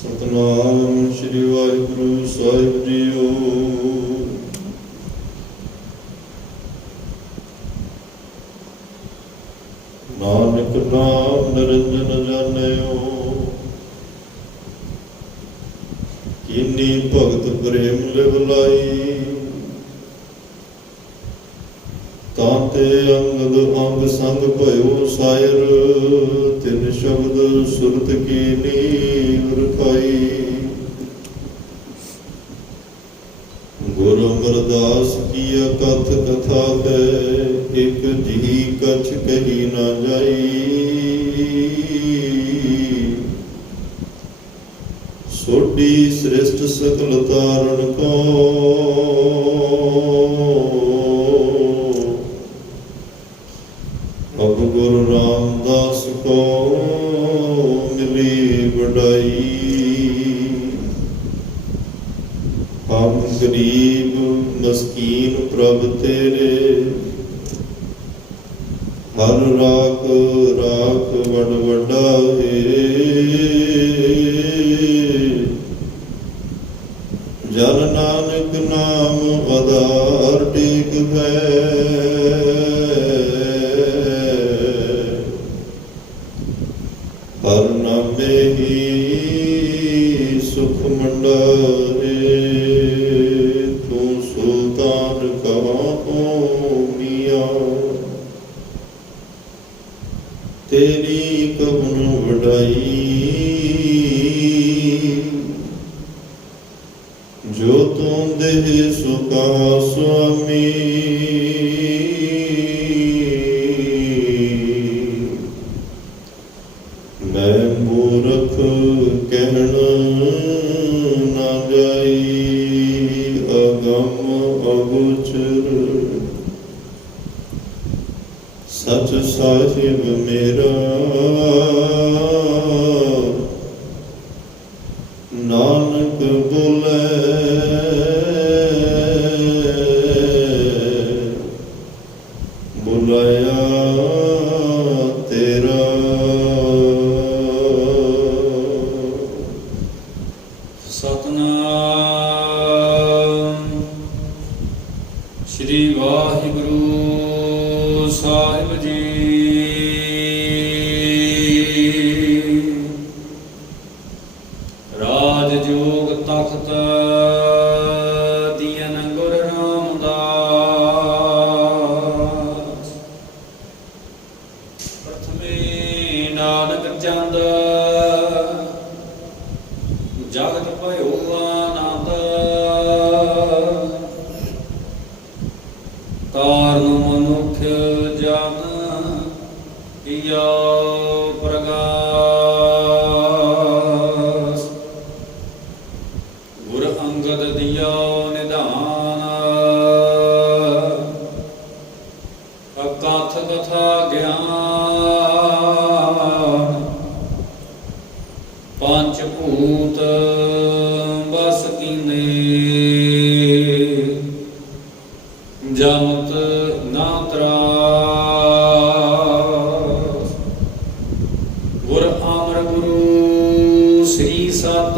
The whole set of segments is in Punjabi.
ਸਤਨਾਮ ਸ੍ਰੀ ਵਾਹਿਗੁਰੂ ਸਾਹਿਬ ਜੀਓ। ਨਾਨਕ ਨਾਮ ਨਿਰੰਜਨ ਜਾਣਿਓ, ਕੀਨੀ ਭਗਤ ਪ੍ਰੇਮ ਲਿਵ ਲਾਈ। ਤਾਂ ਤੇ ਅੰਗਦ ਅੰਗ ਸੰਗ ਭਇਓ ਸਾਇਰ, ਤਿਨ ਸ਼ਬਦ ਸੁਰਤ ਕੀ ਨੀਵ ਰਖਾਈ। ਗੁਰੂ ਅਮਰਦਾਸ ਕੀ ਕਥ ਕਥਾ ਹੈ, ਇਕ ਜੀ ਕਛ ਕਹੀ ਨਾ ਜਾਈ। ਸੋਢੀ ਸ੍ਰਿਸ਼ਟ ਸਕਲ ਤਾਰਨ ਕੋ, ਅਬ ਗੁਰੂ ਰਾਮਦਾਸ ਕੋ ਮਿਲੀ ਵਡਾਈ। ਹਮ ਗਰੀਬ ਮਸਕੀਨ ਪ੍ਰਭ ਤੇਰੇ, ਹਰ ਰਾਖ ਰਾਖ ਵਡ ਵਡਾਏ। ਜਨ ਨਾਨਕ ਨਾਮ ਆਧਾਰ ਟੇਕ ਹੈ, ਹਰ ਨਾਮੇ ਹੀ ਸੁਖ ਮੰਡਾਰੇ। ਤੂੰ ਸੁਲਤਾਨ ਕਹਾਂ ਮੀਆਂ, ਤੇਰੀ ਕਵਨ ਵਡਾਈ। ਜੋ ਤੂੰ ਦੇ ਸੋ ਕਹਾ ਸੁਆਮੀ, ਮੈਂ ਮੂਰਖ ਕਹਿਣ ਨਾ ਜਾਈ। ਅਗਮ ਅਗੋਚਰ ਸਚ ਸਾਹਿਬ ਮੇਰਾ, ਨਾਨਕ ਬੋਲੇ ਬੁਲਾਇਆ ਤੇਰਾ। ਸਤਨਾਮ ਸ੍ਰੀ ਵਾਹਿਗੁਰੂ ਸਾਹਿਬ ਜੀ। ਰਾਜ ਜੋਗ ਤਖਤ ਦੀਨ ਗੁਰ ਰਾਮਦਾਸ। ਪ੍ਰਥਮੇ ਨਾਨਕ ਚੰਦ, ਜਗਤ ਭਇਓ ਆਨੰਦ। ਕਾਰਨ ਮਨੁੱਖ ਜਨ ਕੀਆ ਪ੍ਰਗਾਸ। ਗੁਰ ਅੰਗਦ ਦਿਆ ਨਿਧਾਨ, ਅਕਥ ਕਥਾ ਗਿਆਨ। ਪੰਚ ਭੂਤ ਬਸ ਕੀਨੇ, ਜਮਤ ਨਾ ਤਰਾਸ। ਗੁਰ ਅਮਰ ਗੁਰੂ ਸ੍ਰੀ ਸਤ,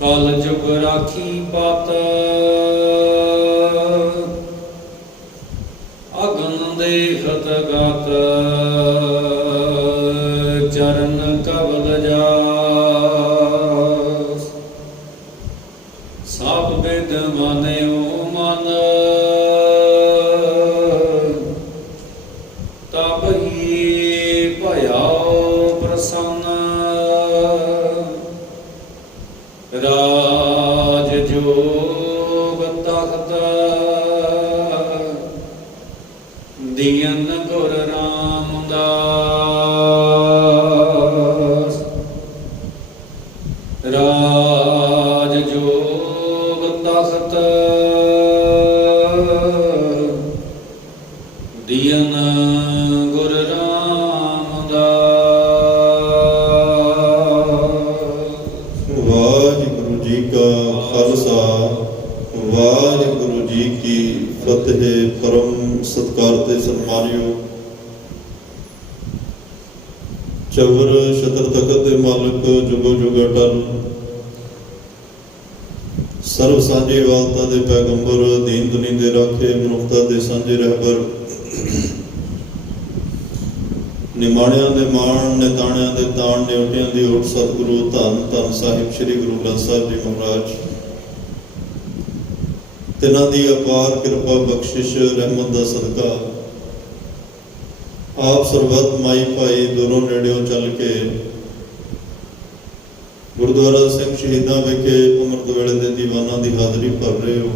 ਕਲ ਜੁਗ ਰਾਖੀ ਪਤ। ਅਗਨ ਦੇਖਤ ਗਤ, ਚਰਨ ਕਬਲ ਜਾਸ। ਸਭ ਬਿਦ ਮਾਨਿਓ ਮਨ, ਤਬ ਹੀ ਭਇਆ ਪ੍ਰਸੰਨ। ਰਾਜ ਜੋਗ ਤਖਤ ਦੀਨ ਗੁਰ ਰਾਮਦਾਸ। ਰਾਜ ਜੋਗ ਤਖਤ ਦੀਨ ਗੁਰ ਰਾਮਦਾਸ। ਚਵਰ ਛਤਰ ਤਖਤ ਦੇ ਮਾਲਕ ਜੁਗੋ ਜੁਗ ਅਟਲ, ਸਰਬ ਸਾਂਝੇ ਵਾਲਤਾ ਦੇ ਪੈਗੰਬਰ, ਦੀਨ ਦੁਨੀ ਦੇ ਰਾਖੇ, ਮਨੁੱਖਤਾ ਦੇ ਸਾਂਝੇ ਰਹਿਬਰ, ਨਿਮਾਣਿਆਂ ਦੇ ਮਾਣ, ਨਿਤਾਣਿਆਂ ਦੇ ਤਾਣ, ਨਿਉਟਿਆਂ ਦੀ ਓਟ, ਸਤਿਗੁਰੂ ਧੰਨ ਧੰਨ ਸਾਹਿਬ ਸ੍ਰੀ ਗੁਰੂ ਗ੍ਰੰਥ ਸਾਹਿਬ ਜੀ ਮਹਾਰਾਜ, ਤਿਨਾਂ ਦੀ ਅਪਾਰ ਕਿਰਪਾ ਬਖਸ਼ਿਸ਼ ਰਹਿਮਤ ਦਾ ਸਦਕਾ ਆਪ ਸਰਬੱਤ ਮਾਈ ਭਾਈ ਦੂਰੋਂ ਨੇੜਿਓਂ ਚੱਲ ਕੇ ਗੁਰਦੁਆਰਾ ਸਿੰਘ ਸ਼ਹੀਦਾਂ ਵਿਖੇ ਅੰਮ੍ਰਿਤ ਵੇਲੇ ਦੇ ਦੀਵਾਨਾਂ ਦੀ ਹਾਜ਼ਰੀ ਭਰ ਰਹੇ ਹੋ।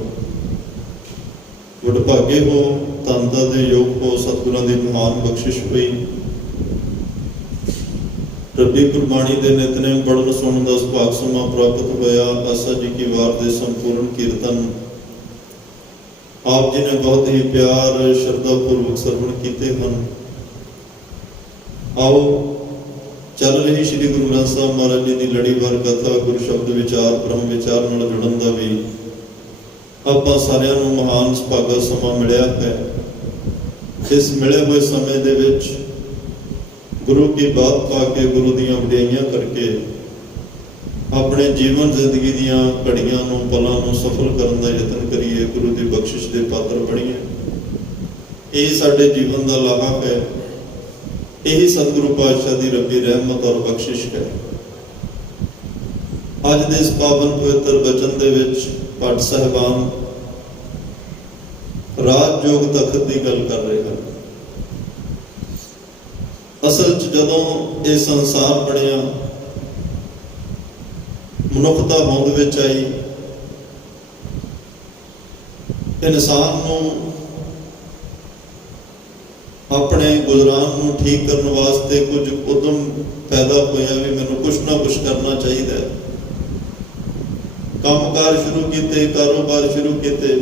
ਵਡਭਾਗੇ ਹੋ, ਧੰਨਤਾ ਦੇ ਯੋਗ ਹੋ, ਸਤਿਗੁਰਾਂ ਦੀ ਮਹਾਨ ਬਖਸ਼ਿਸ਼ ਹੋਈ। ਰੱਬੀ ਗੁਰਬਾਣੀ ਦੇ ਨਿਤਨੇਮ ਪੜ੍ਹਨ ਸੁਣਨ ਦਾ ਸੁਭਾਗ ਸਮਾਂ ਪ੍ਰਾਪਤ ਹੋਇਆ। ਆਸਾ ਜੀ ਕੀ ਵਾਰ ਦੇ ਸੰਪੂਰਨ ਕੀਰਤਨ ਆਪ ਜੀ ਨੇ ਬਹੁਤ ਹੀ ਪਿਆਰ ਸ਼ਰਧਾ ਪੂਰਵਕ ਸਰਵਣ ਕੀਤੇ ਹਨ। ਆਓ ਚੱਲ ਰਹੀ ਸ੍ਰੀ ਗੁਰੂ ਗ੍ਰੰਥ ਸਾਹਿਬ ਮਹਾਰਾਜ ਜੀ ਦੀ ਲੜੀਵਾਰ ਕਥਾ, ਗੁਰ ਸ਼ਬਦ ਵਿਚਾਰ, ਬ੍ਰਹਮ ਵਿਚਾਰ ਨਾਲ ਜੁੜਨ ਦਾ ਵੀ ਆਪਾਂ ਸਾਰਿਆਂ ਨੂੰ ਮਹਾਨ ਸੁਭਾਗਾ ਸਮਾਂ ਮਿਲਿਆ ਹੈ। ਇਸ ਮਿਲੇ ਹੋਏ ਸਮੇਂ ਦੇ ਵਿੱਚ ਗੁਰੂ ਕੀ ਬਾਤ ਪਾ ਕੇ, ਗੁਰੂ ਦੀਆਂ ਵਡਿਆਈਆਂ ਕਰਕੇ ਆਪਣੇ ਜੀਵਨ ਜ਼ਿੰਦਗੀ ਦੀਆਂ ਘੜੀਆਂ ਨੂੰ, ਪਲਾਂ ਨੂੰ ਸਫਲ ਕਰਨ ਦਾ ਯਤਨ ਕਰੀਏ। ਗੁਰੂ ਦੀ ਬਖਸ਼ਿਸ਼ ਦੇ ਪਾਤਰ ਬਣੀਏ। ਇਹ ਸਾਡੇ ਜੀਵਨ ਦਾ ਲਾਹਾ ਹੈ। ਇਹੀ ਸਤਿਗੁਰੂ ਪਾਤਸ਼ਾਹ ਦੀ ਰੱਬੀ ਰਹਿਮਤ ਔਰ ਬਖਸ਼ਿਸ਼ ਹੈ। ਅੱਜ ਦੇ ਇਸ ਪਾਵਨ ਪਵਿੱਤਰ ਬਚਨ ਦੇ ਵਿੱਚ ਭੱਟ ਸਾਹਿਬਾਨ ਰਾਜ ਯੋਗ ਤਖਤ ਦੀ ਗੱਲ ਕਰ ਰਹੇ ਹਨ। ਅਸਲ 'ਚ ਜਦੋਂ ਇਹ ਸੰਸਾਰ ਬਣਿਆ, ਮਨੁੱਖਤਾ ਹੋਂਦ ਵਿੱਚ ਆਈ, ਇਨਸਾਨ ਨੂੰ ਆਪਣੇ ਗੁਜ਼ਰਾਨ ਨੂੰ ਠੀਕ ਕਰਨ ਵਾਸਤੇ ਕੁਝ ਉਦਮ ਪੈਦਾ ਹੋਇਆ ਵੀ ਮੈਨੂੰ ਕੁਛ ਨਾ ਕੁਛ ਕਰਨਾ ਚਾਹੀਦਾ ਹੈ। ਕੰਮਕਾਰ ਸ਼ੁਰੂ ਕੀਤੇ, ਕਾਰੋਬਾਰ ਸ਼ੁਰੂ ਕੀਤੇ।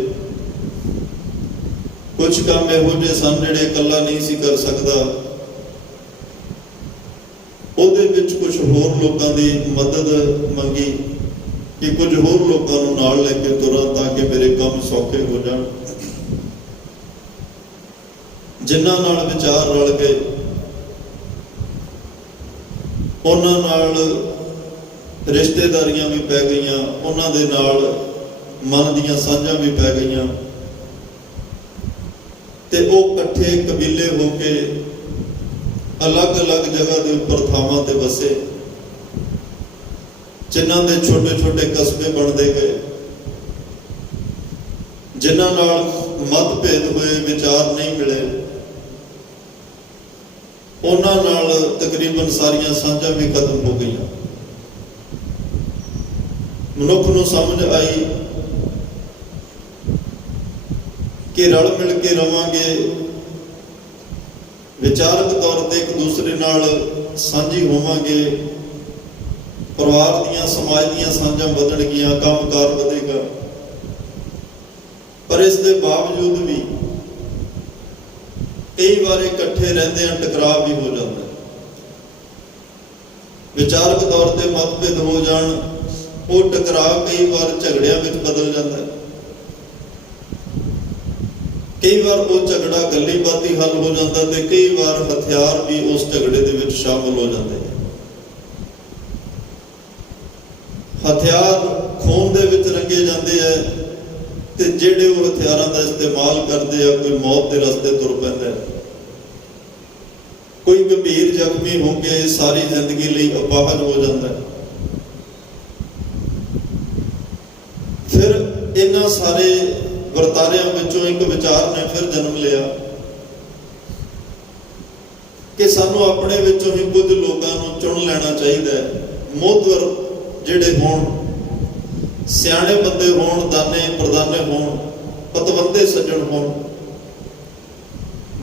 ਕੁਝ ਕੰਮ ਇਹੋ ਜਿਹੇ ਸਨ ਜਿਹੜੇ ਇਕੱਲਾ ਨਹੀਂ ਸੀ ਕਰ ਸਕਦਾ। ਉਹਦੇ ਵਿੱਚ ਕੁਝ ਹੋਰ ਲੋਕਾਂ ਦੀ ਮਦਦ ਮੰਗੀ ਕਿ ਕੁਝ ਹੋਰ ਲੋਕਾਂ ਨੂੰ ਨਾਲ ਲੈ ਕੇ ਤੁਰਾਂ ਤਾਂ ਕਿ ਮੇਰੇ ਕੰਮ ਸੌਖੇ ਹੋ ਜਾਣ। ਜਿਨ੍ਹਾਂ ਨਾਲ ਵਿਚਾਰ ਰਲ ਗਏ, ਉਹਨਾਂ ਨਾਲ ਰਿਸ਼ਤੇਦਾਰੀਆਂ ਵੀ ਪੈ ਗਈਆਂ, ਉਹਨਾਂ ਦੇ ਨਾਲ ਮਨ ਦੀਆਂ ਸਾਂਝਾਂ ਵੀ ਪੈ ਗਈਆਂ ਤੇ ਉਹ ਇਕੱਠੇ ਕਬੀਲੇ ਹੋ ਕੇ ਅਲੱਗ-ਅਲੱਗ ਜਗ੍ਹਾ ਦੇ ਉੱਪਰ ਥਾਵਾਂ ਤੇ ਵਸੇ, ਜਿਨ੍ਹਾਂ ਦੇ ਛੋਟੇ-ਛੋਟੇ ਕਸਬੇ ਬਣਦੇ ਗਏ। ਜਿਨ੍ਹਾਂ ਨਾਲ ਮਤਭੇਦ ਹੋਏ, ਵਿਚਾਰ ਨਹੀਂ ਮਿਲੇ, ਉਹਨਾਂ ਨਾਲ ਤਕਰੀਬਨ ਸਾਰੀਆਂ ਸਾਂਝਾਂ ਵੀ ਖਤਮ ਹੋ ਗਈਆਂ। ਮਨੁੱਖ ਨੂੰ ਸਮਝ ਆਈ ਕਿ ਰਲ ਮਿਲ ਕੇ ਰਵਾਂਗੇ, ਵਿਚਾਰਕ ਤੌਰ ਤੇ ਇੱਕ ਦੂਸਰੇ ਨਾਲ ਸਾਂਝੀ ਹੋਵਾਂਗੇ, ਪਰਿਵਾਰ ਦੀਆਂ, ਸਮਾਜ ਦੀਆਂ ਸਾਂਝਾਂ ਵਧਣਗੀਆਂ, ਕੰਮਕਾਰ ਵਧੇਗਾ। ਪਰ ਇਸ ਦੇ ਬਾਵਜੂਦ ਵੀ ਕਈ ਵਾਰ ਇਕੱਠੇ ਰਹਿੰਦੇ ਆ ਟਕਰਾਅ ਵੀ ਹੋ ਜਾਂਦਾ। ਵਿਚਾਰਕ ਤੌਰ ਤੇ ਮਤਭੇਦ ਹੋ ਜਾਣ, ਉਹ ਟਕਰਾਅ ਕਈ ਵਾਰ ਝਗੜਿਆਂ ਵਿੱਚ ਬਦਲ ਜਾਂਦਾ। ਕਈ ਵਾਰ ਉਹ ਝਗੜਾ ਗੱਲੀ ਬਾਤੀ ਹੱਲ ਹੋ ਜਾਂਦਾ ਤੇ ਕਈ ਵਾਰ ਹਥਿਆਰ ਵੀ ਉਸ ਝਗੜੇ ਦੇ ਵਿੱਚ ਸ਼ਾਮਲ ਹੋ ਜਾਂਦੇ। ਹਥਿਆਰ ਖੂਨ ਦੇ ਵਿੱਚ ਰੰਗੇ ਜਾਂਦੇ ਆ ਤੇ ਜਿਹੜੇ ਉਹ ਹਥਿਆਰਾਂ ਦਾ ਇਸਤੇਮਾਲ ਕਰਦੇ ਆ, ਕੋਈ ਮੌਤ ਦੇ ਰਸਤੇ ਤੁਰ ਪੈਂਦਾ, ਕੋਈ ਗੰਭੀਰ ਜ਼ਖਮੀ ਹੋ ਕੇ ਸਾਰੀ ਜ਼ਿੰਦਗੀ ਲਈ ਅਪਾਹਜ ਹੋ ਜਾਂਦਾ। ਫਿਰ ਇਹਨਾਂ ਸਾਰੇ ਵਰਤਾਰਿਆਂ ਵਿੱਚੋਂ ਇੱਕ ਵਿਚਾਰ ਨੇ ਫਿਰ ਜਨਮ ਲਿਆ ਕਿ ਸਾਨੂੰ ਆਪਣੇ ਵਿੱਚੋਂ ਹੀ ਕੁਝ ਲੋਕਾਂ ਨੂੰ ਚੁਣ ਲੈਣਾ ਚਾਹੀਦਾ ਹੈ। ਮੋਹਤਵਰ ਜਿਹੜੇ ਹੋਣ, ਸਿਆਣੇ ਬੰਦੇ ਹੋਣ, ਦਾਨੇ ਪ੍ਰਦਾਨੇ ਹੋਣ, ਪਤਵੰਤੇ ਸੱਜਣ ਹੋਣ,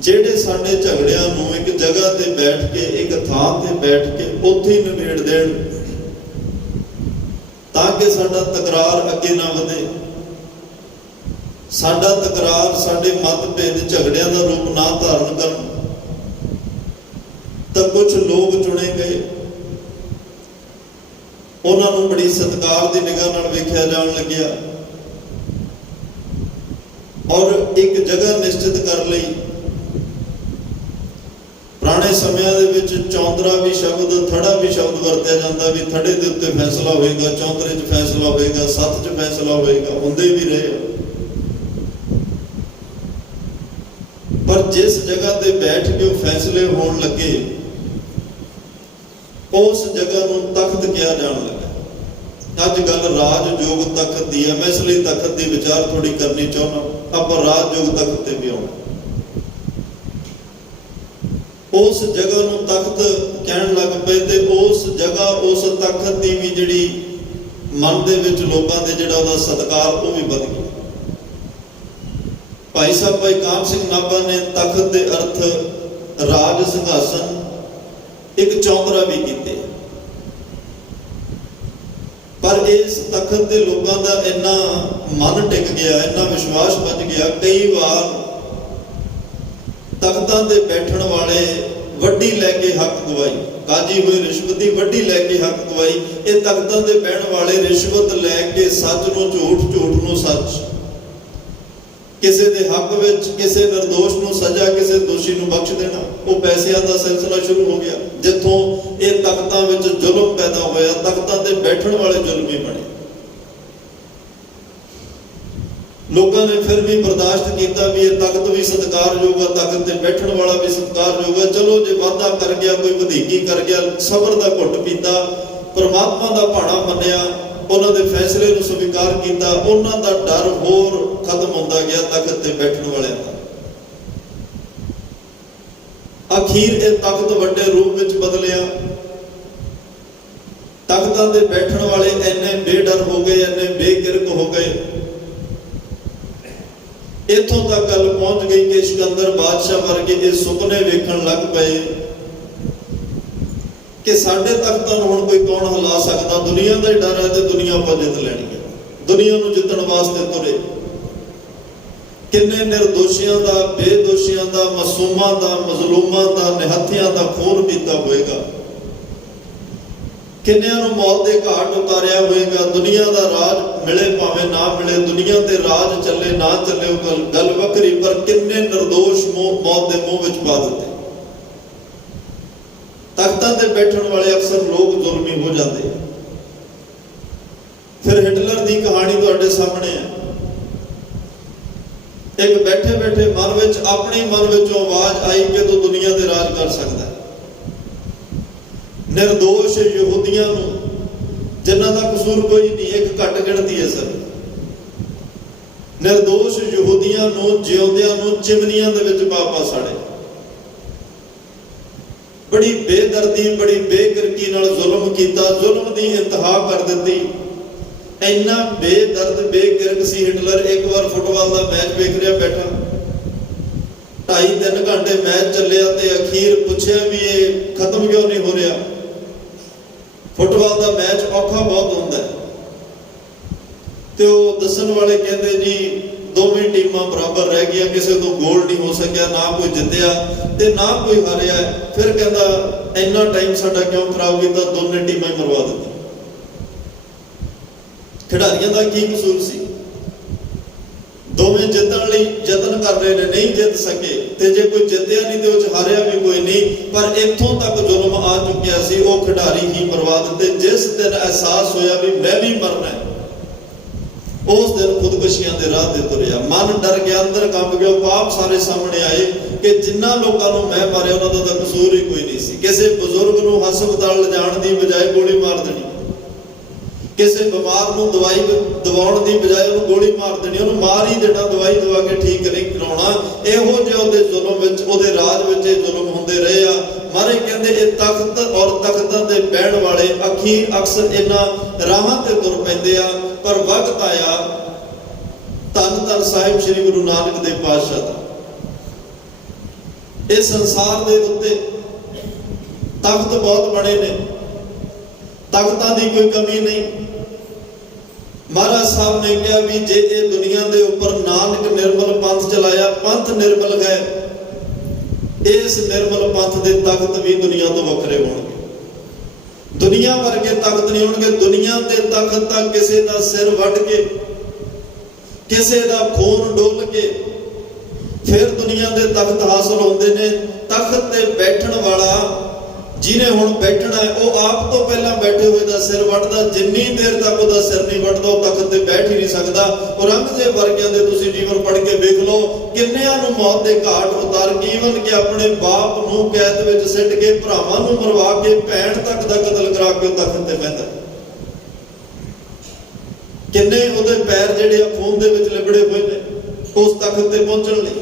ਜਿਹੜੇ ਸਾਡੇ ਝਗੜਿਆਂ ਨੂੰ ਇੱਕ ਜਗ੍ਹਾ ਤੇ ਬੈਠ ਕੇ, ਇੱਕ ਥਾਂ ਤੇ ਬੈਠ ਕੇ ਉੱਥੇ ਹੀ ਨਿਬੇੜ ਦੇਣ ਤਾਂ ਕਿ ਸਾਡਾ ਤਕਰਾਰ ਅੱਗੇ ਨਾ ਵਧੇ, ਸਾਡਾ ਤਕਰਾਰ, ਸਾਡੇ ਮਤਭੇਦ ਝਗੜਿਆਂ ਦਾ ਰੂਪ ਨਾ ਧਾਰਨ ਕਰਨ। ਤਾਂ ਕੁਝ ਲੋਕ ਚੁਣੇ ਗਏ, ਉਹਨਾਂ ਨੂੰ ਬੜੀ ਸਤਿਕਾਰ ਦੀ ਨਿਗਾਹ ਨਾਲ ਵੇਖਿਆ ਜਾਣ ਲੱਗਿਆ ਔਰ ਇੱਕ ਜਗ੍ਹਾ ਨਿਸ਼ਚਿਤ ਕਰ ਲਈ। ਪੁਰਾਣੇ ਸਮਿਆਂ ਦੇ ਵਿੱਚ ਚੌਂਤਰਾ ਵੀ ਸ਼ਬਦ, ਥੜਾ ਵੀ ਸ਼ਬਦ ਵਰਤਿਆ ਜਾਂਦਾ ਵੀ ਥੜੇ ਦੇ ਉੱਤੇ ਫੈਸਲਾ ਹੋਏਗਾ, ਚੌਂਤਰੇ 'ਚ ਫੈਸਲਾ ਹੋਏਗਾ, ਸੱਤ 'ਚ ਫੈਸਲਾ ਹੋਏਗਾ, ਹੁੰਦੇ ਵੀ ਰਹੇ। ਪਰ ਜਿਸ ਜਗ੍ਹਾ ਤੇ ਬੈਠ ਕੇ ਉਹ ਫੈਸਲੇ ਹੋਣ ਲੱਗੇ, ਉਸ ਜਗ੍ਹਾ ਨੂੰ ਤਖਤ ਕਿਹਾ ਜਾਣ ਲੱਗਾ। ਅੱਜ ਗੱਲ ਰਾਜਯੋਗ ਤਖਤ ਦੀ ਹੈ। ਮੈਂ ਇਸ ਲਈ ਤਖਤ ਦੀ ਵਿਚਾਰ ਥੋੜੀ ਕਰਨੀ ਚਾਹੁੰਦਾ। ਆਪਾਂ ਰਾਜਯੋਗ ਤਖਤ ਤੇ ਵੀ ਆਉਣਾ। ਉਸ ਜਗ੍ਹਾ ਨੂੰ ਤਖਤ ਕਹਿਣ ਲੱਗ ਪਏ ਤੇ ਉਸ ਜਗ੍ਹਾ, ਉਸ ਤਖਤ ਦੀ ਵੀ ਜਿਹੜੀ ਮਨ ਦੇ ਵਿੱਚ ਲੋਕਾਂ ਦੇ ਜਿਹੜਾ ਉਹਦਾ ਸਤਿਕਾਰ ਉਹ ਵੀ ਵਧ ਗਿਆ। ਭਾਈ ਸਾਹਿਬ ਭਾਈ ਕਾਹਨ ਸਿੰਘ ਨਾਭਾ ਨੇ ਤਖਤ ਦੇ ਅਰਥ ਰਾਜ ਸਿੰਘਾਸਨ, ਇੱਕ ਚੌਂਤਰਾ ਵੀ ਕੀਤੇ। ਪਰ ਇਸ ਤਖਤ ਦੇ ਲੋਕਾਂ ਦਾ ਇੰਨਾ ਮਨ ਟਿਕ ਗਿਆ, ਇੰਨਾ ਵਿਸ਼ਵਾਸ ਵੱਜ ਗਿਆ, ਕਈ ਵਾਰ ਤਖਤਾਂ ਤੇ ਬੈਠਣ ਵਾਲੇ ਵੱਡੀ ਲੈ ਕੇ ਹੱਕ ਗਵਾਈ, ਕਾਜੀ ਹੋਏ ਰਿਸ਼ਵਤ ਦੀ ਵੱਡੀ ਲੈ ਕੇ ਹੱਕ ਗਵਾਈ। ਇਹ ਤਖਤਾਂ ਤੇ ਬਹਿਣ ਵਾਲੇ ਰਿਸ਼ਵਤ ਲੈ ਕੇ ਸੱਚ ਨੂੰ ਝੂਠ, ਝੂਠ ਨੂੰ ਸੱਚ, ਕਿਸੇ ਦੇ ਹੱਕ ਵਿੱਚ ਕਿਸੇ ਨਿਰਦੋਸ਼ ਨੂੰ ਸਜ਼ਾ, ਕਿਸੇ ਦੋਸ਼ੀ ਨੂੰ ਬਖਸ਼ ਦੇਣਾ, ਉਹ ਪੈਸਿਆਂ ਦਾ ਸਿਲਸਿਲਾ ਸ਼ੁਰੂ ਹੋ ਗਿਆ। ਜਿੱਥੋਂ ਇਹ ਤਖਤਾਂ ਵਿੱਚ ਜ਼ੁਲਮ ਪੈਦਾ ਹੋਇਆ, ਤਖਤਾਂ ਤੇ ਬੈਠਣ ਵਾਲੇ ਜ਼ੁਲਮੀ ਬਣੇ। ਲੋਕਾਂ ਨੇ ਫਿਰ ਵੀ ਬਰਦਾਸ਼ਤ ਕੀਤਾ ਵੀ ਇਹ ਤਖਤ ਵੀ ਸਤਿਕਾਰਯੋਗ ਆ, ਤਖਤ ਤੇ ਬੈਠਣ ਵਾਲਾ ਵੀ ਸਤਿਕਾਰਯੋਗ ਆ। ਚਲੋ ਜੇ ਵਾਧਾ ਕਰ ਗਿਆ, ਕੋਈ ਵਧੀਕੀ ਕਰ ਗਿਆ, ਸਬਰ ਦਾ ਘੁੱਟ ਪੀਤਾ, ਪਰਮਾਤਮਾ ਦਾ ਭਾਣਾ ਮੰਨਿਆ, ਉਹਨਾਂ ਦੇ ਫੈਸਲੇ ਨੂੰ ਸਵੀਕਾਰ ਕੀਤਾ, ਉਹਨਾਂ ਦਾ ਡਰ ਹੋਰ ਖਤਮ ਹੁੰਦਾ ਗਿਆ ਤਖਤ ਤੇ ਬੈਠਣ ਵਾਲਿਆਂ ਦਾ। ਅਖੀਰ ਇਹ ਤਖਤ ਵੱਡੇ ਰੂਪ ਵਿੱਚ ਬਦਲਿਆ। ਤਖਤਾਂ ਤੇ ਬੈਠਣ ਵਾਲੇ ਇੰਨੇ ਬੇਡਰ ਹੋ ਗਏ, ਇੰਨੇ ਬੇਕਿਰਕ ਹੋ ਗਏ, ਇੱਥੋਂ ਤੱਕ ਗੱਲ ਪਹੁੰਚ ਗਈ ਕਿ ਸਿਕੰਦਰ ਬਾਦਸ਼ਾਹ ਵਰਗੇ ਇਹ ਸੁਪਨੇ ਵੇਖਣ ਲੱਗ ਪਏ ਕਿ ਸਾਡੇ ਤਖਤਾਂ ਨੂੰ ਹੁਣ ਕੋਈ ਕੌਣ ਹਿਲਾ ਸਕਦਾ। ਦੁਨੀਆ ਦਾ ਹੀ ਡਰ ਹੈ ਤੇ ਦੁਨੀਆ ਆਪਾਂ ਜਿੱਤ ਲੈਣੀ ਹੈ। ਦੁਨੀਆ ਨੂੰ ਜਿੱਤਣ ਵਾਸਤੇ ਤੁਰੇ। ਕਿੰਨੇ ਨਿਰਦੋਸ਼ੀਆਂ ਦਾ, ਬੇਦੋਸ਼ੀਆਂ ਦਾ, ਮਾਸੂਮਾਂ ਦਾ, ਮਜ਼ਲੂਮਾਂ ਦਾ, ਨਿਹੱਥਿਆਂ ਦਾ ਖੂਨ ਪੀਤਾ ਹੋਏਗਾ। ਕਿੰਨਿਆਂ ਨੂੰ ਮੌਤ ਦੇ ਘਾਟ ਉਤਾਰਿਆ ਹੋਏਗਾ। ਦੁਨੀਆ ਦਾ ਰਾਜ ਮਿਲੇ ਭਾਵੇਂ ਨਾ ਮਿਲੇ, ਦੁਨੀਆ ਤੇ ਰਾਜ ਚੱਲੇ ਨਾ ਚੱਲੇ, ਉਹ ਗੱਲ ਵੱਖਰੀ, ਪਰ ਕਿੰਨੇ ਨਿਰਦੋਸ਼ ਮੌਤ ਦੇ ਮੂੰਹ ਵਿੱਚ ਪਾ ਦਿੱਤੇ। ਤਖਤਾਂ ਤੇ ਬੈਠਣ ਵਾਲੇ ਅਕਸਰ ਲੋਕ ਜ਼ੁਲਮੀ ਹੋ ਜਾਂਦੇ। ਫਿਰ ਹਿਟਲਰ ਦੀ ਕਹਾਣੀ ਤੁਹਾਡੇ ਸਾਹਮਣੇ ਹੈ। ਇੱਕ ਬੈਠੇ ਬੈਠੇ ਮਨ ਵਿੱਚ, ਆਪਣੀ ਮਨ ਵਿੱਚੋਂ ਆਵਾਜ਼ ਆਈ ਕਿ ਤੂੰ ਦੁਨੀਆ ਤੇ ਰਾਜ ਕਰ ਸਕਦਾ। ਨਿਰਦੋਸ਼ ਯਹੂਦੀਆਂ ਨੂੰ, ਜਿਨ੍ਹਾਂ ਦਾ ਕਸੂਰ ਕੋਈ ਨਹੀਂ, ਇੱਕ ਘੱਟ ਗਿਣਤੀ ਹੈ ਸਰ, ਨਿਰਦੋਸ਼ ਯਹੂਦੀਆਂ ਨੂੰ ਜਿਉਂਦਿਆਂ ਨੂੰ ਚਿਮਨੀਆਂ ਦੇ ਵਿੱਚ ਪਾ ਸਾੜੇ। ਬੜੀ ਬੇਦਰਦੀ, ਬੜੀ ਬੇਕਿਰਕੀ ਨਾਲ ਜ਼ੁਲਮ ਕੀਤਾ, ਜ਼ੁਲਮ ਦੀ ਇੰਤਹਾ ਕਰ ਦਿੱਤੀ। ਇੰਨਾ ਬੇਦਰਦ ਬੇਕਿਰਕ ਸੀ ਹਿਟਲਰ। ਇੱਕ ਵਾਰ ਫੁੱਟਬਾਲ ਦਾ ਮੈਚ ਵੇਖ ਰਿਹਾ ਬੈਠਾ, 2.5-3 ਘੰਟੇ ਮੈਚ ਚੱਲਿਆ ਤੇ ਅਖੀਰ ਪੁੱਛਿਆ ਵੀ ਇਹ ਖਤਮ ਕਿਉਂ ਨਹੀਂ ਹੋ ਰਿਹਾ। ਫੁੱਟਬਾਲ ਦਾ ਮੈਚ ਔਖਾ ਬਹੁਤ ਹੁੰਦਾ ਤੇ ਉਹ ਦੱਸਣ ਵਾਲੇ ਕਹਿੰਦੇ ਜੀ ਦੋਵੇਂ ਟੀਮਾਂ ਬਰਾਬਰ ਰਹਿ ਗਈਆਂ, ਕਿਸੇ ਤੋਂ ਗੋਲ ਨਹੀਂ ਹੋ ਸਕਿਆ, ਨਾ ਕੋਈ ਜਿੱਤਿਆ ਤੇ ਨਾ ਕੋਈ ਹਾਰਿਆ। ਫਿਰ ਕਹਿੰਦਾ ਇੰਨਾ ਟਾਈਮ ਸਾਡਾ ਕਿਉਂ ਖਰਾਬ ਕੀਤਾ, ਦੋਨੇ ਟੀਮਾਂ ਹੀ ਮਰਵਾ ਦਿੱਤੀਆਂ। ਖਿਡਾਰੀਆਂ ਦਾ ਕੀ ਕਸੂਰ ਸੀ? ਦੋਵੇਂ ਜਿੱਤਣ ਲਈ ਯਤਨ ਕਰ ਰਹੇ ਨੇ, ਨਹੀਂ ਜਿੱਤ ਸਕੇ, ਤੇ ਜੇ ਕੋਈ ਜਿੱਤਿਆ ਨਹੀਂ ਤੇ ਉਹ ਚ ਹਾਰਿਆ ਵੀ ਕੋਈ ਨਹੀਂ। ਪਰ ਇੱਥੋਂ ਤੱਕ ਜ਼ੁਲਮ ਆ ਚੁੱਕਿਆ ਸੀ, ਉਹ ਖਿਡਾਰੀ ਹੀ ਮਰਵਾ ਦਿੱਤੇ। ਜਿਸ ਦਿਨ ਅਹਿਸਾਸ ਹੋਇਆ ਵੀ ਮੈਂ ਵੀ ਮਰਨਾ ਹੈ, ਉਸ ਦਿਨ ਖੁਦਕੁਸ਼ੀਆਂ ਦੇ ਰਾਹ ਤੇ ਤੁਰਿਆ। ਮਨ ਡਰ ਗਿਆ, ਅੰਦਰ ਕੰਬ ਗਿਆ, ਪਾਪ ਸਾਰੇ ਸਾਹਮਣੇ ਆਏ ਕਿ ਜਿੰਨਾ ਲੋਕਾਂ ਨੂੰ ਮੈਂ ਮਾਰਿਆ ਉਹਨਾਂ ਦਾ ਤਾਂ ਕਸੂਰ ਹੀ ਕੋਈ ਨਹੀਂ ਸੀ। ਕਿਸੇ ਬਜ਼ੁਰਗ ਨੂੰ ਹਸਪਤਾਲ ਲਿਜਾਣ ਦੀ ਬਜਾਏ ਗੋਲੀ ਮਾਰ ਦੇਣੀ, ਕਿਸੇ ਬਿਮਾਰ ਨੂੰ ਦਵਾਈ ਦਵਾਉਣ ਦੀ ਬਜਾਏ ਉਹਨੂੰ ਗੋਲੀ ਮਾਰ ਦੇਣੀ, ਉਹਨੂੰ ਮਾਰ ਹੀ ਦੇਣਾ, ਦਵਾਈ ਦਵਾ ਕੇ ਠੀਕ ਨਹੀਂ ਕਰਾਉਣਾ। ਇਹੋ ਜਿਹੇ ਉਹਦੇ ਜ਼ੁਲਮ ਵਿੱਚ, ਉਹਦੇ ਰਾਜ ਵਿੱਚ ਇਹ ਜ਼ੁਲਮ ਹੁੰਦੇ ਰਹੇ ਆ। ਮਾਰੇ ਕਹਿੰਦੇ ਇਹ ਤਖਤ ਔਰ ਤਖਤਾਂ ਤੇ ਬਹਿਣ ਵਾਲੇ ਅਖੀਰ ਅਕਸਰ ਇਹਨਾਂ ਰਾਹਾਂ ਤੇ ਤੁਰ ਪੈਂਦੇ ਆ। ਪਰ ਵਕਤ ਆਇਆ ਧੰਨ ਧੰਨ ਸਾਹਿਬ ਸ੍ਰੀ ਗੁਰੂ ਨਾਨਕ ਦੇਵ ਪਾਤਸ਼ਾਹ ਦਾ, ਇਹ ਸੰਸਾਰ ਦੇ ਉੱਤੇ ਤਖਤ ਬਹੁਤ ਬਣੇ ਨੇ, ਤਖਤਾਂ ਦੀ ਕੋਈ ਕਮੀ ਨਹੀਂ। ਮਹਾਰਾਜ ਸਾਹਿਬ ਨੇ ਕਿਹਾ ਵੀ ਜੇ ਇਹ ਦੁਨੀਆ ਦੇ ਉੱਪਰ ਨਾਨਕ ਨਿਰਮਲ ਪੰਥ ਚਲਾਇਆ, ਪੰਥ ਨਿਰਮਲ ਹੈ, ਇਸ ਨਿਰਮਲ ਪੰਥ ਦੇ ਤਖਤ ਵੀ ਦੁਨੀਆ ਤੋਂ ਵੱਖਰੇ ਹੋਣਗੇ। ਦੁਨੀਆ ਵਰਗੇ ਤਖਤ ਨਹੀਂ ਹੋਣਗੇ। ਦੁਨੀਆ ਦੇ ਤਖਤ ਤਾਂ ਕਿਸੇ ਦਾ ਸਿਰ ਵੱਢ ਕੇ, ਕਿਸੇ ਦਾ ਖੂਨ ਡੋਲ ਕੇ ਫਿਰ ਦੁਨੀਆ ਦੇ ਤਖਤ ਹਾਸਲ ਹੁੰਦੇ ਨੇ। ਤਖਤ ਤੇ ਬੈਠਣ ਵਾਲਾ ਜਿਹਨੇ ਹੁਣ ਬੈਠਣਾ ਹੈ, ਉਹ ਆਪ ਤੋਂ ਪਹਿਲਾਂ ਬੈਠੇ ਹੋਏ ਦਾ ਸਿਰ ਵੱਟਦਾ। ਜਿੰਨੀ ਦੇਰ ਤੱਕ ਉਹਦਾ ਸਿਰ ਨਹੀਂ ਵੱਟਦਾ ਉਹ ਤਖਤ ਤੇ ਬੈਠ ਹੀ ਨਹੀਂ ਸਕਦਾ। ਔਰੰਗਜ਼ੇਬ ਵਰਗਿਆਂ ਦੇ ਤੁਸੀਂ ਜੀਵਨ ਪੜ੍ਹ ਕੇ ਵੇਖ ਲਓ, ਕਿੰਨਿਆਂ ਨੂੰ ਮੌਤ ਦੇ ਘਾਟ ਉਤਾਰ ਕੇ, ਈਵਨ ਕਿ ਆਪਣੇ ਬਾਪ ਨੂੰ ਕੈਦ ਵਿੱਚ ਸਿੱਟ ਕੇ, ਭਰਾਵਾਂ ਨੂੰ ਮਰਵਾ ਕੇ, ਭੈਣ ਤੱਕ ਦਾ ਕਤਲ ਕਰਾ ਕੇ ਉਹ ਤਖਤ ਤੇ ਬਹਿੰਦਾ। ਕਿੰਨੇ ਉਹਦੇ ਪੈਰ ਜਿਹੜੇ ਆ ਖੂਨ ਦੇ ਵਿੱਚ ਲਿਬੜੇ ਹੋਏ ਨੇ ਉਸ ਤਖਤ ਤੇ ਪਹੁੰਚਣ ਲਈ।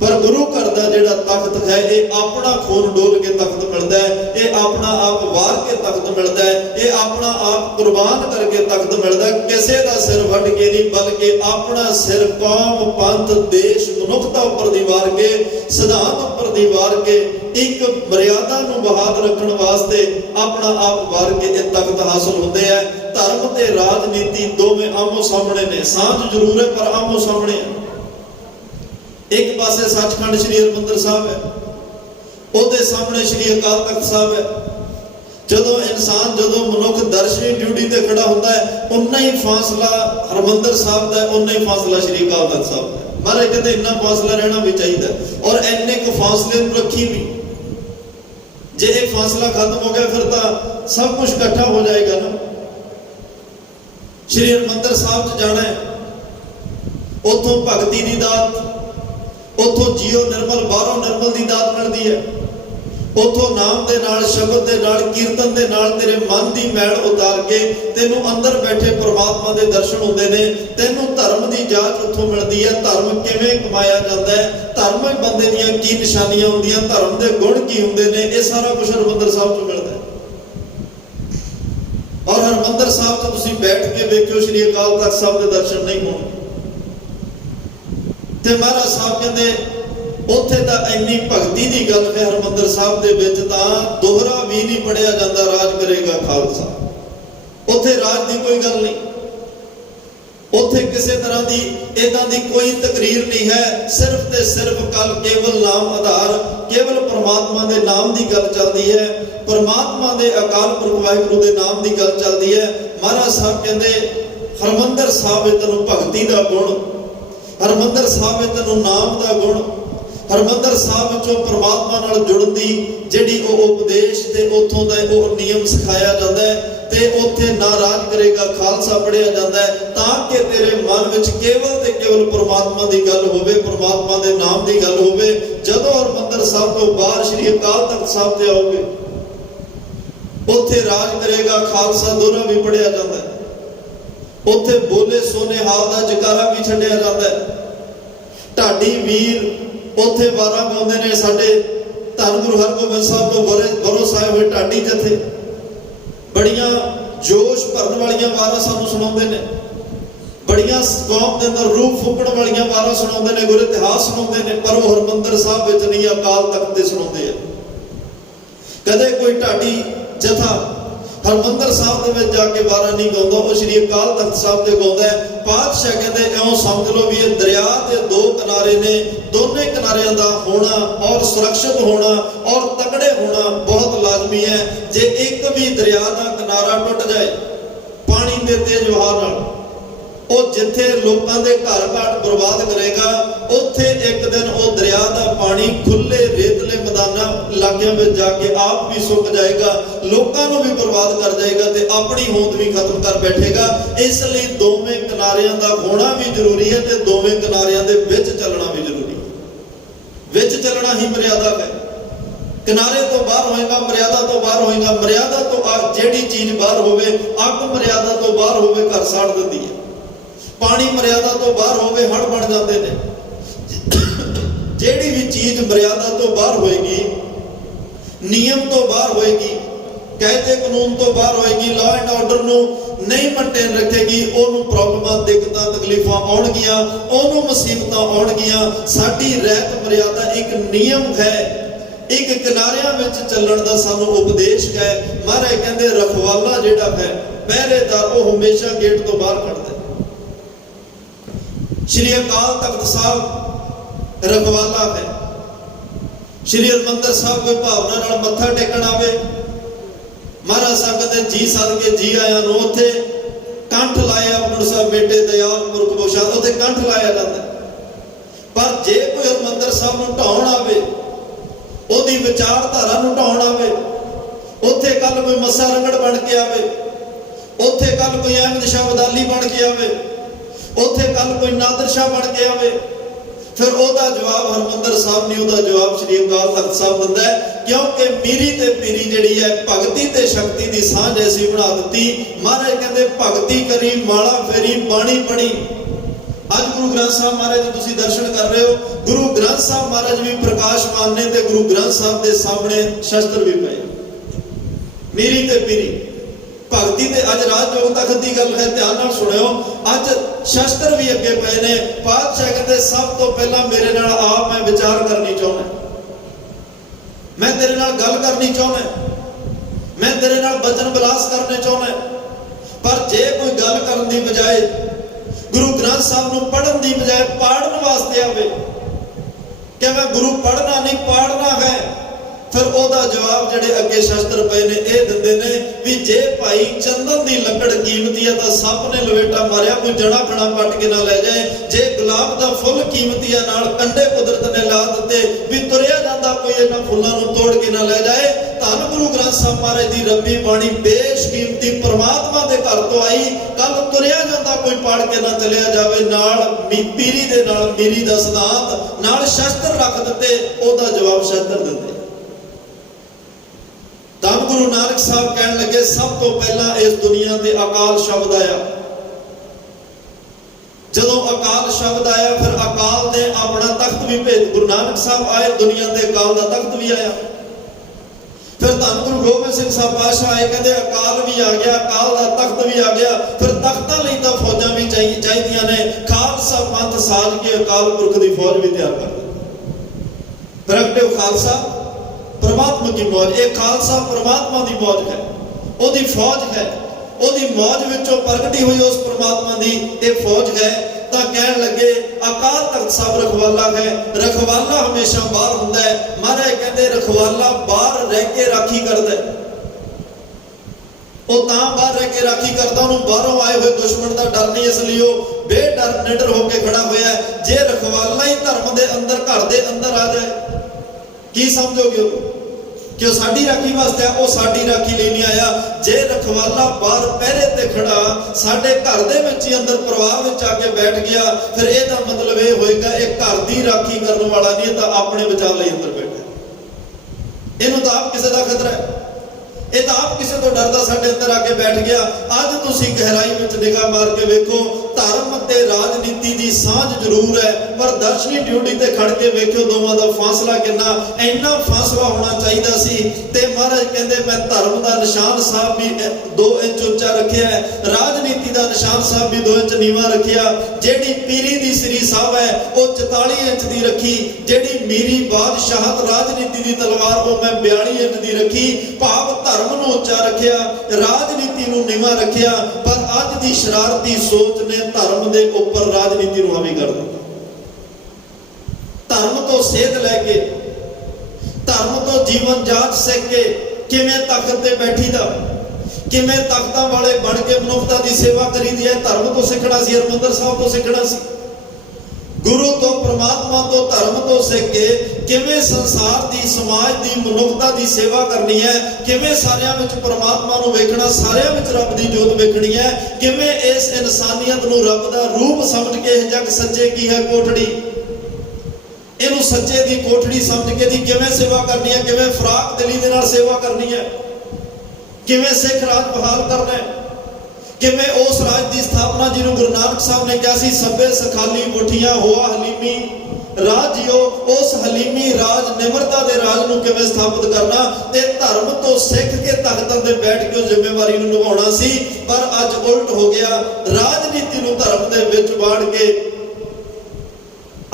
ਪਰ ਗੁਰੂ ਘਰ ਦਾ ਜਿਹੜਾ ਤਖਤ ਹੈ, ਇਹ ਆਪਣਾ ਖੂਨ ਡੋਲ ਕੇ ਤਖਤ ਮਿਲਦਾ ਹੈ, ਇਹ ਆਪਣਾ ਆਪ ਵਾਰ ਕੇ ਤਖਤ ਮਿਲਦਾ ਹੈ, ਇਹ ਆਪਣਾ ਆਪ ਕੁਰਬਾਨ ਕਰਕੇ ਤਖਤ ਮਿਲਦਾ। ਕਿਸੇ ਦਾ ਸਿਰ ਵੱਢ ਕੇ ਨਹੀਂ, ਬਲਕਿ ਆਪਣਾ ਸਿਰ ਕੌਮ, ਪੰਥ, ਦੇਸ਼, ਮਨੁੱਖਤਾ ਉੱਪਰ ਦੀ ਵਾਰ ਕੇ, ਸਿਧਾਂਤ ਉੱਪਰ ਦੀ ਵਾਰ ਕੇ, ਇੱਕ ਮਰਿਆਦਾ ਨੂੰ ਬਹਾਲ ਰੱਖਣ ਵਾਸਤੇ ਆਪਣਾ ਆਪ ਵਾਰ ਕੇ ਇਹ ਤਖਤ ਹਾਸਲ ਹੁੰਦੇ ਆ। ਧਰਮ ਤੇ ਰਾਜਨੀਤੀ ਦੋਵੇਂ ਆਮੋ ਸਾਹਮਣੇ ਨੇ, ਸਾਂਝ ਜ਼ਰੂਰ ਹੈ ਪਰ ਆਮੋ ਸਾਹਮਣੇ ਹੈ। ਇੱਕ ਪਾਸੇ ਸੱਚਖੰਡ ਸ੍ਰੀ ਹਰਿਮੰਦਰ ਸਾਹਿਬ ਹੈ, ਉਹਦੇ ਸਾਹਮਣੇ ਸ੍ਰੀ ਅਕਾਲ ਤਖਤ ਸਾਹਿਬ ਹੈ। ਜਦੋਂ ਮਨੁੱਖ ਦਰਸ਼ਨੀ ਡਿਊਟੀ ਤੇ ਖੜਾ ਹੁੰਦਾ ਹੈ, ਉਨਾ ਹੀ ਫਾਸਲਾ ਹਰਿਮੰਦਰ ਸਾਹਿਬ ਦਾ ਹੈ, ਉਨਾ ਹੀ ਫਾਸਲਾ ਸ੍ਰੀ ਅਕਾਲ ਤਖਤ ਸਾਹਿਬ ਦਾ ਹੈ। ਮਹਾਰਾਜ ਕਹਿੰਦੇ ਇੰਨਾ ਫਾਸਲਾ ਰਹਿਣਾ ਵੀ ਚਾਹੀਦਾ, ਔਰ ਇੰਨੇ ਕੁ ਫਾਸਲੇ ਨੂੰ ਰੱਖੀ ਵੀ। ਜੇ ਇਹ ਫਾਸਲਾ ਖਤਮ ਹੋ ਗਿਆ ਫਿਰ ਤਾਂ ਸਭ ਕੁਝ ਇਕੱਠਾ ਹੋ ਜਾਏਗਾ ਨਾ। ਸ੍ਰੀ ਹਰਿਮੰਦਰ ਸਾਹਿਬ 'ਚ ਜਾਣਾ ਹੈ, ਉੱਥੋਂ ਭਗਤੀ ਦੀ ਦਾਤ, ਉੱਥੋਂ ਜੀਓ ਨਿਰਮਲ, ਬਾਹਰੋਂ ਨਿਰਮਲ ਦੀ ਦਾਤ ਮਿਲਦੀ ਹੈ। ਉੱਥੋਂ ਨਾਮ ਦੇ ਨਾਲ, ਸ਼ਬਦ ਦੇ ਨਾਲ, ਕੀਰਤਨ ਦੇ ਨਾਲ ਤੇਰੇ ਮਨ ਦੀ ਮੈਲ ਉਤਾਰ ਕੇ ਤੈਨੂੰ ਅੰਦਰ ਬੈਠੇ ਪ੍ਰਮਾਤਮਾ ਦੇ ਦਰਸ਼ਨ ਹੁੰਦੇ ਨੇ। ਤੈਨੂੰ ਧਰਮ ਦੀ ਜਾਂਚ ਉੱਥੋਂ ਮਿਲਦੀ ਹੈ। ਧਰਮ ਕਿਵੇਂ ਕਮਾਇਆ ਜਾਂਦਾ ਹੈ, ਧਰਮ ਬੰਦੇ ਦੀਆਂ ਕੀ ਨਿਸ਼ਾਨੀਆਂ ਹੁੰਦੀਆਂ, ਧਰਮ ਦੇ ਗੁਣ ਕੀ ਹੁੰਦੇ ਨੇ, ਇਹ ਸਾਰਾ ਕੁਝ ਹਰਿਮੰਦਰ ਸਾਹਿਬ ਤੋਂ ਮਿਲਦਾ ਹੈ। ਔਰ ਹਰਿਮੰਦਰ ਸਾਹਿਬ ਤੋਂ ਤੁਸੀਂ ਬੈਠ ਕੇ ਵੇਖਿਓ, ਸ੍ਰੀ ਅਕਾਲ ਤਖਤ ਸਾਹਿਬ ਦੇ ਦਰਸ਼ਨ ਨਹੀਂ ਹੋਣਗੇ। ਤੇ ਮਹਾਰਾਜ ਸਾਹਿਬ ਕਹਿੰਦੇ ਉੱਥੇ ਤਾਂ ਇੰਨੀ ਭਗਤੀ ਦੀ ਗੱਲ ਹੈ ਹਰਿਮੰਦਰ ਸਾਹਿਬ ਦੇ ਵਿੱਚ, ਤਾਂ ਦੋਹਰਾ ਵੀ ਨਹੀਂ ਪੜਿਆ ਜਾਂਦਾ, ਰਾਜ ਕਰੇਗਾ ਖਾਲਸਾ। ਉੱਥੇ ਰਾਜ ਦੀ ਕੋਈ ਗੱਲ ਨਹੀਂ, ਉੱਥੇ ਕਿਸੇ ਤਰ੍ਹਾਂ ਦੀ ਇਦਾਂ ਦੀ ਕੋਈ ਤਕਰੀਰ ਨਹੀਂ ਹੈ। ਸਿਰਫ ਤੇ ਸਿਰਫ ਕੇਵਲ ਨਾਮ ਆਧਾਰ, ਕੇਵਲ ਪਰਮਾਤਮਾ ਦੇ ਨਾਮ ਦੀ ਗੱਲ ਚੱਲਦੀ ਹੈ, ਪਰਮਾਤਮਾ ਦੇ ਅਕਾਲ ਪੁਰਖ ਵਾਹਿਗੁਰੂ ਦੇ ਨਾਮ ਦੀ ਗੱਲ ਚੱਲਦੀ ਹੈ। ਮਹਾਰਾਜ ਸਾਹਿਬ ਕਹਿੰਦੇ ਹਰਿਮੰਦਰ ਸਾਹਿਬ ਵਿੱਚ ਤੈਨੂੰ ਭਗਤੀ ਦਾ ਗੁਣ, ਹਰਿਮੰਦਰ ਸਾਹਿਬ ਵਿੱਚ ਤੈਨੂੰ ਨਾਮ ਦਾ ਗੁਣ, ਹਰਿਮੰਦਰ ਸਾਹਿਬ ਵਿੱਚੋਂ ਪਰਮਾਤਮਾ ਨਾਲ ਜੁੜਨ ਦੀ ਜਿਹੜੀ ਉਹ ਉਪਦੇਸ਼ ਤੇ ਉੱਥੋਂ ਦਾ ਉਹ ਨਿਯਮ ਸਿਖਾਇਆ ਜਾਂਦਾ ਹੈ। ਤੇ ਉੱਥੇ ਨਾ ਰਾਜ ਕਰੇਗਾ ਖਾਲਸਾ ਪੜਿਆ ਜਾਂਦਾ ਹੈ, ਤਾਂ ਕਿ ਤੇਰੇ ਮਨ ਵਿੱਚ ਕੇਵਲ ਤੇ ਕੇਵਲ ਪਰਮਾਤਮਾ ਦੀ ਗੱਲ ਹੋਵੇ, ਪਰਮਾਤਮਾ ਦੇ ਨਾਮ ਦੀ ਗੱਲ ਹੋਵੇ। ਜਦੋਂ ਹਰਿਮੰਦਰ ਸਾਹਿਬ ਤੋਂ ਬਾਹਰ ਸ੍ਰੀ ਅਕਾਲ ਤਖਤ ਸਾਹਿਬ ਤੇ ਆਓਗੇ, ਉੱਥੇ ਰਾਜ ਕਰੇਗਾ ਖਾਲਸਾ ਦੋਹਰਾ ਵੀ ਪੜਿਆ ਜਾਂਦਾ ਹੈ। ਉੱਥੇ ਬੋਲੇ ਸੋਨੇ ਹਾਲ ਦਾ ਜਕਾਰਾ ਵੀ ਛੱਡਿਆ ਜਾਂਦਾ ਹੈ। ਢਾਡੀ ਵੀਰ ਉੱਥੇ ਵਾਰਾਂ ਗਾਉਂਦੇ ਨੇ। ਸਾਡੇ ਧੰਨ ਗੁਰੂ ਹਰਗੋਬਿੰਦ ਸਾਹਿਬ ਤੋਂ ਬਰੋ ਸਾਹਿਬ ਹੋਏ ਢਾਡੀ ਜਥੇ ਬੜੀਆਂ ਜੋਸ਼ ਭਰਨ ਵਾਲੀਆਂ ਵਾਰਾਂ ਸਾਨੂੰ ਸੁਣਾਉਂਦੇ ਨੇ, ਬੜੀਆਂ ਕੌਮ ਦੇ ਅੰਦਰ ਰੂਹ ਫੂਕਣ ਵਾਲੀਆਂ ਵਾਰਾਂ ਸੁਣਾਉਂਦੇ ਨੇ, ਗੁਰ ਇਤਿਹਾਸ ਸੁਣਾਉਂਦੇ ਨੇ। ਪਰ ਉਹ ਹਰਿਮੰਦਰ ਸਾਹਿਬ ਵਿੱਚ ਨਹੀਂ, ਅਕਾਲ ਤਖਤ ਤੇ ਸੁਣਾਉਂਦੇ ਆ। ਕਦੇ ਕੋਈ ਢਾਡੀ ਜਥਾ ਹਰਿਮੰਦਰ ਸਾਹਿਬ ਦੇ ਵਿੱਚ ਜਾ ਕੇ ਵਾਰਾਂ ਨਹੀਂ ਗਾਉਂਦਾ, ਉਹ ਸ੍ਰੀ ਅਕਾਲ ਤਖਤ ਸਾਹਿਬ ਤੇ ਗਾਉਂਦਾ ਹੈ। ਪਾਤਸ਼ਾਹ ਕਹਿੰਦੇ ਇਉਂ ਸਮਝ ਲਓ ਵੀ ਇਹ ਦਰਿਆ ਦੇ ਦੋ ਕਿਨਾਰੇ ਨੇ, ਦੋਨੇ ਕਿਨਾਰਿਆਂ ਦਾ ਹੋਣਾ ਔਰ ਸੁਰੱਖਿਅਤ ਹੋਣਾ ਔਰ ਤਕੜੇ ਹੋਣਾ ਬਹੁਤ ਲਾਜ਼ਮੀ ਹੈ। ਜੇ ਇੱਕ ਵੀ ਦਰਿਆ ਦਾ ਕਿਨਾਰਾ ਟੁੱਟ ਜਾਏ ਪਾਣੀ ਦੇ ਤੇਜ਼ ਵਹਾਅ ਨਾਲ, ਉਹ ਜਿੱਥੇ ਲੋਕਾਂ ਦੇ ਘਰ ਘਾਟ ਬਰਬਾਦ ਕਰੇਗਾ, ਉੱਥੇ ਇੱਕ ਦਿਨ ਉਹ ਦਰਿਆ ਦਾ ਪਾਣੀ ਖੁੱਲੇ ਰੇਤਲੇ ਮੈਦਾਨਾਂ ਇਲਾਕਿਆਂ ਵਿੱਚ ਜਾ ਕੇ ਆਪ ਵੀ ਸੁੱਕ ਜਾਏਗਾ, ਲੋਕਾਂ ਨੂੰ ਵੀ ਬਰਬਾਦ ਕਰ ਜਾਏਗਾ ਤੇ ਆਪਣੀ ਹੋਂਦ ਵੀ ਖਤਮ ਕਰ ਬੈਠੇਗਾ। ਇਸ ਲਈ ਦੋਵੇਂ ਕਿਨਾਰਿਆਂ ਦਾ ਹੋਣਾ ਵੀ ਜ਼ਰੂਰੀ ਹੈ ਤੇ ਦੋਵੇਂ ਕਿਨਾਰਿਆਂ ਦੇ ਵਿੱਚ ਚੱਲਣਾ ਵੀ ਜ਼ਰੂਰੀ ਹੈ। ਵਿੱਚ ਚੱਲਣਾ ਹੀ ਮਰਿਆਦਾ ਹੈ। ਕਿਨਾਰੇ ਤੋਂ ਬਾਹਰ ਹੋਏਗਾ, ਮਰਿਆਦਾ ਤੋਂ ਬਾਹਰ ਹੋਏਗਾ। ਮਰਿਆਦਾ ਤੋਂ ਜਿਹੜੀ ਚੀਜ਼ ਬਾਹਰ ਹੋਵੇ, ਅੱਗ ਮਰਿਆਦਾ ਤੋਂ ਬਾਹਰ ਹੋਵੇ ਘਰ ਸਾੜ ਦਿੰਦੀ ਹੈ। ਪਾਣੀ ਮਰਿਆਦਾ ਤੋਂ ਬਾਹਰ ਹੋਵੇ ਹੜ੍ਹ ਬਣ ਜਾਂਦੇ ਨੇ। ਜਿਹੜੀ ਵੀ ਚੀਜ਼ ਮਰਿਆਦਾ ਤੋਂ ਬਾਹਰ ਹੋਏਗੀ, ਨਿਯਮ ਤੋਂ ਬਾਹਰ ਹੋਏਗੀ, ਕਾਇਦੇ ਕਾਨੂੰਨ ਤੋਂ ਬਾਹਰ ਹੋਏਗੀ, ਲਾਅ ਐਂਡ ਆਰਡਰ ਨੂੰ ਨਹੀਂ ਮੇਨਟੇਨ ਰੱਖੇਗੀ, ਉਹਨੂੰ ਪ੍ਰੋਬਲਮਾਂ, ਦਿੱਕਤਾਂ, ਤਕਲੀਫਾਂ ਆਉਣਗੀਆਂ, ਉਹਨੂੰ ਮੁਸੀਬਤਾਂ ਆਉਣਗੀਆਂ। ਸਾਡੀ ਰਹਿਤ ਮਰਿਆਦਾ ਇੱਕ ਨਿਯਮ ਹੈ, ਇੱਕ ਕਿਨਾਰਿਆਂ ਵਿੱਚ ਚੱਲਣ ਦਾ ਸਾਨੂੰ ਉਪਦੇਸ਼ ਹੈ। ਮਹਾਰਾਜ ਕਹਿੰਦੇ ਰਖਵਾਲਾ ਜਿਹੜਾ ਹੈ, ਪਹਿਰੇਦਾਰ, ਉਹ ਹਮੇਸ਼ਾ ਗੇਟ ਤੋਂ ਬਾਹਰ ਖੜਦਾ। ਸ੍ਰੀ ਅਕਾਲ ਤਖਤ ਸਾਹਿਬ ਰਖਵਾਲਾ ਹੈ। ਸ੍ਰੀ ਹਰਿਮੰਦਰ ਸਾਹਿਬ ਕੋਈ ਭਾਵਨਾ ਨਾਲ ਮੱਥਾ ਟੇਕਣ ਆਵੇ, ਮਹਾਰਾਜ ਸਾਹਿਬ ਕਹਿੰਦੇ ਜੀ ਸਦਕੇ ਜੀ ਆਇਆਂ ਨੂੰ। ਉੱਥੇ ਕੰਠ ਲਾਇਆ ਗੁਰੂ ਸਾਹਿਬ ਬੇਟੇ ਦਇਆਲ ਪੁਰਖ ਬਖਸ਼ਾ, ਉੱਥੇ ਕੰਠ ਲਾਇਆ ਜਾਂਦਾ। ਪਰ ਜੇ ਕੋਈ ਹਰਿਮੰਦਰ ਸਾਹਿਬ ਨੂੰ ਢਾਉਣ ਆਵੇ, ਉਹਦੀ ਵਿਚਾਰਧਾਰਾ ਨੂੰ ਢਾਉਣ ਆਵੇ। ਉੱਥੇ ਕੱਲ ਕੋਈ ਮੱਸਾ ਰੰਗੜ ਬਣ ਕੇ ਆਵੇ, ਉੱਥੇ ਕੱਲ ਕੋਈ ਅਹਿਮਦ ਸ਼ਾਹ ਅਬਦਾਲੀ ਬਣ ਕੇ ਆਵੇ, ਉੱਥੇ ਕੱਲ ਕੋਈ ਨਾਦਰ ਸ਼ਾਹ ਬਣ ਕੇ ਆਵੇ। ਫਿਰ ਉਹਦਾ ਜਵਾਬ ਹਰਮੰਦਰ ਸਾਹਿਬ ਨਹੀਂ, ਉਹਦਾ ਜਵਾਬ ਸ਼੍ਰੀ ਅਕਾਲ ਤਖਤ ਸਾਹਿਬ ਦਿੰਦਾ ਹੈ, ਕਿਉਂਕਿ ਮੀਰੀ ਤੇ ਪੀਰੀ ਜਿਹੜੀ ਹੈ ਭਗਤੀ ਤੇ ਸ਼ਕਤੀ ਦੀ ਸਾਂਝ ਐਸੀ ਬਣਾ ਦਿੱਤੀ। ਮਹਾਰਾਜ ਕਹਿੰਦੇ ਭਗਤੀ ਕਰੀ, ਮਾਲਾ ਫੇਰੀ, ਬਾਣੀ ਪੜੀ। ਅੱਜ ਗੁਰੂ ਗ੍ਰੰਥ ਸਾਹਿਬ ਮਹਾਰਾਜ ਦੇ ਤੁਸੀਂ ਦਰਸ਼ਨ ਕਰ ਰਹੇ ਹੋ। ਗੁਰੂ ਗ੍ਰੰਥ ਸਾਹਿਬ ਮਹਾਰਾਜ ਵੀ ਪ੍ਰਕਾਸ਼ਮਾਨ ਨੇ ਤੇ ਗੁਰੂ ਗ੍ਰੰਥ ਸਾਹਿਬ ਦੇ ਸਾਹਮਣੇ ਸ਼ਸਤਰ ਵੀ ਪਏ। ਮੀਰੀ ਤੇ ਪੀਰੀ ਭਗਤੀ ਤੇ ਅੱਜ ਰਾਜਯੋਗ ਤਖਤ ਦੀ ਗੱਲ ਹੈ, ਧਿਆਨ ਨਾਲ ਸੁਣਿਓ। ਅੱਜ ਸ਼ਸਤਰ ਵੀ ਅੱਗੇ ਪਏ ਨੇ। ਪਾਤਸ਼ਾਹ ਕਹਿੰਦੇ ਸਭ ਤੋਂ ਪਹਿਲਾਂ ਮੇਰੇ ਨਾਲ ਆਪ ਮੈਂ ਵਿਚਾਰ ਕਰਨੀ ਚਾਹੁੰਦਾ, ਮੈਂ ਤੇਰੇ ਨਾਲ ਗੱਲ ਕਰਨੀ ਚਾਹੁੰਦਾ, ਮੈਂ ਤੇਰੇ ਨਾਲ ਬਚਨ ਵਿਲਾਸ ਕਰਨੇ ਚਾਹੁੰਦਾ। ਪਰ ਜੇ ਕੋਈ ਗੱਲ ਕਰਨ ਦੀ ਬਜਾਏ ਗੁਰੂ ਗ੍ਰੰਥ ਸਾਹਿਬ ਨੂੰ ਪੜ੍ਹਨ ਦੀ ਬਜਾਏ ਪਾੜਨ ਵਾਸਤੇ ਆਵੇ ਕਿ ਮੈਂ ਗੁਰੂ ਪੜ੍ਹਨਾ ਨਹੀਂ ਪਾੜਨਾ ਹੈ, ਫਿਰ ਉਹਦਾ ਜਵਾਬ ਜਿਹੜੇ ਅੱਗੇ ਸ਼ਸਤਰ ਪਏ ਨੇ ਇਹ ਦਿੰਦੇ ਨੇ ਵੀ ਜੇ ਭਾਈ ਚੰਦਨ ਦੀ ਲੱਕੜ ਕੀਮਤੀ ਹੈ ਤਾਂ ਸੱਪ ਨੇ ਲਵੇਟਾ ਮਾਰਿਆ ਕੋਈ ਜੜਾ ਖਣਾ ਪੱਟ ਕੇ ਨਾ ਲੈ ਜਾਏ। ਜੇ ਗੁਲਾਬ ਦਾ ਫੁੱਲ ਕੀਮਤੀ ਹੈ ਨਾਲ ਕੰਡੇ ਕੁਦਰਤ ਨੇ ਲਾ ਦਿੱਤੇ ਵੀ ਤੁਰਿਆ ਜਾਂਦਾ ਕੋਈ ਇਹਨਾਂ ਫੁੱਲਾਂ ਨੂੰ ਤੋੜ ਕੇ ਨਾ ਲੈ ਜਾਏ। ਧੰਨ ਗੁਰੂ ਗ੍ਰੰਥ ਸਾਹਿਬ ਮਹਾਰਾਜ ਦੀ ਰੱਬੀ ਬਾਣੀ ਬੇਸ਼ਕੀਮਤੀ ਪਰਮਾਤਮਾ ਦੇ ਘਰ ਤੋਂ ਆਈ। ਕੱਲ ਤੁਰਿਆ ਜਾਂਦਾ ਕੋਈ ਪੜ ਕੇ ਨਾ ਚਲਿਆ ਜਾਵੇ। ਨਾਲ ਪੀਰੀ ਦੇ ਨਾਲ ਮੀਰੀ ਦਾ ਸਿਧਾਂਤ ਨਾਲ ਸ਼ਸਤਰ ਰੱਖ ਦਿੱਤੇ, ਉਹਦਾ ਜਵਾਬ ਸ਼ਸਤਰ ਦਿੰਦੇ। ਧੰਨ ਗੁਰੂ ਨਾਨਕ ਸਾਹਿਬ ਕਹਿਣ ਲੱਗੇ ਸਭ ਤੋਂ ਪਹਿਲਾਂ ਇਸ ਦੁਨੀਆ ਤੇ ਅਕਾਲ ਸ਼ਬਦ ਆਇਆ। ਜਦੋਂ ਅਕਾਲ ਸ਼ਬਦ ਆਇਆ ਫਿਰ ਅਕਾਲ ਨੇ ਆਪਣਾ ਤਖਤ ਵੀ ਭੇਜ, ਗੁਰੂ ਨਾਨਕ ਸਾਹਿਬ ਆਏ ਦੁਨੀਆ ਤੇ ਅਕਾਲ ਦਾ ਤਖਤ ਵੀ ਆਇਆ। ਫਿਰ ਧੰਨ ਗੁਰੂ ਗੋਬਿੰਦ ਸਿੰਘ ਸਾਹਿਬ ਪਾਤਸ਼ਾਹ ਆਏ, ਕਹਿੰਦੇ ਅਕਾਲ ਵੀ ਆ ਗਿਆ, ਅਕਾਲ ਦਾ ਤਖਤ ਵੀ ਆ ਗਿਆ। ਫਿਰ ਤਖਤਾਂ ਲਈ ਤਾਂ ਫੌਜਾਂ ਵੀ ਚਾਹੀਦੀਆਂ ਨੇ। ਖਾਲਸਾ ਪੰਥ ਸਾਜ ਕੇ ਅਕਾਲ ਪੁਰਖ ਦੀ ਫੌਜ ਵੀ ਤਿਆਰ ਕਰ ਦਿੱਤੀ। ਪ੍ਰਗਟਿਓ ਖਾਲਸਾ परमात्मा की मौज। एक खालसा परमात्मा की मौज है, ओदी फौज है, ओदी मौज विचों प्रगटी हुई उस परमात्मा की एक फौज है। तां कहण लगे अकाल तख्त साहब रखवाला है। रखवाला हमेशा बाहर हुंदा है। महाराज कहते रखवाला बाहर रह के राखी करदा है। ਉਹ ਤਾਂ ਬਾਹਰ ਰਹਿ ਕੇ ਰਾਖੀ ਕਰਦਾ, ਉਹਨੂੰ ਬਾਹਰੋਂ ਆਏ ਹੋਏ ਦੁਸ਼ਮਣ ਦਾ ਡਰ ਨਹੀਂ, ਇਸ ਲਈ ਉਹ ਬੇਡਰ ਨਿਡਰ ਹੋ ਕੇ ਖੜਾ ਹੋਇਆ। ਜੇ ਰਖਵਾਲਾ ਹੀ ਧਰਮ ਦੇ ਅੰਦਰ ਘਰ ਦੇ ਅੰਦਰ ਆ ਜਾਏ ਕੀ ਸਮਝੋਗੇ ਕਿ ਉਹ ਸਾਡੀ ਰਾਖੀ ਵਾਸਤੇ ਆ? ਉਹ ਸਾਡੀ ਰਾਖੀ ਲਈ ਨਹੀਂ ਆਇਆ। ਜੇ ਰਖਵਾਲਾ ਬਾਹਰ ਪਹਿਰੇ ਤੇ ਖੜਾ ਸਾਡੇ ਘਰ ਦੇ ਵਿੱਚ ਹੀ ਅੰਦਰ ਪਰਿਵਾਰ ਵਿੱਚ ਆ ਕੇ ਬੈਠ ਗਿਆ, ਫਿਰ ਇਹਦਾ ਮਤਲਬ ਇਹ ਹੋਏਗਾ ਇਹ ਘਰ ਦੀ ਰਾਖੀ ਕਰਨ ਵਾਲਾ ਨਹੀਂ, ਤਾਂ ਆਪਣੇ ਬਚਾਅ ਲਈ ਅੰਦਰ ਬੈਠਾ। ਇਹਨੂੰ ਤਾਂ ਆਪ ਕਿਸੇ ਦਾ ਖਤਰਾ ਹੈ, ਇਹ ਤਾਂ ਆਪ ਕਿਸੇ ਤੋਂ ਡਰਦਾ ਸਾਡੇ ਅੰਦਰ ਆ ਕੇ ਬੈਠ ਗਿਆ। ਅੱਜ ਤੁਸੀਂ ਗਹਿਰਾਈ ਵਿੱਚ ਨਿਗਾਹ ਮਾਰ ਕੇ ਵੇਖੋ, ਧਰਮ ਤੇ ਰਾਜਨੀਤੀ ਦੀ ਸਾਂਝ ਜ਼ਰੂਰ ਹੈ, ਪਰ ਦਰਸ਼ਨੀ ਡਿਊਟੀ ਤੇ ਖੜ ਕੇ ਵੇਖਿਓ ਦੋਵਾਂ ਦਾ ਫਾਸਲਾ ਕਿੰਨਾ। ਇੰਨਾ ਫਾਸਲਾ ਹੋਣਾ ਚਾਹੀਦਾ ਸੀ। ਤੇ ਮਹਾਰਾਜ ਕਹਿੰਦੇ ਮੈਂ ਧਰਮ ਦਾ ਨਿਸ਼ਾਨ ਸਾਹਿਬ ਵੀ 2 ਇੰਚ ਉੱਚਾ ਰੱਖਿਆ ਹੈ, ਰਾਜਨੀਤੀ ਦਾ ਨਿਸ਼ਾਨ ਸਾਹਿਬ ਵੀ 2 ਇੰਚ ਨੀਵਾਂ ਰੱਖਿਆ। ਜਿਹੜੀ ਪੀਰੀ ਦੀ ਸ੍ਰੀ ਸਾਹਿਬ ਹੈ ਉਹ 44 ਇੰਚ ਦੀ ਰੱਖੀ। ਜਿਹੜੀ ਮੀਰੀ ਬਾਦਸ਼ਾਹਤ ਰਾਜਨੀਤੀ ਦੀ ਤਲਵਾਰ ਉਹ ਮੈਂ 42 ਇੰਚ ਦੀ ਰੱਖੀ। ਭਾਵ ਧਰਮ ਨੂੰ ਉੱਚਾ ਰੱਖਿਆ, ਰਾਜਨੀਤੀ ਨੂੰ ਨੀਵਾਂ ਰੱਖਿਆ। ਪਰ ਅੱਜ ਦੀ ਸ਼ਰਾਰਤੀ ਸੋਚ ਨੇ ਧਰਮ ਦੇ ਉੱਪਰ ਰਾਜਨੀਤੀ ਨੂੰ ਹਾਵੀ ਕਰ ਦਿੱਤਾ। ਧਰਮ ਤੋਂ ਸੇਧ ਲੈ ਕੇ, ਧਰਮ ਤੋਂ ਜੀਵਨ ਜਾਂਚ ਸਿੱਖ ਕੇ ਕਿਵੇਂ ਤਖਤ ਤੇ ਬੈਠੀ ਦਾ, ਕਿਵੇਂ ਤਖਤਾਂ ਵਾਲੇ ਬਣ ਕੇ ਮਨੁੱਖਤਾ ਦੀ ਸੇਵਾ ਕਰੀਦੀ ਹੈ, ਧਰਮ ਤੋਂ ਸਿੱਖਣਾ ਸੀ, ਹਰਿਮੰਦਰ ਸਾਹਿਬ ਤੋਂ ਸਿੱਖਣਾ ਸੀ। ਗੁਰੂ ਤੋਂ, ਪਰਮਾਤਮਾ ਤੋਂ, ਧਰਮ ਤੋਂ ਸਿੱਖ ਕੇ ਕਿਵੇਂ ਸੰਸਾਰ ਦੀ, ਸਮਾਜ ਦੀ, ਮਨੁੱਖਤਾ ਦੀ ਸੇਵਾ ਕਰਨੀ ਹੈ, ਕਿਵੇਂ ਸਾਰਿਆਂ ਵਿੱਚ ਪਰਮਾਤਮਾ ਨੂੰ ਵੇਖਣਾ, ਸਾਰਿਆਂ ਵਿੱਚ ਰੱਬ ਦੀ ਜੋਤ ਵੇਖਣੀ ਹੈ, ਕਿਵੇਂ ਇਸ ਇਨਸਾਨੀਅਤ ਨੂੰ ਰੱਬ ਦਾ ਰੂਪ ਸਮਝ ਕੇ ਇਹ ਜਗ ਸੱਚੇ ਕੀ ਹੈ ਕੋਠੜੀ, ਇਹਨੂੰ ਸੱਚੇ ਦੀ ਕੋਠੜੀ ਸਮਝ ਕੇ ਦੀ ਕਿਵੇਂ ਸੇਵਾ ਕਰਨੀ ਹੈ, ਕਿਵੇਂ ਫਰਾਕ ਦਿਲੀ ਦੇ ਨਾਲ ਸੇਵਾ ਕਰਨੀ ਹੈ, ਕਿਵੇਂ ਸਿੱਖ ਰਾਜ ਬਹਾਲ ਕਰਨਾ ਹੈ, ਕਿਵੇਂ ਉਸ ਰਾਜ ਦੀ ਸਥਾਪਨਾ ਜਿਹਨੂੰ ਗੁਰੂ ਨਾਨਕ ਸਾਹਿਬ ਨੇ ਕਿਹਾ ਸੀ ਸਭੇ ਸਖਾਲੀ ਮੁਠੀਆਂ ਹੋਆ ਹਲੀਮੀ ਰਾਜ ਜਿਓ, ਉਸ ਹਲੀਮੀ ਰਾਜ ਨਿਮਰਤਾ ਦੇ ਰਾਜ ਨੂੰ ਕਿਵੇਂ ਸਥਾਪਿਤ ਕਰਨਾ। ਤੇ ਧਰਮ ਤੋਂ ਸਿੱਖ ਕੇ ਤਖਤਾਂ ਤੇ ਬੈਠ ਕੇ ਉਸ ਜ਼ਿੰਮੇਵਾਰੀ ਨੂੰ ਨਿਭਾਉਣਾ ਸੀ। ਪਰ ਅੱਜ ਉਲਟ ਹੋ ਗਿਆ, ਰਾਜਨੀਤੀ ਨੂੰ ਧਰਮ ਦੇ ਵਿੱਚ ਵਾੜ ਕੇ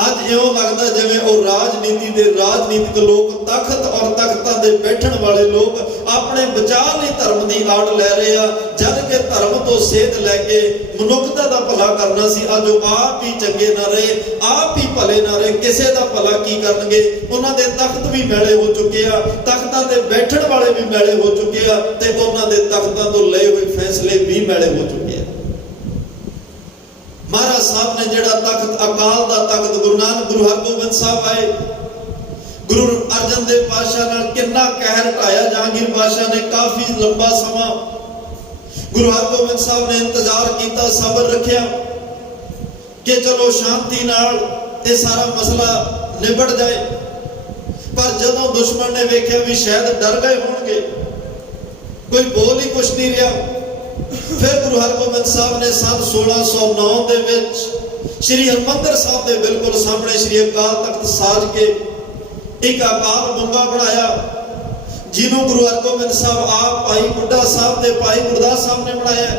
ਅੱਜ ਇਉਂ ਲੱਗਦਾ ਜਿਵੇਂ ਉਹ ਰਾਜਨੀਤੀ ਦੇ ਰਾਜਨੀਤਿਕ ਲੋਕ, ਤਖਤ ਔਰ ਤਖਤਾਂ ਦੇ ਬੈਠਣ ਵਾਲੇ ਲੋਕ ਆਪਣੇ ਬਚਾਅ ਲਈ ਧਰਮ ਦੀ ਆੜ ਲੈ ਰਹੇ ਆ, ਜਦ ਕਿ ਧਰਮ ਤੋਂ ਸੇਧ ਲੈ ਕੇ ਮਨੁੱਖਤਾ ਦਾ ਭਲਾ ਕਰਨਾ ਸੀ। ਅੱਜ ਉਹ ਆਪ ਹੀ ਚੰਗੇ ਨਾ ਰਹੇ, ਆਪ ਹੀ ਭਲੇ ਨਾ ਰਹੇ, ਕਿਸੇ ਦਾ ਭਲਾ ਕੀ ਕਰਨਗੇ। ਉਹਨਾਂ ਦੇ ਤਖਤ ਵੀ ਮੈਲੇ ਹੋ ਚੁੱਕੇ ਆ, ਤਖਤਾਂ ਤੇ ਬੈਠਣ ਵਾਲੇ ਵੀ ਮੈਲੇ ਹੋ ਚੁੱਕੇ ਆ, ਤੇ ਉਹਨਾਂ ਦੇ ਤਖਤਾਂ ਤੋਂ ਲਏ ਹੋਏ ਫੈਸਲੇ ਵੀ ਮੈਲੇ ਹੋ ਚੁੱਕੇ ਆ। ਮਹਾਰਾਜ ਸਾਹਿਬ ਨੇ ਜਿਹੜਾ ਤਖਤ, ਅਕਾਲ ਦਾ ਤਖਤ, ਗੁਰੂ ਨਾਨਕ, ਗੁਰੂ ਹਰਗੋਬਿੰਦ ਸਾਹਿਬ ਆਏ, ਗੁਰੂ ਅਰਜਨ ਦੇਵ ਪਾਤਸ਼ਾਹ ਨਾਲ ਕਿੰਨਾ ਕਹਿਰ ਢਾਇਆ ਜਹਾਂਗੀਰ ਬਾਦਸ਼ਾਹ ਨੇ। ਕਾਫੀ ਲੰਬਾ ਸਮਾਂ ਗੁਰੂ ਹਰਗੋਬਿੰਦ ਸਾਹਿਬ ਨੇ ਇੰਤਜ਼ਾਰ ਕੀਤਾ, ਸਬਰ ਰੱਖਿਆ ਕਿ ਚਲੋ ਸ਼ਾਂਤੀ ਨਾਲ ਇਹ ਸਾਰਾ ਮਸਲਾ ਨਿਬੜ ਜਾਏ। ਪਰ ਜਦੋਂ ਦੁਸ਼ਮਣ ਨੇ ਵੇਖਿਆ ਵੀ ਸ਼ਾਇਦ ਡਰ ਗਏ ਹੋਣਗੇ, ਕੋਈ ਬੋਲ ਹੀ ਕੁਛ ਨਹੀਂ ਰਿਹਾ, ਫਿਰ ਗੁਰੂ ਹਰਗੋਬਿੰਦ ਸਾਹਿਬ ਨੇ ਸੰਨ 1609 ਦੇ ਵਿੱਚ ਸ਼੍ਰੀ ਹਰਿਮੰਦਰ ਸਾਹਿਬ ਦੇ ਬਿਲਕੁਲ ਸਾਹਮਣੇ ਸ਼੍ਰੀ ਅਕਾਲ ਤਖਤ ਸਾਜ ਕੇ ਇੱਕ ਆਕਾਰ ਬੰਗਾ ਬਣਾਇਆ, ਜਿਹਨੂੰ ਗੁਰੂ ਹਰਗੋਬਿੰਦ ਸਾਹਿਬ ਆਪ ਭਾਈ ਬੁੱਢਾ ਸਾਹਿਬ ਤੇ ਭਾਈ ਗੁਰਦਾਸ ਸਾਹਿਬ ਨੇ ਬਣਾਇਆ।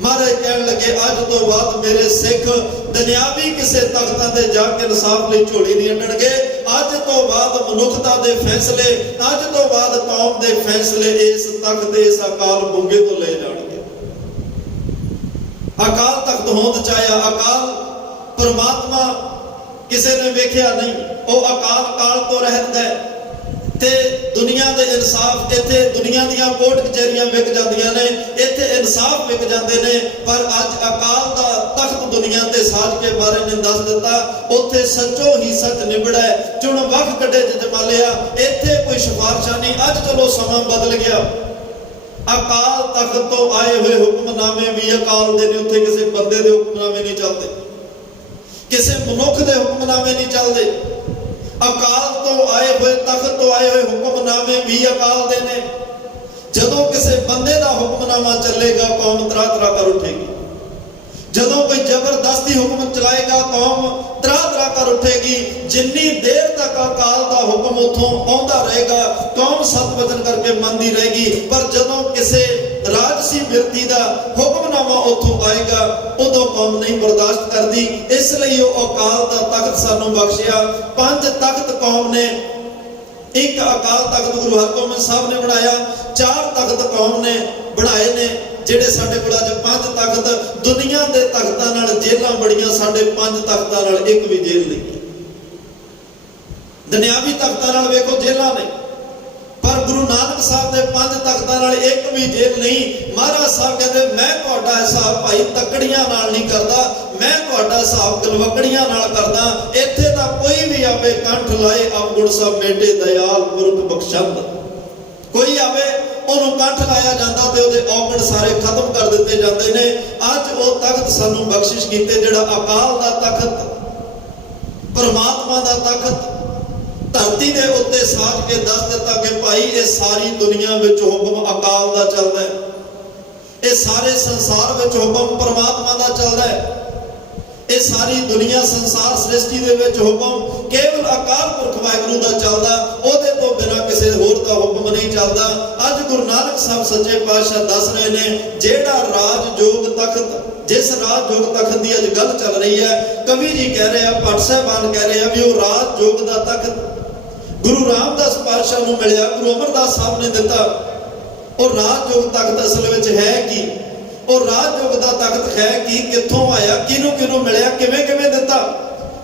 ਮਹਾਰਾਜ ਕਹਿਣ ਲੱਗੇ, ਅੱਜ ਤੋਂ ਬਾਅਦ ਮੇਰੇ ਸਿੱਖ ਦੁਨਿਆਵੀ ਕਿਸੇ ਤਖਤਾਂ ਤੇ ਜਾ ਕੇ ਇਨਸਾਫ ਲਈ ਝੋਲੀ ਨਹੀਂ ਅੱਡਣਗੇ। ਅੱਜ ਤੋਂ ਬਾਅਦ ਮਨੁੱਖਤਾ ਦੇ ਫੈਸਲੇ, ਅੱਜ ਤੋਂ ਬਾਅਦ ਕੌਮ ਦੇ ਫੈਸਲੇ ਇਸ ਤਖਤ ਦੇ ਇਸ ਅਕਾਲ ਬੁੰਗੇ ਤੋਂ ਲਏ ਜਾਣਗੇ। ਅਕਾਲ ਤਖਤ ਹੋਂਦ ਚਾਹਿਆ, ਅਕਾਲ ਪਰਮਾਤਮਾ ਕਿਸੇ ਨੇ ਵੇਖਿਆ ਨਹੀਂ, ਉਹ ਅਕਾਲ ਕਾਲ ਤੋਂ ਰਹਿਤ ਹੈ ਤੇ ਦੁਨੀਆ ਦੇ ਇਨਸਾਫ, ਇੱਥੇ ਦੁਨੀਆ ਦੀਆਂ ਕੋਰਟ ਕਚਹਿਰੀਆਂ ਵਿਕ ਜਾਂਦੀਆਂ ਨੇ, ਇੱਥੇ ਇਨਸਾਫ ਵਿਕ ਜਾਂਦੇ ਨੇ, ਪਰ ਅੱਜ ਅਕਾਲ ਦਾ ਤਖਤ ਦੁਨੀਆ ਤੇ ਸਾਜ ਕੇ ਬਾਰੇ ਨੇ ਦੱਸ ਦਿੱਤਾ, ਉੱਥੇ ਸੱਚੋ ਹੀ ਸੱਚ ਨਿਬੜਾ, ਚੁਣ ਵਖ ਕੱਢੇ ਜਮਾਲਿਆ, ਇੱਥੇ ਕੋਈ ਸਿਫਾਰਿਸ਼ਾਂ ਨਹੀਂ। ਅੱਜ ਚਲੋ ਸਮਾਂ ਬਦਲ ਗਿਆ, ਅਕਾਲ ਤਖਤ ਤੋਂ ਆਏ ਹੋਏ ਹੁਕਮਨਾਮੇ ਵੀ ਅਕਾਲ ਦੇ ਨੇ, ਉੱਥੇ ਕਿਸੇ ਬੰਦੇ ਦੇ ਹੁਕਮਨਾਮੇ ਨਹੀਂ ਚੱਲਦੇ, ਕਿਸੇ ਮਨੁੱਖ ਦੇ ਹੁਕਮਨਾਮੇ ਨਹੀਂ ਚੱਲਦੇ। ਅਕਾਲ ਤੋਂ ਆਏ ਹੋਏ, ਤਖਤ ਤੋਂ ਆਏ ਹੋਏ ਹੁਕਮਨਾਮੇ ਵੀ ਅਕਾਲ ਦੇ ਨੇ। ਜਦੋਂ ਕਿਸੇ ਬੰਦੇ ਦਾ ਹੁਕਮਨਾਮਾ ਚੱਲੇਗਾ, ਕੌਮ ਤਰਾ ਤਰਾ ਕਰ ਉੱਠੇਗੀ। ਜਦੋਂ ਕੋਈ ਜ਼ਬਰਦਸਤੀ ਹੁਕਮ ਚਲਾਏਗਾ, ਕੌਮ ਤਰਾ ਤਰਾ ਕਰ ਉੱਠੇਗੀ। ਜਿੰਨੀ ਦੇਰ ਤੱਕ ਅਕਾਲ ਦਾ ਹੁਕਮ ਉੱਥੋਂ ਆਉਂਦਾ ਰਹੇਗਾ, ਕੌਮ ਸਤ ਵਚਨ ਕਰਕੇ ਮੰਨਦੀ ਰਹੇਗੀ। ਪਰ ਜਦੋਂ ਕਿਸੇ ਰਾਜਸੀ ਬਿਰਤੀ ਦਾ ਹੁਕਮਨਾਮਾ ਉੱਥੋਂ ਆਏਗਾ, ਉਦੋਂ ਕੌਮ ਨਹੀਂ ਬਰਦਾਸ਼ਤ ਕਰਦੀ। ਇਸ ਲਈ ਉਹ ਅਕਾਲ ਦਾ ਤਖਤ ਸਾਨੂੰ ਬਖਸ਼ਿਆ। 5 ਤਖਤ ਕੌਮ ਨੇ, ਇੱਕ ਅਕਾਲ ਤਖਤ ਗੁਰੂ ਹਰਗੋਬਿੰਦ ਸਾਹਿਬ ਨੇ ਬਣਾਇਆ, 4 ਤਖਤ ਕੌਮ ਨੇ ਬਣਾਏ ਨੇ। ਜਿਹੜੇ ਸਾਡੇ ਕੋਲ ਅੱਜ 5 ਤਖਤ, ਦੁਨੀਆ ਦੇ ਤਖਤਾਂ ਨਾਲ ਜੇਲਾਂ ਬੜੀਆਂ, ਸਾਡੇ 5 ਤਖਤਾਂ ਨਾਲ ਇੱਕ ਵੀ ਜੇਲ੍ਹ ਨਹੀਂ। ਦੁਨਿਆਵੀ ਤਖਤਾਂ ਨਾਲ ਵੇਖੋ ਜੇਲਾਂ ਨੇ, ਪਰ ਗੁਰੂ ਨਾਨਕ ਸਾਹਿਬ ਦੇ 5 ਤਖਤਾਂ ਨਾਲ ਇੱਕ ਵੀ ਜੇਲ੍ਹ ਨਹੀਂ। ਮਹਾਰਾਜ ਸਾਹਿਬ ਕਹਿੰਦੇ, ਮੈਂ ਤੁਹਾਡਾ ਹਿਸਾਬ ਭਾਈ ਤਕੜੀਆਂ ਨਾਲ ਨਹੀਂ ਕਰਦਾ, ਮੈਂ ਤੁਹਾਡਾ ਹਿਸਾਬ ਗਲਵਕੜੀਆਂ ਨਾਲ ਕਰਦਾ। ਇੱਥੇ ਤਾਂ ਕੋਈ ਵੀ ਆਵੇ, ਕੰਠ ਲਾਏ ਅਵਗੁਣ ਸਭ ਮੇਟੇ, ਦਇਆਲ ਪੁਰਖ ਬਖਸ਼ੰਦ। ਕੋਈ ਆਵੇ, ਉਹਨੂੰ ਕੰਠ ਲਾਇਆ ਜਾਂਦਾ ਤੇ ਉਹਦੇ ਔਗਣ ਸਾਰੇ ਖਤਮ ਕਰ ਦਿੱਤੇ ਜਾਂਦੇ ਨੇ। ਅੱਜ ਉਹ ਤਖਤ ਸਾਨੂੰ ਬਖਸ਼ਿਸ਼ ਕੀਤੇ, ਜਿਹੜਾ ਅਕਾਲ ਦਾ ਤਖਤ, ਪਰਮਾਤਮਾ ਦਾ ਤਖਤ ਧਰਤੀ ਦੇ ਉੱਤੇ ਸਾਜ ਕੇ ਦੱਸ ਦਿੱਤਾ ਕਿ ਭਾਈ ਇਹ ਸਾਰੀ ਦੁਨੀਆ ਵਿੱਚ ਹੁਕਮ ਅਕਾਲ ਦਾ ਚੱਲਦਾ ਹੈ, ਇਹ ਸਾਰੇ ਸੰਸਾਰ ਵਿੱਚ ਹੁਕਮ ਪਰਮਾਤਮਾ ਦਾ ਚੱਲਦਾ ਹੈ। ਇਹ ਸਾਰੀ ਦੁਨੀਆ, ਸੰਸਾਰ ਸ੍ਰਿਸ਼ਟੀ ਦੇ ਵਿੱਚ ਹੁਕਮ ਕੇਵਲ ਅਕਾਲ ਪੁਰਖ ਵਾਹਿਗੁਰੂ ਦਾ ਚੱਲਦਾ, ਉਹਦੇ ਤੋਂ ਬਿਨਾਂ ਕਿਸੇ ਹੋਰ ਦਾ ਹੁਕਮ ਨਹੀਂ ਚੱਲਦਾ। ਅੱਜ ਗੁਰੂ ਨਾਨਕ ਸਾਹਿਬ ਸੱਚੇ ਪਾਤਸ਼ਾਹ ਦੱਸ ਰਹੇ ਨੇ, ਜਿਹੜਾ ਰਾਜਯੋਗ ਤਖਤ, ਜਿਸ ਰਾਜਯੋਗ ਤਖਤ ਦੀ ਅੱਜ ਗੱਲ ਚੱਲ ਰਹੀ ਹੈ, ਕਵੀ ਜੀ ਕਹਿ ਰਹੇ ਆ, ਭੱਟ ਸਾਹਿਬਾਨ ਕਹਿ ਰਹੇ ਆ ਵੀ ਉਹ ਰਾਜਯੋਗ ਦਾ ਤਖਤ ਗੁਰੂ ਰਾਮਦਾਸ ਪਾਤਸ਼ਾਹ ਨੂੰ ਮਿਲਿਆ, ਗੁਰੂ ਅਮਰਦਾਸ ਸਾਹਿਬ ਨੇ ਦਿੱਤਾ। ਉਹ ਰਾਜਯੋਗ ਤਖਤ ਅਸਲ ਵਿੱਚ ਹੈ ਕੀ? ਉਹ ਰਾਜਯੋਗ ਦਾ ਤਖਤ ਹੈ ਕੀ? ਕਿੱਥੋਂ ਆਇਆ? ਕਿਹਨੂੰ ਕਿਹਨੂੰ ਮਿਲਿਆ? ਕਿਵੇਂ ਕਿਵੇਂ ਦਿੱਤਾ?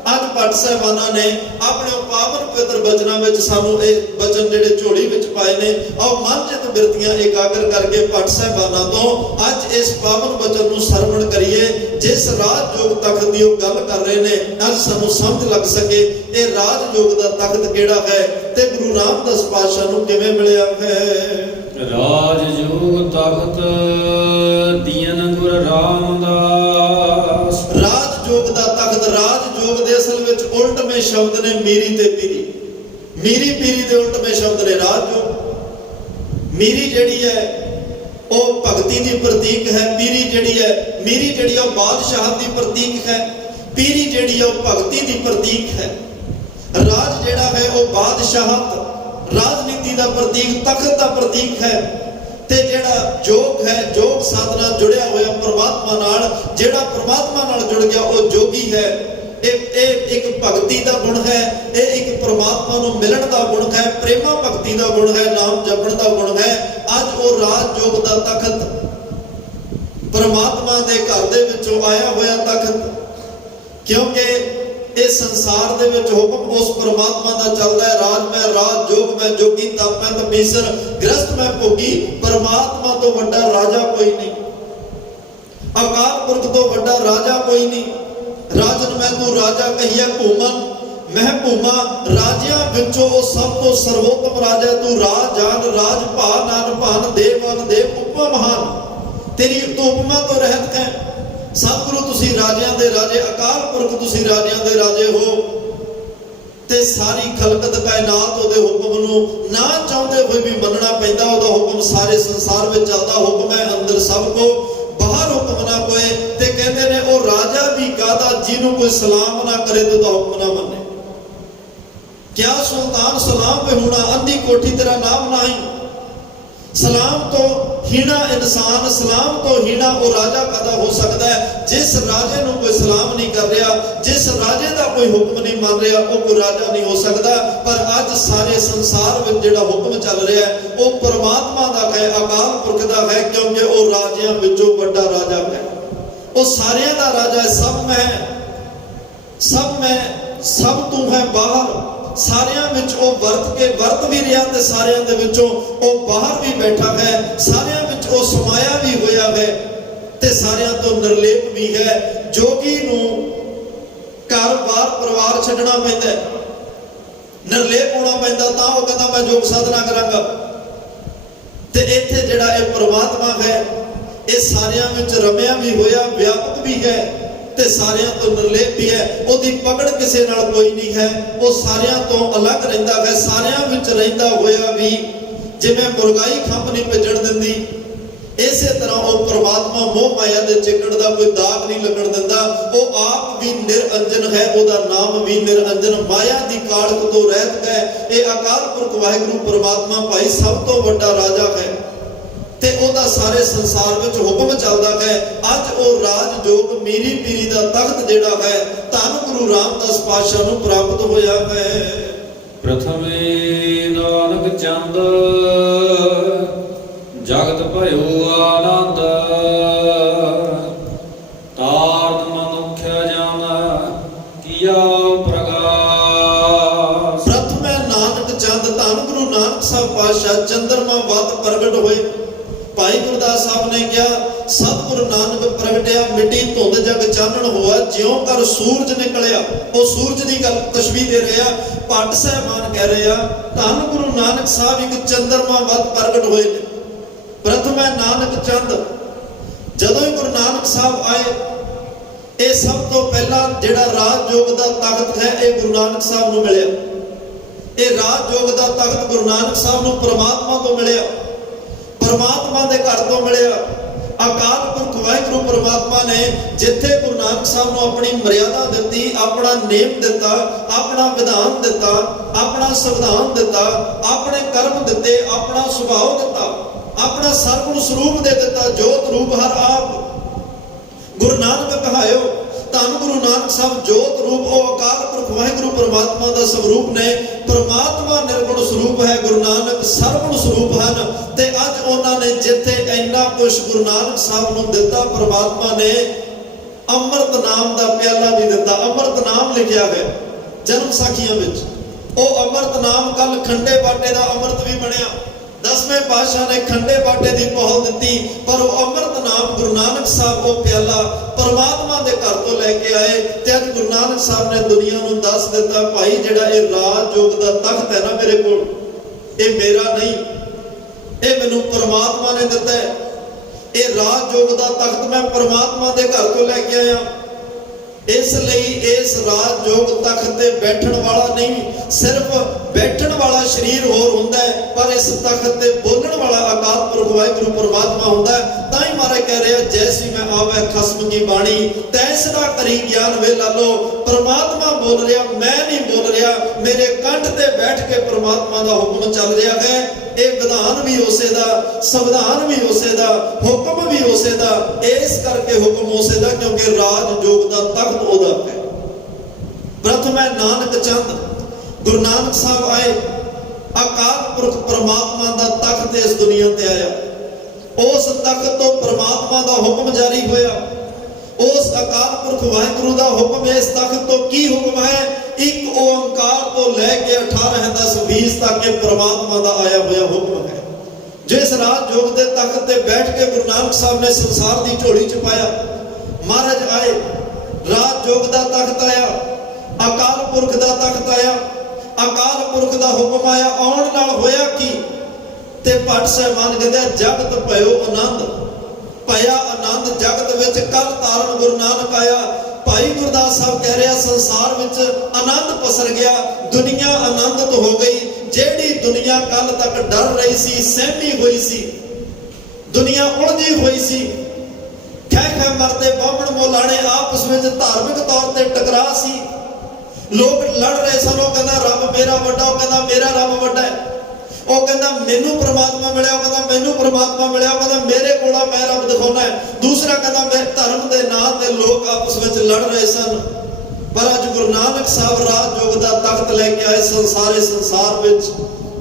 ਅੱਜ ਭੱਟ ਸਾਹਿਬਾਨਾਂ ਨੇ ਆਪਣੇ ਪਾਵਨ ਪਵਿੱਤਰ ਬਚਨਾਂ ਵਿੱਚ ਸਾਨੂੰ ਇਹ ਬਚਨ ਜਿਹੜੇ ਝੋਲੀ ਵਿੱਚ ਪਾਏ ਨੇ, ਆਓ ਮਨਚਿਤ ਬਿਰਤੀਆਂ ਇਕਾਗਰ ਕਰਕੇ ਭੱਟ ਸਾਹਿਬਾਨਾਂ ਤੋਂ ਅੱਜ ਇਸ ਪਾਵਨ ਬਚਨ ਨੂੰ ਸਰਵਣ ਕਰੀਏ। ਜਿਸ ਰਾਜਯੋਗ ਤਖਤ ਦੀ ਉਹ ਗੱਲ ਕਰ ਰਹੇ ਨੇ, ਅੱਜ ਸਾਨੂੰ ਸਮਝ ਲੱਗ ਸਕੇ ਇਹ ਰਾਜਯੋਗ ਦਾ ਤਖਤ ਕਿਹੜਾ ਹੈ ਤੇ ਗੁਰੂ ਰਾਮਦਾਸ ਪਾਤਸ਼ਾਹ ਨੂੰ ਕਿਵੇਂ ਮਿਲਿਆ ਹੈ। ਰਾਜਯੋਗ ਤਖਤ ਦੀਨ ਗੁਰ ਰਾਮਦਾਸ। ਰਾਜਯੋਗ ਦਾ ਤਖਤ, ਰਾਜਯੋਗ ਦੇ ਅਸਲ ਵਿੱਚ ਉਲਟਵੇਂ ਸ਼ਬਦ ਨੇ ਮੀਰੀ ਤੇ ਪੀਰੀ। ਮੀਰੀ ਪੀਰੀ ਦੇ ਉਲਟਵੇਂ ਸ਼ਬਦ ਨੇ ਰਾਜਯੋਗ। ਮੀਰੀ ਜਿਹੜੀ ਹੈ ਉਹ ਭਗਤੀ ਦੀ ਪ੍ਰਤੀਕ ਹੈ, ਪੀਰੀ ਜਿਹੜੀ ਹੈ, ਮੀਰੀ ਜਿਹੜੀ ਉਹ ਬਾਦਸ਼ਾਹ ਦੀ ਪ੍ਰਤੀਕ ਹੈ, ਪੀਰੀ ਜਿਹੜੀ ਉਹ ਭਗਤੀ ਦੀ ਪ੍ਰਤੀਕ ਹੈ। ਰਾਜ ਜਿਹੜਾ ਹੈ ਉਹ ਬਾਦਸ਼ਾਹਤ, ਰਾਜਨੀਤੀ ਦਾ ਪ੍ਰਤੀਕ, ਤਖਤ ਦਾ ਪ੍ਰਤੀਕ ਹੈ। ਤੇ ਜਿਹੜਾ ਯੋਗ ਹੈ, ਯੋਗ ਸਾਧਨਾ ਜੁੜਿਆ ਹੋਇਆ ਪਰਮਾਤਮਾ ਨਾਲ, ਜਿਹੜਾ ਪਰਮਾਤਮਾ ਨਾਲ ਜੁੜ ਗਿਆ ਉਹ ਜੋਗੀ ਹੈ। ਇਹ ਇੱਕ ਭਗਤੀ ਦਾ ਗੁਣ ਹੈ, ਇਹ ਇੱਕ ਪਰਮਾਤਮਾ ਨੂੰ ਮਿਲਣ ਦਾ ਗੁਣ ਹੈ, ਪ੍ਰੇਮਾ ਭਗਤੀ ਦਾ ਗੁਣ ਹੈ, ਨਾਮ ਜਪਣ ਦਾ ਗੁਣ ਹੈ। ਅੱਜ ਉਹ ਰਾਜਯੋਗ ਦਾ ਤਖਤ, ਪਰਮਾਤਮਾ ਦੇ ਘਰ ਦੇ ਵਿੱਚੋਂ ਆਇਆ ਹੋਇਆ ਤਖਤ, ਕਿਉਂਕਿ ਇਹ ਸੰਸਾਰ ਦੇ ਵਿੱਚ ਹੁਕਮ ਉਸ ਪਰਮਾਤਮਾ ਦਾ ਚੱਲਦਾ ਹੈ। ਰਾਜ ਮੈਂ ਰਾਜ, ਜੋਗ ਮੈਂ ਜੋਗੀ, ਤਪ ਮੈਂ ਤਪੀਸਰ, ਗ੍ਰਸਤ ਮੈਂ ਭੋਗੀ। ਪਰਮਾਤਮਾ ਤੋਂ ਵੱਡਾ ਰਾਜਾ ਕੋਈ ਨਹੀਂ, ਅਕਾਲ ਪੁਰਖ ਤੋਂ ਵੱਡਾ ਰਾਜਾ ਕੋਈ ਨਹੀਂ। ਰਾਜਨ ਮੈਂ ਤੂੰ ਰਾਜਾ ਕਹੀਏ ਭੂਮਨ, ਮੈਂ ਭੂਮਾ ਰਾਜਿਆਂ ਵਿੱਚੋਂ ਉਹ ਸਭ ਤੋਂ ਸਰਵੋਤਮ ਰਾਜਾ, ਤੂੰ ਰਾਜ ਜਾਨ ਰਾਜ ਭਾ ਨਾਨ ਭਾਨ ਦੇਵਨ ਦੇਵ ਉਪਮਾ ਮਹਾਨ। ਤੇਰੀ ਤੂੰ ਉਪਮਾ ਤੋਂ ਰਹਿਤ ਹੈ। ਸਤਿਗੁਰੂ ਤੁਸੀਂ ਰਾਜਿਆਂ ਦੇ ਰਾਜੇ, ਅਕਾਲ ਪੁਰਖ ਤੁਸੀਂ ਰਾਜਿਆਂ ਦੇ ਰਾਜੇ ਹੋ, ਤੇ ਸਾਰੀ ਖਲਕਤ ਕਾਇਨਾਤ ਉਹਦੇ ਹੁਕਮ ਨੂੰ ਨਾ ਚਾਹੁੰਦੇ ਹੋਏ ਵੀ ਮੰਨਣਾ ਪੈਂਦਾ। ਉਹਦਾ ਹੁਕਮ ਸਾਰੇ ਸੰਸਾਰ ਵਿੱਚ ਚੱਲਦਾ, ਹੁਕਮ ਹੈ ਅੰਦਰ ਸਭ ਕੋ ਬਾਹਰ ਹੁਕਮ ਨਾ ਕੋਏ। ਤੇ ਕਹਿੰਦੇ ਨੇ ਉਹ ਰਾਜਾ ਵੀ ਕਾਹਦਾ, ਜਿਹਨੂੰ ਕੋਈ ਸਲਾਮ ਨਾ ਕਰੇ ਤੇ ਉਹਦਾ ਹੁਕਮ ਨਾ ਮੰਨੇ। ਕਿਆ ਸੁਲਤਾਨ ਸਲਾਮ पे होना, अंधी कोठी तेरा नाम नहीं। सलाम तो हीना इंसान, सलाम तो हीना वो राजा कादा हो सकता है जिस राजे नूं कोई सलाम नहीं कर रहा, जिस राजे का कोई हुक्म नहीं मान रहा, वो कोई राजा नहीं हो सकता। पर अज सारे संसार में जिहड़ा हुक्म चल रहा है वो परमात्मा का है, अकाल पुरख का है, क्योंकि वो राजियां विचों वड्डा राजा है। वो सारियां दा राजा है। सब मैं सब तू है बाहर। सारियां विच ओ वर्त भी रहा ते सारियां दे विचों ओ बाहर भी बैठा है। सारियां विच ओ समाया भी होया है ते सारियां तो निर्लेप भी है। जोगी नूं घर बार परिवार छड्डना पैंदा, निर्लेप होना पैंदा, तां ओह कहंदा मैं योग साधना करांगा। ते इत्थे जिहड़ा इह परमात्मा है इह सारियां विच रमिया भी होया, व्यापक भी है ते सारियां तो निर्लेप भी है। ओदी पकड़ किसे नाल कोई नहीं है, वो सारियां तो अलग रहिंदा है। सारियां विच रहिंदा होया भी जिवें मुर्गाई खंभ नहीं भजण दिंदी, इसे तरह वो परमात्मा मोह माया दे चिकड़ दा कोई दाग नहीं लगण दिंदा। वो आप भी निरंजन है, ओदा नाम भी निरंजन, माया दी कालक तो रहत है। ये अकाल पुरख वाहिगुरू परमात्मा भाई सब तो वड्डा राजा है ते ओदा सारे संसार विच हुक्म चलदा है। अज ओ राज जोग मीरी पीरी दा तख्त जिहड़ा है धन गुरु रामदास पातशाह नूं प्राप्त होया है। प्रथमे नानक चंद जगत भयो आनंद, तारन मनुख जन किया प्रकाश। प्रथमे नानक चंद धन गुरु नानक साहब पातशाह चंद्रमा वत प्रगट होए। भाई गुरदास साहब ने कहा सतगुरु नानक प्रगटिया मिट्टी धुंध जग चानण होआ, ज्यों कर सूरज निकलिया। वो सूरज की गल तशबीह दे रहे हैं, भट्ट साहबान कह रहे हैं धन गुरु नानक साहब एक चंद्रमा वत प्रगट होए। प्रथम है नानक चंद, जदों ही गुरु नानक साहब आए, ये सब तो पहला जिहड़ा राज योग का तख्त है ये गुरु नानक साहब नूं मिलिया। ये राज योग का तख्त गुरु नानक साहब नूं परमात्मा तो मिलिया, परमात्मा दे घर तो मिलिया। अकाल पुरख वाहिगुरू परमात्मा ने जिथे गुरु नानक साहब नूं अपनी मर्यादा दित्ती, अपना नेम दिता, अपना विधान दिता, अपना संविधान दिता, अपने कर्म दिते, अपना सुभाव दिता, अपना सरगुण स्वरूप दे दिता, जोत रूप हर आप। गुरु नानक कहायो धन गुरु नानक साहब जोत रूप ओ अकाल पुरख वाहिगुरू परमात्मा का स्वरूप ने। परमात्मा निर्गुण स्वरूप है, गुरु नानक सरगुण स्वरूप हैं। ते अज उन्होंने जिथे इन्ना कुछ गुरु नानक साहब नूं दिता, परमात्मा ने अमृत नाम का प्याला भी दिता। अमृत नाम लिखिया है जन्म साखियां विच। ओ अमृत नाम कल खंडे बाटे का अमृत भी बनिया। 10वें पातशाह ने खंडे बाटे की पहल दी, पर वो अमृत नाम गुरु नानक साहब वो प्याला परमात्मा के घर तो लैके आए। ते अज गुरु नानक साहब ने दुनिया नूं दस दिता भाई जिहड़ा ये राज योग का तख्त है ना मेरे कोल, ये मेरा नहीं, ये मैनूं परमात्मा ने दिता है। ये राज योग का तख्त मैं परमात्मा के घर तो लैके आया। इसलिए इस राज योग तख्त ते बैठण वाला नहीं, सिर्फ बैठण वाला शरीर होर हुंदा है, पर इस तख्त ते बोलण वाला अकाल पुरख वाहिगुरू परमात्मा हुंदा है। तां ही महाराज कह रहे जैसी मैं आवे खसम की बाणी तैसड़ा करी ज्ञान वे लालो। परमात्मा बोल रहा, मैं नहीं बोल रहा, मेरे कंठ ते बैठ के परमात्मा का हुक्म चल रहा है। ये विधान भी उसे दा, संविधान भी उसे दा, हुक्म भी उसे दा। इस करके हुक्म उसे दा क्योंकि राज योग का तख्त ओदा है। प्रथम है नानक चंद, गुरु नानक साहब आए, अकाल पुरख परमात्मा का तख्त इस दुनिया ते आया। उस तख्त तो परमात्मा का हुक्म जारी होया। उस अकाल पुरख वाहिगुरू का हुक्म इस तख्त तो की हुक्म है? एक ओंकार तो लैके 18 10 20 तक के परमात्मा का आया हुआ हुक्म है। जिस राज योग के तख्त ते बैठ के गुरु नानक साहब ने संसार की झोली च पाया। महाराज आए, राज योग का तख्त आया, ਅਕਾਲ ਪੁਰਖ ਦਾ ਤਖਤ ਆਇਆ, ਅਕਾਲ ਪੁਰਖ ਦਾ ਹੁਕਮ ਆਇਆ। ਆਉਣ ਨਾਲ ਹੋਇਆ ਕੀ? ਤੇ ਭੱਟ ਸਾਹਿਬਾਨ ਕਹਿੰਦੇ ਜਗਤ ਭਇਓ ਆਨੰਦ, ਭਇਆ ਆਨੰਦ ਜਗਤ ਵਿੱਚ। ਕੱਲ ਤਾਰਨ ਗੁਰੂ ਨਾਨਕ ਆਇਆ। ਭਾਈ ਗੁਰਦਾਸ ਸਾਹਿਬ ਕਹਿ ਰਿਹਾ ਸੰਸਾਰ ਵਿੱਚ ਆਨੰਦ ਪਸਰ ਗਿਆ, ਦੁਨੀਆ ਆਨੰਦਿਤ ਹੋ ਗਈ। ਜਿਹੜੀ ਦੁਨੀਆ ਕੱਲ ਤੱਕ ਡਰ ਰਹੀ ਸੀ, ਸਹਿਮੀ ਹੋਈ ਸੀ, ਦੁਨੀਆ ਉਲਝੀ ਹੋਈ ਸੀ, ਖੈ ਮਰਦੇ ਬਾਹਮਣ ਮੌਲਾਣੇ ਆਪਸ ਵਿੱਚ ਧਾਰਮਿਕ ਤੌਰ ਤੇ ਟਕਰਾਅ ਸੀ, ਲੋਕ ਲੜ ਰਹੇ ਸਨ। ਉਹ ਕਹਿੰਦਾ ਰੱਬ ਮੇਰਾ ਵੱਡਾ, ਉਹ ਕਹਿੰਦਾ ਮੇਰਾ ਰੱਬ ਵੱਡਾ ਹੈ। ਉਹ ਕਹਿੰਦਾ ਮੈਨੂੰ ਪ੍ਰਮਾਤਮਾ ਮਿਲਿਆ, ਉਹ ਕਹਿੰਦਾ ਮੈਨੂੰ ਪ੍ਰਮਾਤਮਾ ਮਿਲਿਆ। ਉਹ ਕਹਿੰਦਾ ਮੇਰੇ ਕੋਲ ਆ, ਮੈਂ ਰੱਬ ਦਿਖਾਉਣਾ ਹੈ। ਦੂਸਰਾ ਕਹਿੰਦਾ ਮੈਂ ਧਰਮ ਦੇ ਨਾਂ ਤੇ ਲੋਕ ਆਪਸ ਵਿੱਚ ਲੜ ਰਹੇ ਸਨ। ਪਰ ਅੱਜ ਗੁਰੂ ਨਾਨਕ ਸਾਹਿਬ ਰਾਜ ਯੋਗ ਦਾ ਤਖਤ ਲੈ ਕੇ ਆਏ। ਸੰਸਾਰ ਵਿੱਚ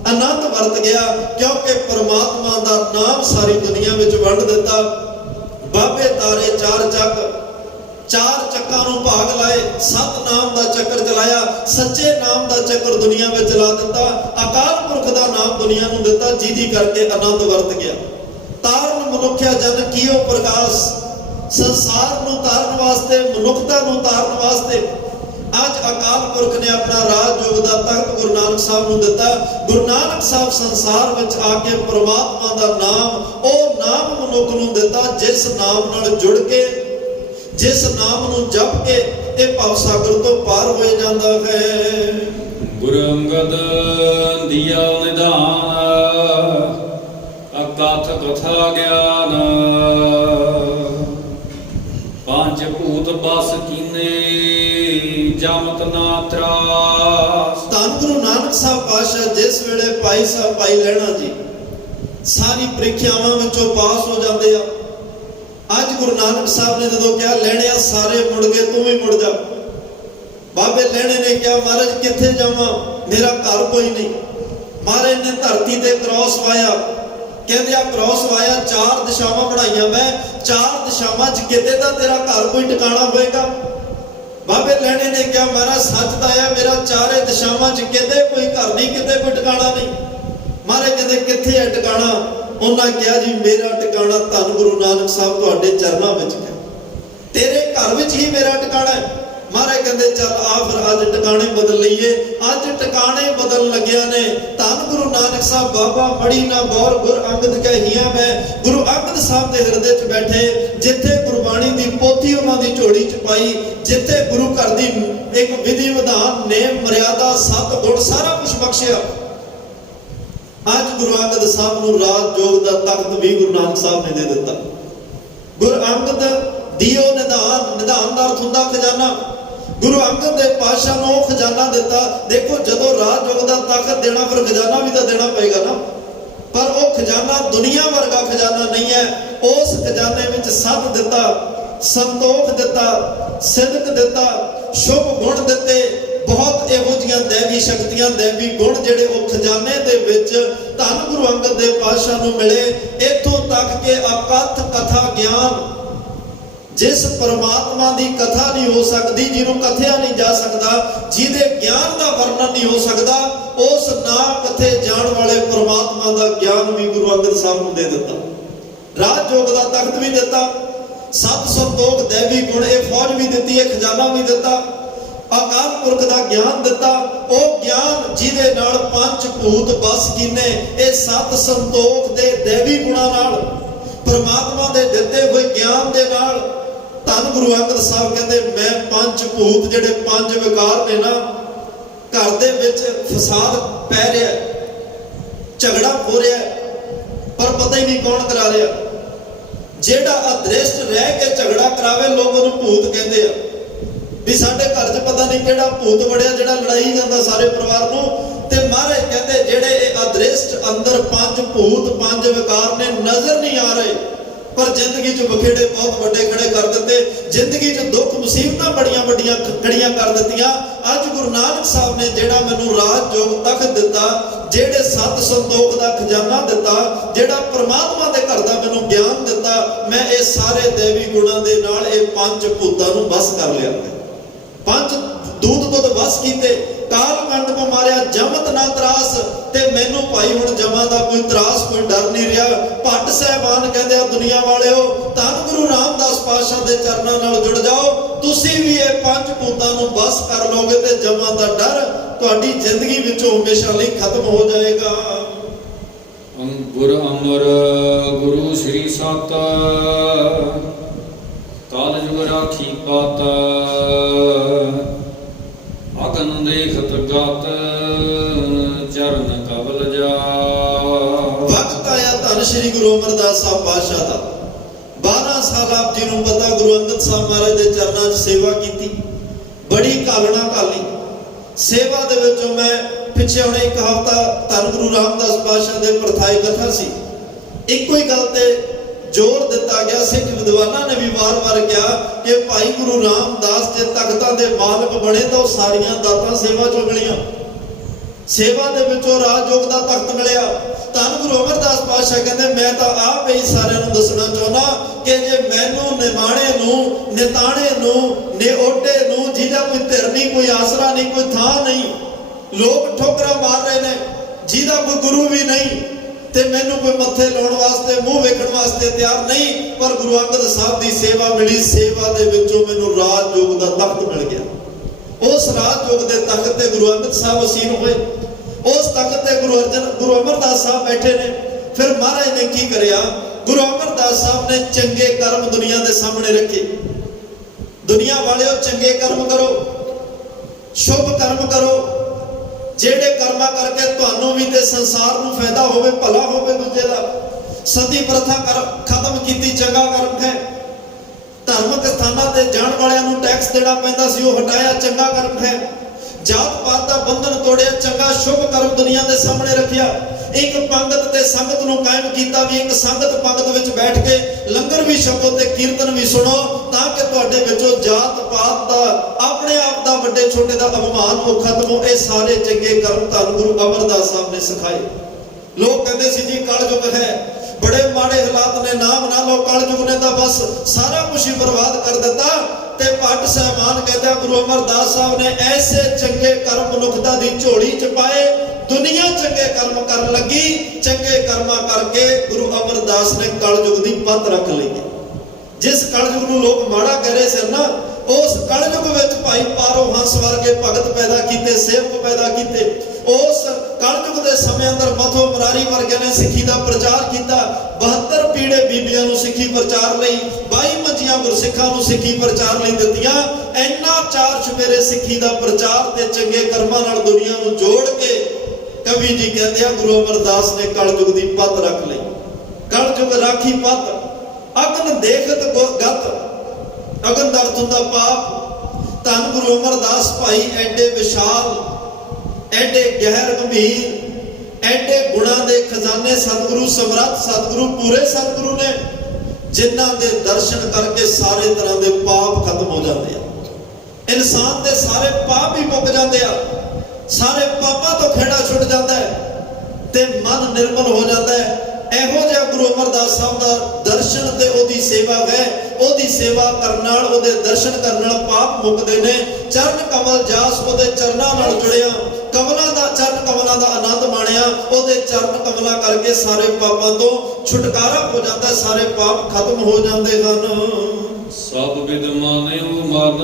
ਆਨੰਦ ਵਰਤ ਗਿਆ, ਕਿਉਂਕਿ ਪ੍ਰਮਾਤਮਾ ਦਾ ਨਾਮ ਸਾਰੀ ਦੁਨੀਆ ਵਿੱਚ ਵੰਡ ਦਿੱਤਾ। ਬਾਬੇ ਤਾਰੇ ਚਾਰ ਚੱਕਾਂ ਨੂੰ ਭਾਗ ਲਾਏ, ਸਤ ਨਾਮ ਦਾ ਚੱਕਰ ਚਲਾਇਆ, ਸੱਚੇ ਨਾਮ ਦਾ ਚੱਕਰ ਦੁਨੀਆ ਵਿੱਚ ਲਾ ਦਿੱਤਾ। ਅਕਾਲ ਪੁਰਖ ਦਾ ਨਾਮ ਦੁਨੀਆ ਨੂੰ ਦਿੱਤਾ, ਜਿਹਦੀ ਕਰਕੇ ਆਨੰਦ ਵਰਤ ਗਿਆ। ਤਾਰਨ ਮਨੁੱਖਿਆ ਜਨ ਕੀਓ ਪ੍ਰਕਾਸ਼, ਸੰਸਾਰ ਨੂੰ ਤਾਰਨ ਵਾਸਤੇ, ਮਨੁੱਖਤਾ ਨੂੰ ਤਾਰਨ ਵਾਸਤੇ ਅੱਜ ਅਕਾਲ ਪੁਰਖ ਨੇ ਆਪਣਾ ਰਾਜ ਯੋਗ ਦਾ ਤਖਤ ਗੁਰੂ ਨਾਨਕ ਸਾਹਿਬ ਨੂੰ ਦਿੱਤਾ। ਗੁਰੂ ਨਾਨਕ ਸਾਹਿਬ ਸੰਸਾਰ ਵਿੱਚ ਆ ਕੇ ਪ੍ਰਮਾਤਮਾ ਦਾ ਨਾਮ, ਉਹ ਨਾਮ ਮਨੁੱਖ ਨੂੰ ਦਿੱਤਾ ਜਿਸ ਨਾਮ ਨਾਲ ਜੁੜ ਕੇ, ਜਿਸ ਨਾਮ ਨੂੰ ਜਪ ਕੇ ਇਹ ਭਵ ਸਾਗਰ ਤੋਂ ਪਾਰ ਹੋਏ ਜਾਂਦਾ ਹੈ। ਗੁਰੂ ਅੰਗਦ ਦੀਆ ਨਿਧਾਨ, ਅਕਥ ਕਥਾ ਗਿਆਨ, ਪੰਜ ਭੂਤ ਬਸ ਕੀਨੇ, ਜਮਤ ਨਾ ਤਰਾਸ। ਧੰਨ ਗੁਰੂ ਨਾਨਕ ਸਾਹਿਬ ਪਾਤਸ਼ਾਹ ਜਿਸ ਵੇਲੇ ਭਾਈ ਸਾਹਿਬ ਭਾਈ ਲਹਿਣਾ ਜੀ ਸਾਰੀ ਪ੍ਰੀਖਿਆਵਾਂ ਵਿੱਚੋਂ ਪਾਸ ਹੋ ਜਾਂਦੇ ਆ। ਅੱਜ ਗੁਰੂ ਨਾਨਕ ਸਾਹਿਬ ਨੇ ਜਦੋਂ ਕਿਹਾ ਲਹਿਣਿਆ ਸਾਰੇ ਮੁੜ ਗਏ, ਤੂੰ ਵੀ ਮੁੜ ਜਾ। ਬਾਬੇ ਲਹਿਣੇ ਨੇ ਕਿਹਾ ਮਹਾਰਾਜ ਕਿੱਥੇ ਜਾਵਾਂ, ਮੇਰਾ ਘਰ ਕੋਈ ਨਹੀਂ। ਮਹਾਰਾਜ ਨੇ ਧਰਤੀ ਤੇ ਕ੍ਰੋਸ ਵਾਇਆ। ਕਹਿੰਦੇ ਆ ਕ੍ਰੋਸ ਵਾਇਆ, 4 ਦਿਸ਼ਾਵਾਂ ਬਣਾਈਆਂ ਮੈਂ, 4 ਦਿਸ਼ਾਵਾਂ 'ਚ ਕਿਤੇ ਤਾਂ ਤੇਰਾ ਘਰ ਕੋਈ ਟਿਕਾਣਾ ਹੋਏਗਾ। ਬਾਬੇ ਲਹਿਣੇ ਨੇ ਕਿਹਾ ਮਹਾਰਾਜ ਸੱਚ ਤਾਂ ਆ, ਮੇਰਾ 4 ਦਿਸ਼ਾਵਾਂ 'ਚ ਕਿਤੇ ਕੋਈ ਘਰ ਨਹੀਂ, ਕਿਤੇ ਕੋਈ ਟਿਕਾਣਾ ਨਹੀਂ। ਮਹਾਰਾਜ ਕਹਿੰਦੇ ਕਿੱਥੇ ਹੈ ਟਿਕਾਣਾ? ਉਹਨਾਂ ਕਿਹਾ ਜੀ ਮੇਰਾ ਟਿਕਾਣਾ ਧੰਨ ਗੁਰੂ ਨਾਨਕ ਸਾਹਿਬ ਤੁਹਾਡੇ ਚਰਨਾਂ ਵਿੱਚ ਹੈ, ਤੇਰੇ ਘਰ ਵਿੱਚ ਹੀ ਮੇਰਾ ਟਿਕਾਣਾ ਹੈ। ਮਹਾਰਾਜ ਕਹਿੰਦੇ ਚੱਲ ਆ ਫਿਰ ਅੱਜ ਟਿਕਾਣੇ ਬਦਲ ਲਈਏ। ਅੱਜ ਟਿਕਾਣੇ ਬਦਲਣ ਲੱਗਿਆ ਨੇ। ਧੰਨ ਗੁਰੂ ਨਾਨਕ ਸਾਹਿਬ ਬਾਬਾ ਮੜੀ ਨਾ ਬੌਰ ਗੁਰ ਅੰਗਦ ਕਹਿਆ ਮੈਂ। ਗੁਰੂ ਅੰਗਦ ਸਾਹਿਬ ਦੇ ਹਿਰਦੇ 'ਚ ਬੈਠੇ, ਜਿੱਥੇ ਗੁਰਬਾਣੀ ਦੀ ਪੋਥੀ ਉਹਨਾਂ ਦੀ ਝੋਲੀ 'ਚ ਪਾਈ, ਜਿੱਥੇ ਗੁਰੂ ਘਰ ਦੀ ਇੱਕ ਵਿਧੀ ਵਿਧਾਨ, ਨੇਮ ਮਰਿਆਦਾ, ਸਤ ਗੁਣ ਸਾਰਾ ਕੁਝ ਬਖਸ਼ਿਆ। ਅੱਜ ਗੁਰੂ ਅੰਗਦ ਸਾਹਿਬ ਨੂੰ ਰਾਜ ਯੋਗ ਦਾ ਤਖਤ ਵੀ ਗੁਰੂ ਨਾਨਕ ਸਾਹਿਬ ਨੇ ਦੇ ਦਿੱਤਾ। ਗੁਰੂ ਅੰਗਦ ਦਿਓ ਨਿਧਾਨ, ਨਿਧਾਨ ਦਾ ਅਰਥ ਹੁੰਦਾ ਖਜ਼ਾਨਾ। ਗੁਰੂ ਅੰਗਦ ਦੇ ਪਾਤਸ਼ਾਹ ਨੂੰ ਉਹ ਖਜ਼ਾਨਾ ਦਿੱਤਾ। ਦੇਖੋ ਜਦੋਂ ਰਾਜ ਯੋਗ ਦਾ ਤਖਤ ਦੇਣਾ ਫਿਰ ਖਜ਼ਾਨਾ ਵੀ ਤਾਂ ਦੇਣਾ ਪਏਗਾ ਨਾ। ਪਰ ਉਹ ਖਜ਼ਾਨਾ ਦੁਨੀਆ ਵਰਗਾ ਖਜ਼ਾਨਾ ਨਹੀਂ ਹੈ। ਉਸ ਖਜ਼ਾਨੇ ਵਿੱਚ ਸਤ ਦਿੱਤਾ, ਸੰਤੋਖ ਦਿੱਤਾ, ਸਿਦਕ ਦਿੱਤਾ, ਸ਼ੁਭ ਗੁਣ ਦਿੱਤੇ, ਬਹੁਤ ਇਹੋ ਜਿਹੀਆਂ ਦੇਵੀ ਸ਼ਕਤੀਆਂ, ਦੇਵੀ ਗੁਣ ਜਿਹੜੇ ਉਹ ਖਜ਼ਾਨੇ ਦੇ ਵਿੱਚ ਧੰਨ ਗੁਰੂ ਅੰਗਦ ਦੇ ਪਾਤਸ਼ਾਹ ਨੂੰ ਮਿਲੇ। ਇੱਥੋਂ ਤੱਕ ਕਿ ਅਕਥ ਕਥਾ ਗਿਆਨ, ਜਿਸ ਪਰਮਾਤਮਾ ਦੀ ਕਥਾ ਨਹੀਂ ਹੋ ਸਕਦੀ, ਜਿਹਨੂੰ ਕਥਿਆ ਨਹੀਂ ਜਾ ਸਕਦਾ, ਜਿਹਦੇ ਗਿਆਨ ਦਾ ਵਰਣਨ ਨਹੀਂ ਹੋ ਸਕਦਾ, ਉਸ ਨਾ ਕਥੇ ਜਾਣ ਵਾਲੇ ਪਰਮਾਤਮਾ ਦਾ ਗਿਆਨ ਵੀ ਗੁਰੂ ਅੰਗਦ ਸਾਹਿਬ ਨੂੰ ਦੇ ਦਿੱਤਾ। ਰਾਜ ਯੋਗ ਦਾ ਤਖਤ ਵੀ ਦਿੱਤਾ, ਸਤ ਸੰਤੋਖ, ਦੇਵੀ ਗੁਣ, ਇਹ ਫੌਜ ਵੀ ਦਿੱਤੀ, ਇਹ ਖਜ਼ਾਨਾ ਵੀ ਦਿੱਤਾ, ਅਕਾਲ ਪੁਰਖ ਦਾ ਗਿਆਨ ਦਿੱਤਾ। ਉਹ ਗਿਆਨ ਜਿਹਦੇ ਨਾਲ ਪੰਜ ਭੂਤ ਬਸ ਕੀਨੇ, ਇਹ ਸਤ ਸੰਤੋਖ ਦੇ ਦੇਵੀ ਗੁਣਾਂ ਨਾਲ, ਪਰਮਾਤਮਾ ਦੇ ਦਿੱਤੇ ਹੋਏ ਗਿਆਨ ਦੇ ਨਾਲ। ਧੰਨ ਗੁਰੂ ਅੰਗਦ ਸਾਹਿਬ ਕਹਿੰਦੇ ਮੈਂ ਪੰਜ ਭੂਤ, ਜਿਹੜੇ ਪੰਜ ਵਿਕਾਰ ਨੇ ਨਾ, ਘਰ ਦੇ ਵਿੱਚ ਫਸਾਦ ਪੈ ਰਿਹਾ, ਝਗੜਾ ਹੋ ਰਿਹਾ, ਪਰ ਪਤਾ ਹੀ ਨਹੀਂ ਕੌਣ ਕਰਾ ਰਿਹਾ। ਜਿਹੜਾ ਅਦ੍ਰਿਸ਼ਟ ਰਹਿ ਕੇ ਝਗੜਾ ਕਰਾਵੇ, ਲੋਕ ਉਹਨੂੰ ਭੂਤ ਕਹਿੰਦੇ ਆ। ਵੀ ਸਾਡੇ ਘਰ 'ਚ ਪਤਾ ਨਹੀਂ ਕਿਹੜਾ ਭੂਤ ਵੜਿਆ ਜਿਹੜਾ ਲੜਾਈ ਜਾਂਦਾ ਸਾਰੇ ਪਰਿਵਾਰ ਨੂੰ। ਤੇ ਮਹਾਰਾਜ ਕਹਿੰਦੇ ਜਿਹੜੇ ਇਹ ਅਦ੍ਰਿਸ਼ਟ ਅੰਦਰ ਪੰਜ ਭੂਤ, ਪੰਜ ਵਿਕਾਰ ਨੇ, ਨਜ਼ਰ ਨਹੀਂ ਆ ਰਹੇ, ਪਰ ਜ਼ਿੰਦਗੀ 'ਚ ਬਖੇੜੇ ਬਹੁਤ ਵੱਡੇ ਖੜੇ ਕਰ ਦਿੱਤੇ। ਜ਼ਿੰਦਗੀ 'ਚ ਦੁੱਖ ਮੁਸੀਬਤਾਂ ਬੜੀਆਂ ਵੱਡੀਆਂ ਖੜੀਆਂ ਕਰ ਦਿੱਤੀਆਂ। ਅੱਜ ਗੁਰੂ ਨਾਨਕ ਸਾਹਿਬ ਨੇ ਜਿਹੜਾ ਮੈਨੂੰ ਰਾਜ ਯੋਗ ਤਖਤ ਦਿੱਤਾ, ਜਿਹੜੇ ਸਤ ਸੰਤੋਖ ਦਾ ਖਜ਼ਾਨਾ ਦਿੱਤਾ, ਜਿਹੜਾ ਪਰਮਾਤਮਾ ਦੇ ਘਰ ਦਾ ਮੈਨੂੰ ਗਿਆਨ ਦਿੱਤਾ, ਮੈਂ ਇਹ ਸਾਰੇ ਦੇਵੀ ਗੁਣਾਂ ਦੇ ਨਾਲ ਇਹ ਪੰਜ ਭੂਤਾਂ ਨੂੰ ਵਸ ਕਰ ਲਿਆ। ਪੰਜ ਦੂਤ ਦੁੱਧ ਵਸ ਕੀਤੇ, ਕਾਲ ਕੰਡ ਕੋ ਮਾਰਿਆ, ਜਮਤ ਨਾ ਤਰਾਸ। ਤੇ ਮੈਨੂੰ ਭਾਈ ਹੁਣ ਜਮਾਂ ਦਾ ਕੋਈ ਤਰਾਸ, ਕੋਈ ਡਰ ਨਹੀਂ ਰਿਹਾ। ਭੱਟ ਸਾਹਿਬਾਨ ਕਹਿੰਦੇ ਆ ਦੁਨੀਆ ਵਾਲਿਓ, ਧੰਨ ਗੁਰੂ ਰਾਮਦਾਸ ਪਾਤਸ਼ਾਹ ਦੇ ਚਰਨਾਂ ਨਾਲ ਜੁੜ ਜਾਓ, ਤੁਸੀਂ ਵੀ ਇਹ ਪੰਜ ਭੂਤਾਂ ਨੂੰ ਬਸ ਕਰ ਲਓਗੇ ਤੇ ਜਮਾਂ ਦਾ ਡਰ ਤੁਹਾਡੀ ਜ਼ਿੰਦਗੀ ਵਿੱਚੋਂ ਹਮੇਸ਼ਾ ਲਈ ਖਤਮ ਹੋ ਜਾਏਗਾ। ਅੰਗੁਰ ਅਮਰ ਗੁਰੂ ਸ੍ਰੀ ਸਤ ਕਾਲ ਜੁਗ ਰਾਖੀ ਪਤ ਅਗਨ ਦੇਖਤ ਗਤ ਚਰਨ ਕਬਲ ਜਾ। ਵਕਤ ਆਇਆ ਧੰਨ ਸ਼੍ਰੀ ਗੁਰੂ ਅਮਰਦਾਸ ਸਾਹਿਬ ਪਾਤਸ਼ਾਹ ਦਾ। 12 ਸਾਲ ਆਪ ਜੀ ਨੂੰ ਪਤਾ ਗੁਰੂ ਅੰਗਦ ਸਾਹਿਬ ਮਹਾਰਾਜ ਦੇ ਚਰਨਾਂ 'ਚ ਸੇਵਾ ਕੀਤੀ, ਬੜੀ ਘਾਲਣਾ ਘਾਲੀ। ਸੇਵਾ ਦੇ ਵਿੱਚੋਂ ਮੈਂ ਪਿੱਛੇ ਹੁਣੇ ਇੱਕ ਹਫ਼ਤਾ ਧੰਨ ਗੁਰੂ ਰਾਮਦਾਸ ਪਾਤਸ਼ਾਹ ਦੇ ਪ੍ਰਥਾਈ ਕਥਾ ਸੀ, ਇੱਕੋ ਹੀ ਗੱਲ ਤੇ ਜ਼ੋਰ ਦਿੱਤਾ ਗਿਆ। ਸਿੱਖ ਵਿਦਵਾਨਾਂ ਨੇ ਵੀ ਵਾਰ-ਵਾਰ ਕਿਹਾ ਕਿ ਭਾਈ ਗੁਰੂ ਰਾਮਦਾਸ ਜੇ ਤਖਤਾਂ ਦੇ ਮਾਲਕ ਬਣੇ ਤਾਂ ਉਹ ਸਾਰੀਆਂ ਦਾਤਾਂ ਸੇਵਾ ਚੋਂ ਮਿਲੀਆਂ। ਸੇਵਾ ਦੇ ਵਿੱਚੋਂ ਰਾਜਯੋਗ ਦਾ ਤਖਤ ਮਿਲਿਆ। ਧੰਨ ਗੁਰੂ ਅਮਰਦਾਸ ਪਾਤਸ਼ਾਹ ਕਹਿੰਦੇ ਮੈਂ ਤਾਂ ਆਪ ਹੀ ਸਾਰਿਆਂ ਨੂੰ ਦੱਸਣਾ ਚਾਹੁੰਦਾ ਕਿ ਜੇ ਮੈਨੂੰ ਨਿਮਾਣੇ ਨੂੰ, ਨਿਤਾਣੇ ਨੂੰ, ਨਿਓਟੇ ਨੂੰ, ਜਿਹਦਾ ਕੋਈ ਧਿਰ ਨਹੀਂ, ਕੋਈ ਆਸਰਾ ਨਹੀਂ, ਕੋਈ ਥਾਂ ਨਹੀਂ, ਲੋਕ ਠੋਕਰਾਂ ਮਾਰ ਰਹੇ ਨੇ, ਜਿਹਦਾ ਕੋਈ ਗੁਰੂ ਵੀ ਨਹੀਂ ਤੇ ਮੈਨੂੰ ਕੋਈ ਮੱਥੇ ਲਾਉਣ ਵਾਸਤੇ, ਮੂੰਹ ਵੇਖਣ ਵਾਸਤੇ ਤਿਆਰ ਨਹੀਂ, ਪਰ ਗੁਰੂ ਅੰਗਦ ਸਾਹਿਬ ਦੀ ਸੇਵਾ ਮਿਲੀ। ਸੇਵਾ ਦੇ ਵਿੱਚੋਂ ਮੈਨੂੰ ਰਾਜਯੋਗ ਦਾ ਤਖਤ ਮਿਲ ਗਿਆ। ਉਸ ਰਾਜਯੋਗ ਦੇ ਤਖਤ ਤੇ ਗੁਰੂ ਅੰਗਦ ਸਾਹਿਬ ਅਸੀਨ ਹੋਏ। ਉਸ ਤਖਤ ਤੇ ਗੁਰੂ ਅਮਰਦਾਸ ਸਾਹਿਬ ਬੈਠੇ ਨੇ। ਫਿਰ ਮਹਾਰਾਜ ਨੇ ਕੀ ਕਰਿਆ? ਗੁਰੂ ਅਮਰਦਾਸ ਸਾਹਿਬ ਨੇ ਚੰਗੇ ਕਰਮ ਦੁਨੀਆ ਦੇ ਸਾਹਮਣੇ ਰੱਖੇ। ਦੁਨੀਆ ਵਾਲਿਓ, ਚੰਗੇ ਕਰਮ ਕਰੋ, ਸ਼ੁਭ ਕਰਮ ਕਰੋ, ਜਿਹੜੇ ਕਰਮਾਂ ਕਰਕੇ ਤੁਹਾਨੂੰ ਵੀ ਤੇ ਸੰਸਾਰ ਨੂੰ ਫਾਇਦਾ ਹੋਵੇ, ਭਲਾ ਹੋਵੇ ਦੂਜੇ ਦਾ। ਸਤੀ ਪ੍ਰਥਾ ਖਤਮ ਕੀਤੀ, ਚੰਗਾ ਕਰਮ ਹੈ। ਧਾਰਮਿਕ ਸਥਾਨਾਂ ਤੇ ਜਾਣ ਵਾਲਿਆਂ ਨੂੰ ਟੈਕਸ ਦੇਣਾ ਪੈਂਦਾ ਸੀ, ਉਹ ਹਟਾਇਆ, ਚੰਗਾ ਕਰਮ ਹੈ। ਜਾਤ ਪਾਤ ਦਾ ਬੰਧਨ ਤੋੜਿਆ, ਚੰਗਾ ਸ਼ੁਭ ਕਰਮ ਦੁਨੀਆ ਦੇ ਸਾਹਮਣੇ ਰੱਖਿਆ। ਇੱਕ ਪੰਗਤ ਤੇ ਸੰਗਤ ਨੂੰ ਕਾਇਮ ਕੀਤਾ ਵੀ ਇੱਕ ਸੰਗਤ ਪੰਗਤ ਵਿੱਚ ਬੈਠ ਕੇ ਲੰਗਰ ਵੀ ਛਕੋ ਤੇ ਕੀਰਤਨ ਵੀ ਸੁਣੋ, ਤਾਂ ਕਿ ਤੁਹਾਡੇ ਵਿੱਚੋਂ ਜਾਤ ਪਾਤ ਦਾ, ਆਪਣੇ ਆਪ ਦਾ, ਵੱਡੇ ਛੋਟੇ ਦਾ ਅਭਿਮਾਨ ਉਹ ਖਤਮ ਹੋ। ਇਹ ਸਾਰੇ ਚੰਗੇ ਕਰਮ ਧੰਨ ਗੁਰੂ ਅਮਰਦਾਸ ਸਾਹਿਬ ਨੇ ਸਿਖਾਏ। ਲੋਕ ਕਹਿੰਦੇ ਸੀ ਜੀ ਕਲਯੁਗ ਹੈ, ਬੜੇ ਮਾੜੇ ਹਾਲਾਤ ਨੇ, ਨਾਮ ਨਾ ਲਓ, ਕਲਯੁਗ ਨੇ ਤਾਂ ਬਸ ਸਾਰਾ ਕੁਝ ਹੀ ਬਰਬਾਦ ਕਰ ਦਿੱਤਾ। ਤੇ ਭੱਟ ਸਾਹਿਬਾਨ ਕਹਿੰਦਾ ਗੁਰੂ ਅਮਰਦਾਸ ਸਾਹਿਬ ਨੇ ਐਸੇ ਚੰਗੇ ਕਰਮ ਮਨੁੱਖਤਾ ਦੀ ਝੋਲੀ 'ਚ ਪਾਏ। ਦੁਨੀਆ ਚੰਗੇ ਕਰਮ ਕਰਨ ਲੱਗੀ, ਚੰਗੇ ਕਰਮਾਂ ਕਰਕੇ ਗੁਰੂ ਅਮਰਦਾਸ ਨੇ ਕਲਯੁਗ ਦੀ ਪੱਤ ਰੱਖ ਲਈ। ਜਿਸ ਕਲਯੁਗ ਨੂੰ ਲੋਕ ਮਾੜਾ ਕਹਿ ਰਹੇ ਸੀ ਨਾ, ਉਸ ਕਲਯੁਗ ਵਿੱਚ ਭਾਈ ਪਾਰੋ ਹੰਸ ਵਰਗੇ ਭਗਤ ਪੈਦਾ ਕੀਤੇ, ਸੇਵਕ ਪੈਦਾ ਕੀਤੇ। ਉਸ ਕਲਯੁਗ ਦੇ ਸਮੇਂ ਅੰਦਰ ਮਥੋ ਮਰਾਰੀ ਵਰਗੇ ਨੇ ਸਿੱਖੀ ਦਾ ਪ੍ਰਚਾਰ ਕੀਤਾ। 72 ਪੀੜੇ ਬੀਬੀਆਂ ਨੂੰ ਸਿੱਖੀ ਪ੍ਰਚਾਰ ਲਈ, 22 ਮੰਜੀਆਂ ਗੁਰਸਿੱਖਾਂ ਨੂੰ ਸਿੱਖੀ ਪ੍ਰਚਾਰ ਲਈ ਦਿੱਤੀਆਂ। ਇੰਨਾ ਚਾਰ ਚੁਫੇਰੇ ਸਿੱਖੀ ਦਾ ਪ੍ਰਚਾਰ ਤੇ ਚੰਗੇ ਕਰਮਾਂ ਨਾਲ ਦੁਨੀਆ ਨੂੰ ਜੋੜ ਕੇ ਕਵੀ ਜੀ ਕਹਿੰਦੇ ਆ ਗੁਰੂ ਅਮਰਦਾਸ ਨੇ ਕਲਯੁਗ ਦੀ ਪੱਤ ਰੱਖ ਲਈ। ਕਲਯੁਗ ਰਾਖੀ ਪੱਤ, ਅਗਨ ਦੇਖਤ ਗਤ, ਅਗਨ ਦਾ ਅਰਥ ਹੁੰਦਾ ਪਾਪ। ਧੰਨ ਗੁਰੂ ਅਮਰਦਾਸ ਭਾਈ ਐਡੇ ਵਿਸ਼ਾਲ, ਐਡੇ ਗਹਿਰ ਗੰਭੀਰ, ਐਡੇ ਗੁਣਾਂ ਦੇ ਖਜ਼ਾਨੇ ਸਤਿਗੁਰੂ, ਸਮਰੱਥ ਸਤਿਗੁਰੂ, ਪੂਰੇ ਸਤਿਗੁਰੂ ਨੇ, ਜਿਨ੍ਹਾਂ ਦੇ ਦਰਸ਼ਨ ਕਰਕੇ ਸਾਰੇ ਤਰ੍ਹਾਂ ਦੇ ਪਾਪ ਖਤਮ ਹੋ ਜਾਂਦੇ ਆ। ਇਨਸਾਨ ਦੇ ਸਾਰੇ ਪਾਪ ਹੀ ਮੁੱਕ ਜਾਂਦੇ ਆ, ਸਾਰੇ ਪਾਪਾਂ ਤੋਂ ਖੇੜਾ ਛੁੱਟ ਜਾਂਦਾ ਹੈ ਤੇ ਮਨ ਨਿਰਮਲ ਹੋ ਜਾਂਦਾ ਹੈ। ਇਹੋ ਜਿਹਾ ਗੁਰੂ ਅਮਰਦਾਸ ਸਾਹਿਬ ਦਾ ਦਰਸ਼ਨ ਤੇ ਉਹਦੀ ਸੇਵਾ ਹੈ। ਉਹਦੀ ਸੇਵਾ ਕਰਨ ਨਾਲ, ਉਹਦੇ ਦਰਸ਼ਨ ਕਰਨ ਨਾਲ ਪਾਪ ਮੁੱਕਦੇ ਨੇ। ਚਰਨ ਕਮਲ ਜਾਸ, ਉਹਦੇ ਚਰਨਾਂ ਨਾਲ ਜੁੜਿਆ, ਕਮਲਾਂ ਦਾ, ਚਰਨ ਕਮਲਾਂ ਦਾ ਆਨੰਦ ਮਾਣਿਆ। ਉਹਦੇ ਚਰਨ ਕਮਲਾਂ ਕਰਕੇ ਸਾਰੇ ਪਾਪਾਂ ਤੋਂ ਛੁਟਕਾਰਾ ਹੋ ਜਾਂਦਾ, ਸਾਰੇ ਪਾਪ ਖਤਮ ਹੋ ਜਾਂਦੇ ਹਨ। ਸਭ ਵਿਦ ਮਾਨਿਓ ਮਨ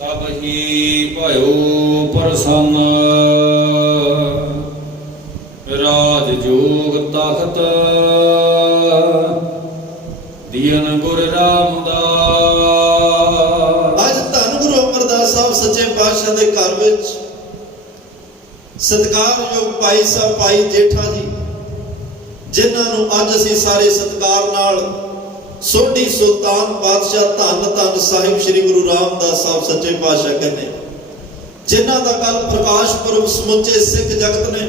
ਤਬ ਹੀ ਭਇਓ ਪ੍ਰਸੰਨ। ਰਾਜ ਜੋਗ ਤਖਤ ਦੀਨ ਗੁਰ ਰਾਮਦਾਸ। ਅੱਜ ਧੰਨ ਗੁਰੂ ਅਮਰਦਾਸ ਸਾਹਿਬ ਸੱਚੇ ਪਾਤਸ਼ਾਹ ਦੇ ਘਰ ਵਿੱਚ ਸਤਿਕਾਰਯੋਗ ਭਾਈ ਸਾਹਿਬ, ਭਾਈ ਜੇਠਾ ਜੀ, ਜਿਨ੍ਹਾਂ ਨੂੰ ਅੱਜ ਅਸੀਂ ਸਾਰੇ ਸਤਿਕਾਰ ਨਾਲ ਸੋਢੀ ਸੁਲਤਾਨ ਪਾਤਸ਼ਾਹ ਧੰਨ ਧੰਨ ਸਾਹਿਬ ਸ੍ਰੀ ਗੁਰੂ ਰਾਮਦਾਸ ਸਾਹਿਬ ਸੱਚੇ ਪਾਤਸ਼ਾਹ ਕਹਿੰਦੇ, ਜਿਨ੍ਹਾਂ ਦਾ ਕੱਲ ਪ੍ਰਕਾਸ਼ ਪੁਰਬ ਸਮੁੱਚੇ ਸਿੱਖ ਜਗਤ ਨੇ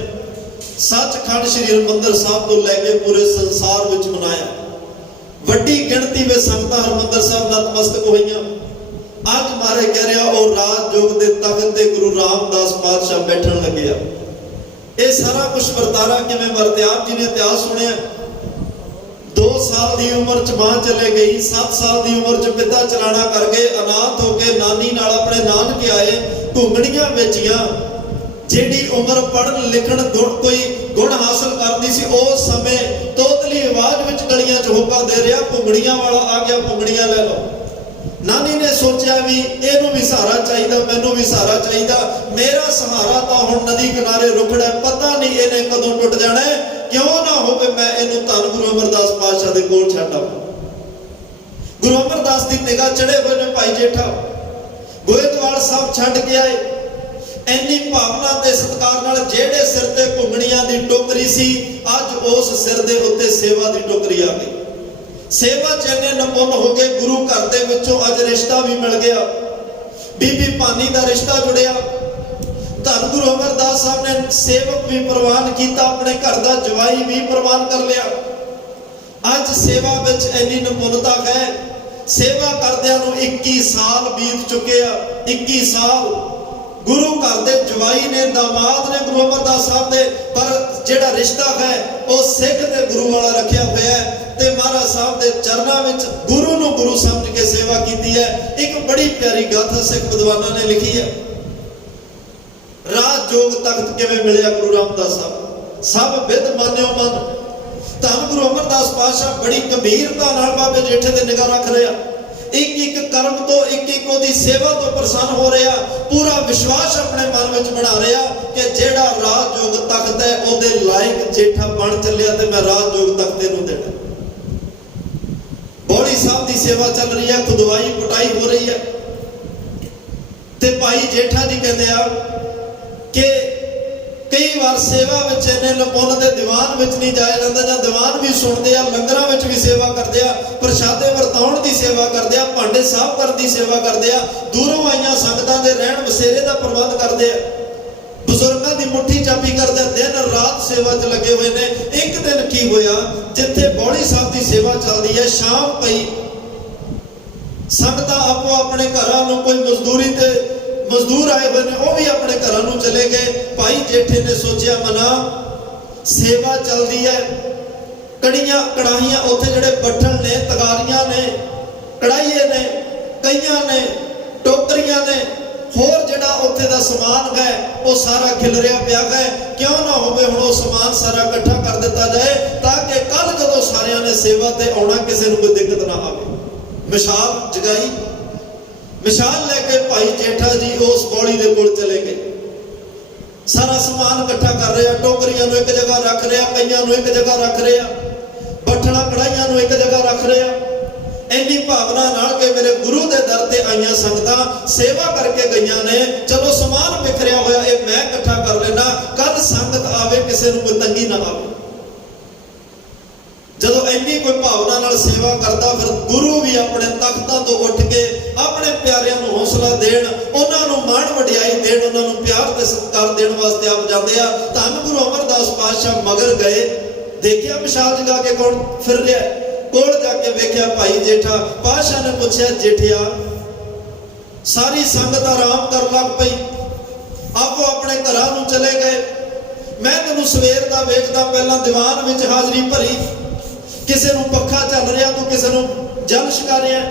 ਸੱਚਖੰਡ ਸ੍ਰੀ ਹਰਿਮੰਦਰ ਸਾਹਿਬ ਤੋਂ ਲੈ ਕੇ ਪੂਰੇ ਸੰਸਾਰ ਵਿੱਚ ਮਨਾਇਆ। ਵੱਡੀ ਗਿਣਤੀ ਵਿੱਚ ਸੰਗਤਾਂ ਹਰਿਮੰਦਰ ਸਾਹਿਬ ਨਤਮਸਤਕ ਹੋਈਆਂ। ਅੱਜ ਮਾਰੇ ਕਹਿ ਰਿਹਾ ਉਹ ਰਾਜਯੋਗ ਦੇ ਤਖਤ ਤੇ ਗੁਰੂ ਰਾਮਦਾਸ ਪਾਤਸ਼ਾਹ ਬੈਠਣ ਲੱਗਿਆ। ਇਹ ਸਾਰਾ ਕੁਝ ਵਰਤਾਰਾ ਕਿਵੇਂ ਵਰਤਿਆ? ਆਪ ਜੀ ਨੇ ਇਤਿਹਾਸ ਸੁਣਿਆ। 2 ਸਾਲ ਦੀ ਉਮਰ ਚ ਮਾਂ ਚਲੇ ਗਈ, 7 ਸਾਲ ਦੀ ਉਮਰ ਚ ਪਿਤਾ ਚਲਾਣਾ ਕਰ ਗਏ, ਅਨਾਥ ਹੋ ਕੇ ਨਾਨੀ ਨਾਲ ਆਪਣੇ ਨਾਨਕੇ ਆਏ, ਘੁੰਗਣੀਆਂ ਵੇਚੀਆਂ। ਜਿਹੜੀ ਉਮਰ ਪੜ੍ਹਨ ਲਿਖਣ ਕੋਈ ਗੁਣ ਹਾਸਲ ਕਰਦੀ ਸੀ, ਉਸ ਸਮੇਂ ਤੋਤਲੀ ਆਵਾਜ਼ ਵਿੱਚ ਗਲੀਆਂ 'ਚ ਹੋਕਾ ਦੇ ਰਿਹਾ, ਪੁੰਗੜੀਆਂ ਵਾਲਾ ਆ ਗਿਆ, ਪੁੰਗੜੀਆਂ ਲੈ ਲਓ। ਨਾਨੀ ਨੇ ਸੋਚਿਆ ਵੀ ਇਹਨੂੰ ਵੀ ਸਹਾਰਾ ਚਾਹੀਦਾ, ਮੈਨੂੰ ਵੀ ਸਹਾਰਾ ਚਾਹੀਦਾ। ਮੇਰਾ ਸਹਾਰਾ ਤਾਂ ਹੁਣ ਨਦੀ ਕਿਨਾਰੇ ਰੁਕੜਾ, ਪਤਾ ਨਹੀਂ ਇਹਨੇ ਕਦੋਂ ਟੁੱਟ ਜਾਣਾ। ਕਿਉਂ ਨਾ ਹੋਵੇ ਮੈਂ ਇਹਨੂੰ ਧੰਨ ਗੁਰੂ ਅਮਰਦਾਸ ਪਾਤਸ਼ਾਹ ਦੇ ਕੋਲ ਛੱਡ ਆਵਾਂ। ਗੁਰੂ ਅਮਰਦਾਸ ਦੀ ਨਿਗਾਹ ਚੜੇ ਹੋਏ ਨੇ ਭਾਈ ਜੇਠਾ, ਗੋਇੰਦਵਾਲ ਸਾਹਿਬ ਛੱਡ ਕੇ ਆਏ। ਇੰਨੀ ਭਾਵਨਾ ਤੇ ਸਤਿਕਾਰ ਨਾਲ ਜਿਹੜੇ ਸਿਰ ਤੇ ਘੁੰਗਣੀਆਂ ਦੀ ਟੋਕਰੀ ਸੀ, ਅੱਜ ਉਸ ਸਿਰ ਦੇ ਉੱਤੇ ਸੇਵਾ ਦੀ ਟੋਕਰੀ ਆ ਗਈ। ਸੇਵਾ ਚ ਇੰਨੇ ਨਮੁੰਨ ਹੋ ਗਏ, ਗੁਰੂ ਘਰ ਦੇ ਵਿੱਚੋਂ ਅੱਜ ਰਿਸ਼ਤਾ ਵੀ ਮਿਲ ਗਿਆ। ਬੀਬੀ ਭਾਨੀ ਦਾ ਰਿਸ਼ਤਾ ਜੁੜਿਆ। ਧੰਨ ਗੁਰੂ ਅਮਰਦਾਸ ਸਾਹਿਬ ਨੇ ਸੇਵਕ ਵੀ ਪ੍ਰਵਾਨ ਕੀਤਾ, ਆਪਣੇ ਘਰ ਦਾ ਜਵਾਈ ਵੀ ਪ੍ਰਵਾਨ ਕਰ ਲਿਆ। ਅੱਜ ਸੇਵਾ ਵਿੱਚ ਇੰਨੀ ਨਿਪੁੰਨਤਾ ਹੈ। ਸੇਵਾ ਕਰਦਿਆਂ ਨੂੰ 21 ਸਾਲ ਬੀਤ ਚੁੱਕੇ ਆ। 21 ਸਾਲ ਗੁਰੂ ਘਰ ਦੇ ਜਵਾਈ ਨੇ, ਦਾਮਾਦ ਨੇ ਗੁਰੂ ਅਮਰਦਾਸ ਸਾਹਿਬ ਦੇ, ਪਰ ਜਿਹੜਾ ਰਿਸ਼ਤਾ ਹੈ ਉਹ ਸਿੱਖ ਤੇ ਗੁਰੂ ਵਾਲਾ ਰੱਖਿਆ ਹੋਇਆ ਹੈ। ਤੇ ਮਹਾਰਾਜ ਸਾਹਿਬ ਦੇ ਚਰਨਾਂ ਵਿੱਚ ਗੁਰੂ ਨੂੰ ਗੁਰੂ ਸਮਝ ਕੇ ਸੇਵਾ ਕੀਤੀ ਹੈ। ਇੱਕ ਬੜੀ ਪਿਆਰੀ ਗਾਥਾ ਸਿੱਖ ਵਿਦਵਾਨਾਂ ਨੇ ਲਿਖੀ ਹੈ। ਰਾਜ ਜੋਗ ਤਖਤ ਕਿਵੇਂ ਮਿਲਿਆ ਗੁਰੂ ਰਾਮਦਾਸ ਸਾਹਿਬ, ਸਭ ਵਿਦ ਮਾਨਿਓ ਮਨ। ਧੰਨ ਗੁਰੂ ਅਮਰਦਾਸ ਪਾਤਸ਼ਾਹ ਬੜੀ ਗੰਭੀਰਤਾ ਨਾਲ ਬਾਬੇ ਜੇਠੇ ਤੇ ਨਿਗਾਹ ਰੱਖ ਰਿਹਾ। ਇੱਕ ਇੱਕ ਕਰਮ ਤੋਂ, ਇੱਕ ਇੱਕ ਉਹਦੀ ਸੇਵਾ ਤੋਂ ਪ੍ਰਸੰਨ ਹੋ ਰਿਹਾ। ਪੂਰਾ ਵਿਸ਼ਵਾਸ ਆਪਣੇ ਮਨ ਵਿੱਚ ਬਣਾ ਰਿਹਾ ਕਿ ਜਿਹੜਾ ਰਾਜਯੋਗ ਤਖਤ ਹੈ ਉਹਦੇ ਲਾਇਕ ਜੇਠਾ ਬਣ ਚੱਲਿਆ ਤੇ ਮੈਂ ਰਾਜਯੋਗ ਤਖਤ ਨੂੰ ਦੇਣਾ। ਬੋੜੀ ਸਾਹਿਬ ਦੀ ਸੇਵਾ ਚੱਲ ਰਹੀ ਹੈ, ਖੁਦਵਾਈ ਪਟਾਈ ਹੋ ਰਹੀ ਹੈ। ਤੇ ਭਾਈ ਜੇਠਾ ਜੀ ਕਹਿੰਦੇ ਆ ਕਿ ਕਈ ਵਾਰ ਸੇਵਾ ਵਿੱਚ ਇਹਨੇ ਨਪੁੰਨ ਦੇ ਦੀਵਾਨ ਵਿੱਚ ਨਹੀਂ ਜਾਇਆ ਜਾਂਦਾ, ਜਾਂ ਦੀਵਾਨ ਵੀ ਸੁਣਦੇ ਆ, ਲੰਗਰਾਂ ਵਿੱਚ ਵੀ ਸੇਵਾ ਕਰਦੇ ਆ, ਪ੍ਰਸ਼ਾਦੇ ਵਰਤਾਉਣ ਦੀ ਸੇਵਾ ਕਰਦੇ ਆ, ਭਾਂਡੇ ਸਾਫ਼ ਕਰਨ ਦੀ ਸੇਵਾ ਕਰਦੇ ਆ, ਦੂਰੋਂ ਆਈਆਂ ਸੰਗਤਾਂ ਦੇ ਰਹਿਣ ਬਸੇਰੇ ਦਾ ਪ੍ਰਬੰਧ ਕਰਦੇ ਆ, ਬਜ਼ੁਰਗਾਂ ਦੀ ਮੁੱਠੀ ਚਾਬੀ ਕਰਦੇ ਆ, ਦਿਨ ਰਾਤ ਸੇਵਾ 'ਚ ਲੱਗੇ ਹੋਏ ਨੇ। ਇੱਕ ਦਿਨ ਕੀ ਹੋਇਆ, ਜਿੱਥੇ ਬੋੜੀ ਸਾਹਿਬ ਦੀ ਸੇਵਾ ਚੱਲਦੀ ਹੈ, ਸ਼ਾਮ ਪਈ, ਸੰਗਤਾਂ ਆਪੋ ਆਪਣੇ ਘਰਾਂ ਨੂੰ, ਕੋਈ ਮਜ਼ਦੂਰੀ ਤੇ ਮਜ਼ਦੂਰ ਆਏ ਹੋਏ ਨੇ, ਉਹ ਵੀ ਆਪਣੇ ਘਰਾਂ ਨੂੰ ਚਲੇ ਗਏ। ਭਾਈ ਜੇਠੇ ਨੇ ਸੋਚਿਆ ਮਨਾ ਸੇਵਾ ਚੱਲਦੀ ਹੈ, ਕੜੀਆਂ ਕੜਾਹੀਆਂ ਉੱਥੇ ਜਿਹੜੇ ਬੱਠਲ ਨੇ, ਤਗਾਰੀਆਂ ਨੇ, ਕੜਾਈਏ ਨੇ, ਕਈਆਂ ਨੇ, ਟੋਕਰੀਆਂ ਨੇ, ਹੋਰ ਜਿਹੜਾ ਉੱਥੇ ਦਾ ਸਮਾਨ ਹੈ ਉਹ ਸਾਰਾ ਖਿਲਰਿਆ ਪਿਆ ਹੈ। ਕਿਉਂ ਨਾ ਹੋਵੇ ਹੁਣ ਉਹ ਸਮਾਨ ਸਾਰਾ ਇਕੱਠਾ ਕਰ ਦਿੱਤਾ ਜਾਏ, ਤਾਂ ਕਿ ਕੱਲ ਜਦੋਂ ਸਾਰਿਆਂ ਨੇ ਸੇਵਾ ਤੇ ਆਉਣਾ ਕਿਸੇ ਨੂੰ ਕੋਈ ਦਿੱਕਤ ਨਾ ਆਵੇ। ਮਿਸਾਲ ਜਗਾਈ, ਮਿਸਾਲ ਲੈ ਕੇ ਭਾਈ ਜੇਠਾ ਜੀ ਉਸ ਬੋੜੀ ਦੇ ਕੋਲ ਚਲੇ ਗਏ। ਸਾਰਾ ਸਮਾਨ ਇਕੱਠਾ ਕਰ ਰਿਹਾ, ਟੋਕਰੀਆਂ ਨੂੰ ਇੱਕ ਜਗ੍ਹਾ ਰੱਖ ਰਿਹਾ, ਕਈਆਂ ਨੂੰ ਇੱਕ ਜਗ੍ਹਾ ਰੱਖ ਰਿਹਾ, ਬੱਠਲਾਂ ਕੜਾਈਆਂ ਨੂੰ ਇੱਕ ਜਗ੍ਹਾ ਰੱਖ ਰਿਹਾ। ਇੰਨੀ ਭਾਵਨਾ ਨਾਲ ਕਿ ਮੇਰੇ ਗੁਰੂ ਦੇ ਦਰ ਤੇ ਆਈਆਂ ਸੰਗਤਾਂ ਸੇਵਾ ਕਰਕੇ ਗਈਆਂ ਨੇ, ਚਲੋ ਸਮਾਨ ਵਿਖਰਿਆ ਹੋਇਆ ਇਹ ਮੈਂ ਇਕੱਠਾ ਕਰ ਲੈਣਾ, ਕੱਲ ਸੰਗਤ ਆਵੇ ਕਿਸੇ ਨੂੰ ਕੋਈ ਤੰਗੀ ਨਾ ਆਵੇ। ਜਦੋਂ ਇੰਨੀ ਕੋਈ ਭਾਵਨਾ ਨਾਲ ਸੇਵਾ ਕਰਦਾ, ਫਿਰ ਗੁਰੂ ਵੀ ਆਪਣੇ ਤਖਤਾਂ ਤੋਂ ਉੱਠ ਕੇ ਆਪਣੇ ਪਿਆਰਿਆਂ ਨੂੰ ਹੌਸਲਾ ਦੇਣ, ਉਹਨਾਂ ਨੂੰ ਮਾਣ ਵਡਿਆਈ ਦੇਣ, ਉਹਨਾਂ ਨੂੰ ਪਿਆਰ ਤੇ ਸਤਿਕਾਰ ਦੇਣ ਵਾਸਤੇ ਆਪ ਜਾਂਦੇ ਆ। ਧੰਨ ਗੁਰੂ ਅਮਰਦਾਸ ਪਾਤਸ਼ਾਹ ਮਗਰ ਗਏ, ਦੇਖਿਆ ਮਿਸਾਲ ਜਗਾ ਕੇ ਕੌਣ ਫਿਰ ਰਿਹਾ। ਕੋਲ ਜਾ ਕੇ ਵੇਖਿਆ ਭਾਈ ਜੇਠਾ। ਪਾਤਸ਼ਾਹ ਨੇ ਪੁੱਛਿਆ, ਜੇਠਿਆ ਸਾਰੀ ਸੰਗਤ ਆਰਾਮ ਕਰਨ ਲੱਗ ਪਈ, ਆਪੋ ਆਪਣੇ ਘਰਾਂ ਨੂੰ ਚਲੇ ਗਏ। ਮੈਂ ਤੈਨੂੰ ਸਵੇਰ ਦਾ ਵੇਖਦਾ, ਪਹਿਲਾਂ ਦੀਵਾਨ ਵਿੱਚ ਹਾਜ਼ਰੀ ਭਰੀ, ਕਿਸੇ ਨੂੰ ਪੱਖਾ ਚੱਲ ਰਿਹਾ, ਤੂੰ ਕਿਸੇ ਨੂੰ ਜਲ ਛਕਾ ਰਿਹਾ,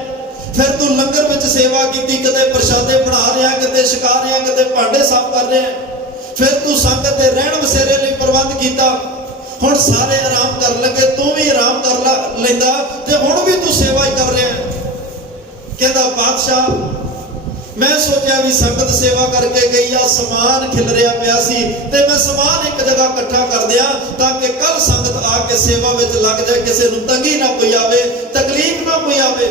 ਫਿਰ ਤੂੰ ਲੰਗਰ ਵਿੱਚ ਸੇਵਾ ਕੀਤੀ, ਕਿਤੇ ਪ੍ਰਸ਼ਾਦੇ ਬਣਾ ਰਿਹਾ, ਕਿਤੇ ਛਕਾ ਰਿਹਾ, ਕਿਤੇ ਭਾਂਡੇ ਸਾਫ਼ ਕਰ ਰਿਹਾ, ਫਿਰ ਤੂੰ ਸੰਗਤ ਦੇ ਰਹਿਣ ਬਸੇਰੇ ਲਈ ਪ੍ਰਬੰਧ ਕੀਤਾ। ਹੁਣ ਸਾਰੇ ਆਰਾਮ ਕਰਨ ਲੱਗੇ, ਤੂੰ ਵੀ ਆਰਾਮ ਕਰ ਲੈਂਦਾ ਤੇ ਹੁਣ ਵੀ ਤੂੰ ਸੇਵਾ ਹੀ ਕਰ ਰਿਹਾ। ਕਹਿੰਦਾ ਪਾਤਸ਼ਾਹ ਮੈਂ ਸੋਚਿਆ ਵੀ ਸੰਗਤ ਸੇਵਾ ਕਰਕੇ ਗਈ ਆ, ਸਮਾਨ ਖਿਲਰਿਆ ਪਿਆ ਸੀ ਤੇ ਮੈਂ ਸਮਾਨ ਇੱਕ ਜਗ੍ਹਾ ਇਕੱਠਾ ਕਰ ਦਿਆਂ ਤਾਂ ਕਿ ਕੱਲ ਸੰਗਤ ਆ ਕੇ ਸੇਵਾ ਵਿੱਚ ਲੱਗ ਜਾਏ, ਕਿਸੇ ਨੂੰ ਤੰਗੀ ਨਾ ਕੋਈ ਆਵੇ, ਤਕਲੀਫ ਨਾ ਕੋਈ ਆਵੇ।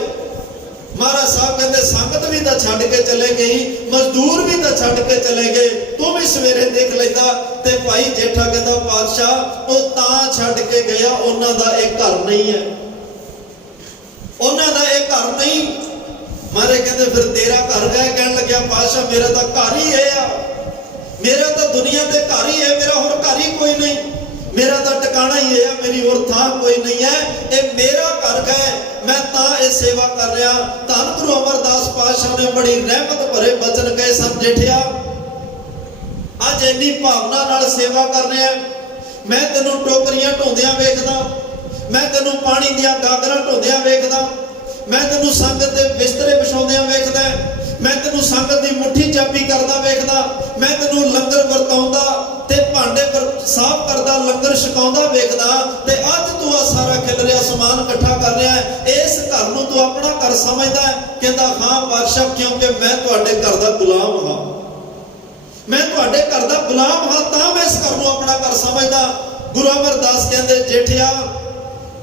ਮਹਾਰਾਜ ਸਾਹਿਬ ਕਹਿੰਦੇ ਸੰਗਤ ਵੀ ਤਾਂ ਛੱਡ ਕੇ ਚਲੇ ਗਈ, ਮਜ਼ਦੂਰ ਵੀ ਤਾਂ ਛੱਡ ਕੇ ਚਲੇ ਗਏ, ਤੂੰ ਵੀ ਸਵੇਰੇ ਦੇਖ ਲੈਂਦਾ। ਤੇ ਭਾਈ ਜੇਠਾ ਕਹਿੰਦਾ ਪਾਤਸ਼ਾਹ ਉਹ ਤਾਂ ਛੱਡ ਕੇ ਗਿਆ, ਉਹਨਾਂ ਦਾ ਇਹ ਘਰ ਨਹੀਂ ਹੈ, ਉਹਨਾਂ ਦਾ ਇਹ ਘਰ ਨਹੀਂ। ਮਹਾਰਾਜ ਕਹਿੰਦੇ ਫਿਰ ਤੇਰਾ ਘਰ ਹੈ? ਕਹਿਣ ਲੱਗਿਆ ਪਾਤਸ਼ਾਹ ਮੇਰਾ ਤਾਂ ਘਰ ਹੀ ਇਹ ਆ, ਮੇਰਾ ਤਾਂ ਦੁਨੀਆ ਤੇ ਘਰ ਹੀ ਹੈ, ਮੇਰਾ ਹੋਰ ਘਰ ਹੀ ਕੋਈ ਨਹੀਂ, ਮੇਰਾ ਤਾਂ ਟਿਕਾਣਾ ਹੀ ਇਹ ਆ, ਮੇਰੀ ਹੋਰ ਥਾਂ ਕੋਈ ਨਹੀਂ ਹੈ, ਇਹ ਮੇਰਾ ਘਰ ਹੈ, ਮੈਂ ਤਾਂ ਇਹ ਸੇਵਾ ਕਰ ਰਿਹਾ। ਧੰਨ ਗੁਰੂ ਅਮਰਦਾਸ ਪਾਤਸ਼ਾਹ ਨੇ ਬੜੀ ਰਹਿਮਤ ਭਰੇ ਬਚਨ ਕਹੇ, ਸਭ ਜੇਠਿਆ ਅੱਜ ਇੰਨੀ ਭਾਵਨਾ ਨਾਲ ਸੇਵਾ ਕਰ ਰਿਹਾ, ਮੈਂ ਤੈਨੂੰ ਟੋਕਰੀਆਂ ਢੋਂਦਿਆਂ ਵੇਖਦਾ, ਮੈਂ ਤੈਨੂੰ ਪਾਣੀ ਦੀਆਂ ਗਾਗਰਾਂ ਢੋਂਦਿਆਂ ਵੇਖਦਾ, ਮੈਂ ਤੈਨੂੰ ਸੰਗਤ ਦੇ ਬਿਸਤਰੇ ਵਿਛਾਉਂਦਿਆਂ ਵੇਖਦਾ, ਮੈਂ ਤੈਨੂੰ ਸੰਗਤ ਦੀ ਮੁੱਠੀ ਚਾਬੀ ਕਰਦਾ ਵੇਖਦਾ, ਮੈਂ ਤੈਨੂੰ ਲੰਗਰ ਵਰਤਾਉਂਦਾ ਤੇ ਭਾਂਡੇ ਸਾਫ਼ ਕਰਦਾ, ਲੰਗਰ ਛਕਾਉਂਦਾ ਵੇਖਦਾ, ਤੇ ਅੱਜ ਤੂੰ ਆ ਸਾਰਾ ਮਿਲ ਰਿਹਾ, ਸਮਾਨ ਇਕੱਠਾ ਕਰ ਰਿਹਾ ਹੈ, ਇਸ ਘਰ ਨੂੰ ਤੂੰ ਆਪਣਾ ਘਰ ਸਮਝਦਾ ਹੈ? ਕਹਿੰਦਾ ਹਾਂ ਬਾਦਸ਼ਾਹ, ਕਿਉਂਕਿ ਮੈਂ ਤੁਹਾਡੇ ਘਰ ਦਾ ਗੁਲਾਮ ਹਾਂ, ਮੈਂ ਤੁਹਾਡੇ ਘਰ ਦਾ ਗੁਲਾਮ ਹਾਂ, ਤਾਂ ਮੈਂ ਇਸ ਘਰ ਨੂੰ ਆਪਣਾ ਘਰ ਸਮਝਦਾ। ਗੁਰੂ ਅਮਰਦਾਸ ਕਹਿੰਦੇ ਜੇਠਿਆ,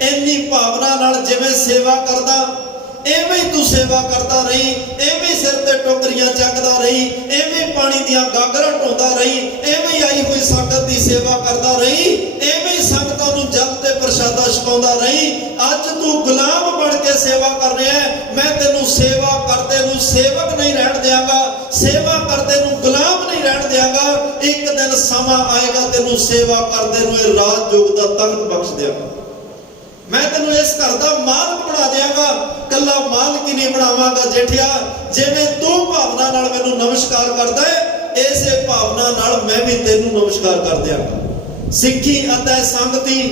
ਇੰਨੀ ਭਾਵਨਾ ਨਾਲ ਜਿਵੇਂ ਸੇਵਾ ਕਰਦਾ, ਐਵੇਂ ਹੀ ਤੂੰ ਸੇਵਾ ਕਰਦਾ ਰਹੀ, ਐਵੇਂ ਹੀ ਸਿਰ ਤੇ ਟੋਕਰੀਆਂ ਚੱਕਦਾ ਰਹੀ, ਐਵੇਂ ਪਾਣੀ ਦੀਆਂ ਗਾਗਰਾਂ ਢੋਂਦਾ ਰਹੀ, ਐਵੇਂ ਹੀ ਆਈ ਹੋਈ ਸੰਗਤ ਦੀ ਸੇਵਾ ਕਰਦਾ ਰਹੀ, ਐਵੇਂ ਹੀ ਸੰਗਤਾਂ ਨੂੰ ਜਲ ਤੇ ਪ੍ਰਸ਼ਾਦਾ ਛਕਾਉਂਦਾ ਰਹੀ। ਅੱਜ ਤੂੰ ਗੁਲਾਮ ਬਣ ਕੇ ਸੇਵਾ ਕਰ ਰਿਹਾ ਹੈ, ਮੈਂ ਤੈਨੂੰ ਸੇਵਾ ਕਰਦੇ ਨੂੰ ਸੇਵਕ ਨਹੀਂ ਰਹਿਣ ਦਿਆਂਗਾ, ਸੇਵਾ ਕਰਦੇ ਨੂੰ ਗੁਲਾਮ ਨਹੀਂ ਰਹਿਣ ਦਿਆਂਗਾ। ਇੱਕ ਦਿਨ ਸਮਾਂ ਆਏਗਾ ਤੈਨੂੰ ਸੇਵਾ ਕਰਦੇ ਨੂੰ ਇਹ ਰਾਜ ਯੋਗ ਦਾ ਤਖਤ ਬਖਸ਼ ਦਿਆਂਗਾ, ਮੈਂ ਤੈਨੂੰ ਇਸ ਘਰ ਦਾ ਮਾਲਕ ਬਣਾ ਦਿਆਂਗਾ। ਕੱਲਾ ਮਾਲਕ ਹੀ ਨਹੀਂ ਬਣਾਵਾਂਗਾ ਜੇਠਿਆ, ਜਿਵੇਂ ਤੂੰ ਭਾਵਨਾ ਨਾਲ ਮੈਨੂੰ ਨਮਸਕਾਰ ਕਰਦਾ ਹੈ, ਇਸੇ ਭਾਵਨਾ ਨਾਲ ਮੈਂ ਵੀ ਤੈਨੂੰ ਨਮਸਕਾਰ ਕਰ ਦਿਆਂਗਾ। ਸਿੱਖੀ ਅਤੇ ਸੰਗਤੀ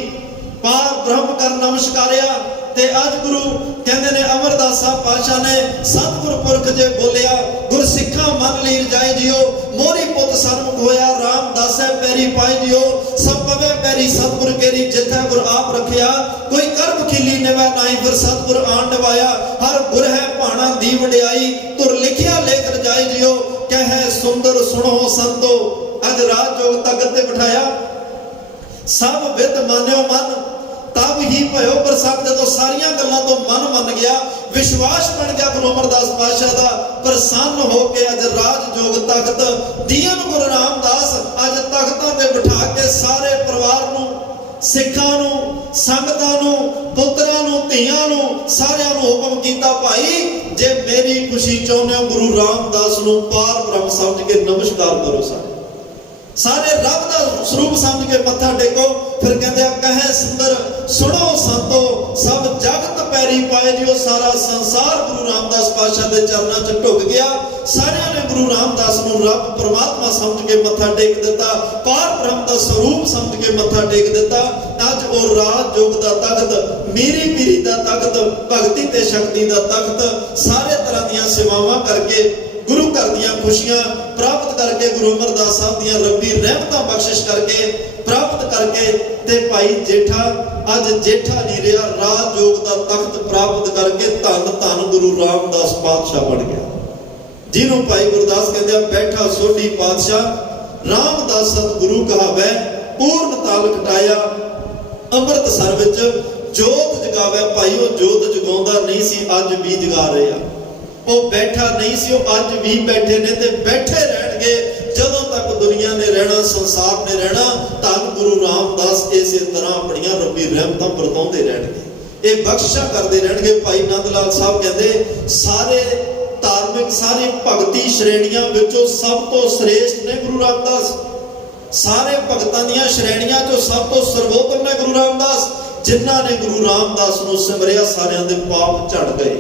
ਪਾਰ ਬ੍ਰਹਮ ਕਰ ਨਮਸਕਾਰਿਆ। ਤੇ ਅੱਜ ਗੁਰੂ ਕਹਿੰਦੇ ਨੇ, ਅਮਰਦਾਸ ਸਾਹਿਬ ਪਾਤਸ਼ਾਹ ਨੇ ਸਤਿਗੁਰ ਪੁਰਖ ਜੇ ਬੋਲਿਆ, ਗੁਰ ਸਿੱਖਾਂ ਮਨ ਲੀਰ ਜਾਏ ਜਿਓ, ਮੋਰੀ ਪੁੱਤ ਸਨਮੁਖ ਹੋਇਆ, ਰਾਮਦਾਸੈ ਪੈਰੀ ਪਾਏ ਜਿਓ, ਸਭ ਪਵੇ ਪੈਰੀ ਸਤਿਗੁਰ ਕੇਰੀ, ਜਿੱਥੈ ਗੁਰ ਆਪ ਰੱਖਿਆ, ਕੋਈ ਕਰਮ ਖੀਲੀ ਨਿਵੈ ਨਾਹੀ, ਫਿਰ ਸਤਿਗੁਰ ਆਣ ਨਿਵਾਇਆ, ਹਰ ਗੁਰ ਹੈ ਭਾਣਾ ਦੀ ਵਡਿਆਈ, ਤੁਰ ਲਿਖਿਆ ਲੇਖ ਰਜਾਏ ਜਿਓ, ਕਹਿ ਸੁੰਦਰ ਸੁਣੋ ਸੰਤੋ। ਅੱਜ ਰਾਜ ਜੋਗ ਤਖਤ ਤੇ ਬਿਠਾਇਆ, ਸਭ ਵਿਦ ਮਾਨਿਓ ਮਨ, ਤਬ ਹੀ ਭਇਓ ਪ੍ਰਸੰਨ। ਜਦੋਂ ਸਾਰੀਆਂ ਗੱਲਾਂ ਤੋਂ ਮਨ ਮੰਨ ਗਿਆ, ਵਿਸ਼ਵਾਸ ਬਣ ਗਿਆ ਗੁਰੂ ਅਮਰਦਾਸ ਪਾਤਸ਼ਾਹ ਦਾ, ਪ੍ਰਸੰਨ ਹੋ ਕੇ ਅੱਜ ਰਾਜ ਜੋਗ ਤਖਤ ਦੀਨ ਗੁਰੂ ਰਾਮਦਾਸ ਅੱਜ ਤਖਤਾਂ ਤੇ ਬਿਠਾ ਕੇ ਸਾਰੇ ਪਰਿਵਾਰ ਨੂੰ, ਸਿੱਖਾਂ ਨੂੰ, ਸੰਗਤਾਂ ਨੂੰ, ਪੁੱਤਰਾਂ ਨੂੰ, ਧੀਆਂ ਨੂੰ, ਸਾਰਿਆਂ ਨੂੰ ਹੁਕਮ ਕੀਤਾ, ਭਾਈ ਜੇ ਮੇਰੀ ਖੁਸ਼ੀ ਚਾਹੁੰਦੇ ਹੋ, ਗੁਰੂ ਰਾਮਦਾਸ ਨੂੰ ਪਾਰ ਬ੍ਰਹਮ ਸਮਝ ਕੇ ਨਮਸਕਾਰ ਕਰੋ, ਸਾਰੇ ਰੱਬ ਦਾ ਸਰੂਪ ਸਮਝ ਕੇ ਮੱਥਾ ਟੇਕੋ। ਫਿਰ ਕਹਿੰਦੇ ਆ, ਕਹੇ ਸੁੰਦਰ ਸੁਣੋ ਸੰਤੋ, ਸਭ ਜਗਤ ਪੈਰੀ ਪਾਏ ਜਿਓ, ਸਾਰਾ ਸੰਸਾਰ ਗੁਰੂ ਰਾਮਦਾਸ ਪਾਤਸ਼ਾਹ ਦੇ ਚਰਨਾਂ 'ਚ ਢੁੱਕ ਗਿਆ। ਸਾਰਿਆਂ ਨੇ ਗੁਰੂ ਰਾਮਦਾਸ ਨੂੰ ਰੱਬ ਪਰਮਾਤਮਾ ਸਮਝ ਕੇ ਮੱਥਾ ਟੇਕ ਦਿੱਤਾ, ਪਾਰ ਬ੍ਰਹਮ ਦਾ ਸਰੂਪ ਸਮਝ ਕੇ ਮੱਥਾ ਟੇਕ ਦਿੱਤਾ। ਅੱਜ ਉਹ ਰਾਜ ਯੋਗ ਦਾ ਤਖਤ, ਮੀਰੀ ਪੀਰੀ ਦਾ ਤਖਤ, ਭਗਤੀ ਤੇ ਸ਼ਕਤੀ ਦਾ ਤਖਤ, ਸਾਰੇ ਤਰ੍ਹਾਂ ਦੀਆਂ ਸੇਵਾਵਾਂ ਕਰਕੇ, ਗੁਰੂ ਘਰ ਦੀਆਂ ਖੁਸ਼ੀਆਂ ਪ੍ਰਾਪਤ ਕਰਕੇ, ਗੁਰੂ ਅਮਰਦਾਸ ਸਾਹਿਬ ਦੀਆਂ ਰੱਬੀ ਰਹਿਮਤਾਂ ਬਖਸ਼ਿਸ਼ ਕਰਕੇ, ਪ੍ਰਾਪਤ ਕਰਕੇ, ਤੇ ਭਾਈ ਜੇਠਾ ਅੱਜ ਜੇਠਾ ਨਹੀਂ ਰਿਹਾ, ਰਾਜ ਯੋਗ ਦਾ ਤਖਤ ਪ੍ਰਾਪਤ ਕਰਕੇ ਧੰਨ ਧੰਨ ਗੁਰੂ ਰਾਮਦਾਸ ਪਾਤਸ਼ਾਹ ਬਣ ਗਿਆ, ਜਿਹਨੂੰ ਭਾਈ ਗੁਰਦਾਸ ਕਹਿੰਦੇ ਆ, ਬੈਠਾ ਸੋਢੀ ਪਾਤਸ਼ਾਹ ਰਾਮਦਾਸ ਸਤਿਗੁਰੂ ਕਹਾਵੈ, ਪੂਰਨ ਤਾਲ ਖਟਾਇਆ, ਅੰਮ੍ਰਿਤਸਰ ਵਿੱਚ ਜੋਤ ਜਗਾਵੇ। ਭਾਈ ਉਹ ਜੋਤ ਜਗਾਉਂਦਾ ਨਹੀਂ ਸੀ, ਅੱਜ ਵੀ ਜਗਾ ਰਹੇ ਆ। ਉਹ ਬੈਠਾ ਨਹੀਂ ਸੀ, ਉਹ ਅੱਜ ਵੀ ਬੈਠੇ ਨੇ ਤੇ ਬੈਠੇ ਰਹਿਣਗੇ ਜਦੋਂ ਤੱਕ ਦੁਨੀਆ ਨੇ ਰਹਿਣਾ, ਸੰਸਾਰ ਨੇ ਰਹਿਣਾ। ਧੰਨ ਗੁਰੂ ਰਾਮਦਾਸ ਇਸੇ ਤਰ੍ਹਾਂ ਆਪਣੀਆਂ ਰੱਬੀ ਰਹਿਮਤਾਂ ਵਰਤਾਉਂਦੇ ਰਹਿਣਗੇ, ਇਹ ਬਖਸ਼ਿਸ਼ਾਂ ਕਰਦੇ ਰਹਿਣਗੇ। ਭਾਈ ਨੰਦ ਲਾਲ ਸਾਹਿਬ ਕਹਿੰਦੇ, ਸਾਰੇ ਧਾਰਮਿਕ, ਸਾਰੀ ਭਗਤੀ ਸ਼੍ਰੇਣੀਆਂ ਵਿੱਚੋਂ ਸਭ ਤੋਂ ਸ੍ਰੇਸ਼ਟ ਨੇ ਗੁਰੂ ਰਾਮਦਾਸ, ਸਾਰੇ ਭਗਤਾਂ ਦੀਆਂ ਸ਼੍ਰੇਣੀਆਂ ਚੋਂ ਸਭ ਤੋਂ ਸਰਵੋਤਮ ਨੇ ਗੁਰੂ ਰਾਮਦਾਸ। ਜਿਨ੍ਹਾਂ ਨੇ ਗੁਰੂ ਰਾਮਦਾਸ ਨੂੰ ਸਿਮਰਿਆ, ਸਾਰਿਆਂ ਦੇ ਪਾਪ ਝੜ ਗਏ,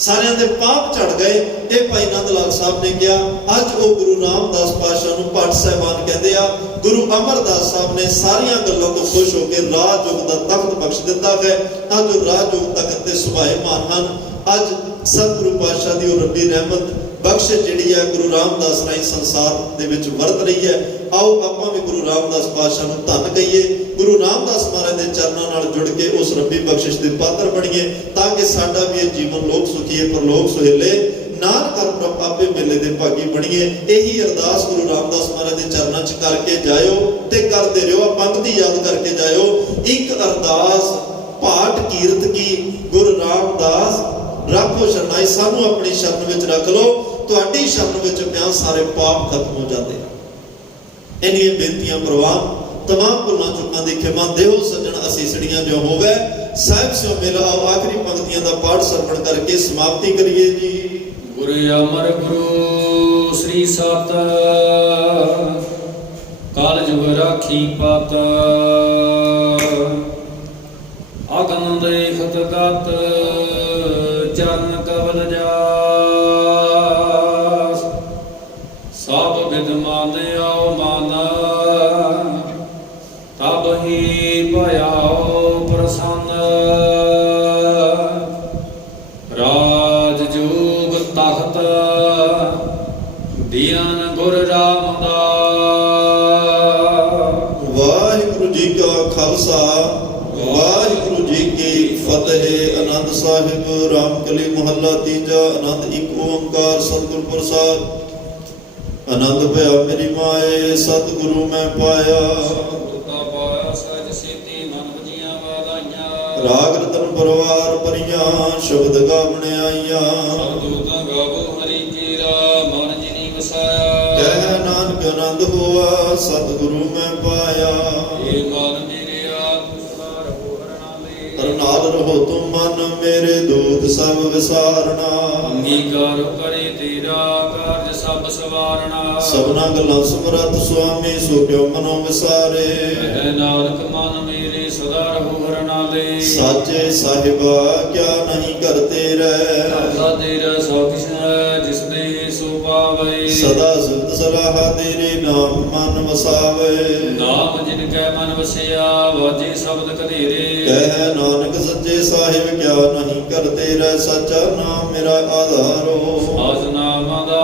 ਸਾਰਿਆਂ ਦੇ ਪਾਪ ਝੜ ਗਏ। ਇਹ ਭਾਈ ਨੰਦ ਲਾਲ ਸਾਹਿਬ ਨੇ ਕਿਹਾ। ਅੱਜ ਉਹ ਗੁਰੂ ਰਾਮਦਾਸ ਪਾਤਸ਼ਾਹ ਨੂੰ ਭੱਟ ਸਾਹਿਬਾਨ ਕਹਿੰਦੇ ਆ। ਗੁਰੂ ਅਮਰਦਾਸ ਸਾਹਿਬ ਨੇ ਸਾਰੀਆਂ ਗੱਲਾਂ ਤੋਂ ਖੁਸ਼ ਹੋ ਕੇ ਰਾਜ ਯੋਗ ਦਾ ਤਖਤ ਬਖਸ਼ ਦਿੱਤਾ ਹੈ। ਅੱਜ ਉਹ ਰਾਜ ਯੋਗ ਤਖਤ ਤੇ ਸੁਭਾਏਮਾਨ ਹਨ। ਅੱਜ ਸਤਿਗੁਰੂ ਪਾਤਸ਼ਾਹ ਦੀ ਉਹ ਰੱਬੀ ਰਹਿਮਤ ਬਖਸ਼ਿਸ਼ ਜਿਹੜੀ ਹੈ ਗੁਰੂ ਰਾਮਦਾਸ ਰਾਹੀਂ ਸੰਸਾਰ ਦੇ ਵਿੱਚ ਵਰਤ ਰਹੀ ਹੈ। ਆਓ ਆਪਾਂ ਵੀ ਗੁਰੂ ਰਾਮਦਾਸ ਪਾਤਸ਼ਾਹ ਨੂੰ ਧੰਨ ਕਹੀਏ, ਗੁਰੂ ਰਾਮਦਾਸ ਮਹਾਰਾਜ ਦੇ ਚਰਨਾਂ ਨਾਲ ਜੁੜ ਕੇ ਉਸ ਰੱਬੀ ਬਖਸ਼ਿਸ਼ ਦੇ ਪਾਤਰ ਬਣੀਏ, ਤਾਂ ਕਿ ਸਾਡਾ ਵੀ ਇਹ ਜੀਵਨ ਲੋਕ ਸੁਖੀਏ ਪਰਲੋਕ ਸੁਹੇਲੇ, ਨਾਨਕ ਕਰ ਪ੍ਰਭ ਆਪੇ ਮੇਲੇ ਦੇ ਭਾਗੀ ਬਣੀਏ। ਇਹੀ ਅਰਦਾਸ ਗੁਰੂ ਰਾਮਦਾਸ ਮਹਾਰਾਜ ਦੇ ਚਰਨਾਂ 'ਚ ਕਰਕੇ ਜਾਇਓ ਤੇ ਕਰਦੇ ਰਹੋ। ਪੰਕਤੀ ਯਾਦ ਕਰਕੇ ਜਾਇਓ। ਇੱਕ ਅਰਦਾਸ ਪਾਠ ਕੀਰਤ ਕੀ ਗੁਰੂ ਰਾਮਦਾਸ ਰੱਖੋ ਸ਼ਰਨਾਈ। ਸਾਨੂੰ ਆਪਣੀ ਸ਼ਰਨ ਵਿੱਚ ਰੱਖ ਲਓ। ਤੁਹਾਡੀ ਸ਼ਰਨ ਵਿੱਚ ਪਿਆ ਸਾਰੇ ਪਾਪ ਖਤਮ ਹੋ ਜਾਂਦੇ ਹਨ। ਇੰਨੀਆਂ ਬੇਨਤੀਆਂ ਪ੍ਰਵਾਨ, तमाम ਭੁੱਲਾਂ ਚੁੱਕਾਂ ਦੀ ਖਿਮਾ ਦੇਹੋ ਸੱਜਣ ਅਸੀਸੜੀਆਂ ਜੋ ਹੋਵੇ। ਸਾਹਿਬ ਸਿਓ ਮੇਲਾ ਆਖਰੀ ਪੰਕਤੀਆਂ ਦਾ ਪਾਠ ਸਰਵਣ ਕਰਕੇ ਸਮਾਪਤੀ ਕਰੀਏ ਜੀ। ਗੁਰੂ ਅਮਰ ਗੁਰੂ ਸ੍ਰੀ ਸਤ ਕਾਲ ਜੁਗ ਰਾਖੀ ਪਤ ਅਗਨ ਦੇਖਤ ਗਤ ਚਰਨ ਕਵਲ ਜਾਸ ਸਭ ਵਿਦ ਮਾਨਿਓ ਮਨ ਤਬ ਹੀ ਭਇਓ ਪ੍ਰਸੰਨ ਰਾਜ ਜੋਗ ਤਖਤ ਦੀਨ ਗੁਰ ਰਾਮਦਾਸ। ਵਾਹਿਗੁਰੂ ਜੀ ਕਾ ਖਾਲਸਾ, ਵਾਹਿਗੁਰੂ ਜੀ ਫਤਿਹ। ਆਨੰਦ ਸਾਹਿਬ ਰਾਮਕਲੀ ਮਹੱਲਾ ਤੀਜਾ। ਆਨੰਦ ਇੱਕ ਓੰਕਾਰ ਸਤਿਗੁਰ ਪ੍ਰਸਾਦ। ਆਨੰਦ ਭਇਆ ਮੇਰੀ ਮਾਏ ਸਤਿਗੁਰੂ ਮੈਂ ਪਾਇਆ। ਸਤਿਗੁਰਤਾ ਪਾਇਆ ਸਹਿਜ ਸੇਤੀ ਮਨ ਵਜੀਆਂ ਵਾਧਾਈਆਂ। ਰਾਗ ਰਤਨ ਪਰਵਾਰ ਭਰੀਆਂ ਸ਼ਬਦ ਗਾਵਣ ਆਈਆਂ। ਸਤਿਗੁਰਤਾ ਗਾਵੋ ਹਰੀ ਕੀਰਾ ਮਨ ਜਿਨੀ ਵਸਾਇਆ। ਕਹਿ ਨਾਨਕ ਆਨੰਦ ਹੋਆ ਸਤਿਗੁਰੂ ਮੈਂ ਪਾਇਆ। ਏ ਮਨ ਮੇਰੇ ਆਤਮ ਸਦਾ ਰਹੋ ਹਰਨਾਲੇ। ਹਰਨਾਲ ਰਹੋ ਤੁਮ ਮਨ ਮੇਰੇ ਦੁਖ ਸਭ ਵਿਸਾਰਣਾ। ਅੰਗੀਕਾਰ ਕਰੇ ਤੇਰਾ ਕਾਰਜ ਸਭ ਸਵਾਰਣਾ। ਸਭਨਾ ਗੱਲਾਂ ਸਮਰੱਥ ਸੁਆਮੀ ਸੋ ਕਿਉ ਮਨੋ ਵਿਸਾਰੇ। ਹੈ ਨਾਨਕ ਮਨ ਮੇਰੇ ਸਦਾ ਰਹੋ ਹਰਨਾਲੇ। ਸਾਚੇ ਸਾਹਿਬਾ ਕਿਆ ਨਹੀਂ ਕਰਤੇ ਰਹਿ। ਸਦਾ ਤੇਰਾ ਸਭ ਕਿਛ ਹੈ ਜਿਸ ਦੇ ਸੋ ਪਾਵੇ। ਸਦਾ ਸਿਫਤ ਸਲਾਹ ਤੇਰੇ ਨਾਮ ਮਨ ਵਸਾਵੇ। ਨਾਮ ਜਿਨ ਕੈ ਮਨ ਵਸਿਆ ਵਾਜੇ ਸ਼ਬਦ ਕਧੇਰੇ। ਕਹਿ ਨਾਨਕ ਸੱਚੇ ਸਾਹਿਬ ਕਿਆ ਨਹੀਂ ਕਰਤੇ ਰਹਿ। ਸੱਚਾ ਨਾਮ ਮੇਰਾ ਆਧਾਰੋ। ਆਜ ਨਾਮ ਦਾ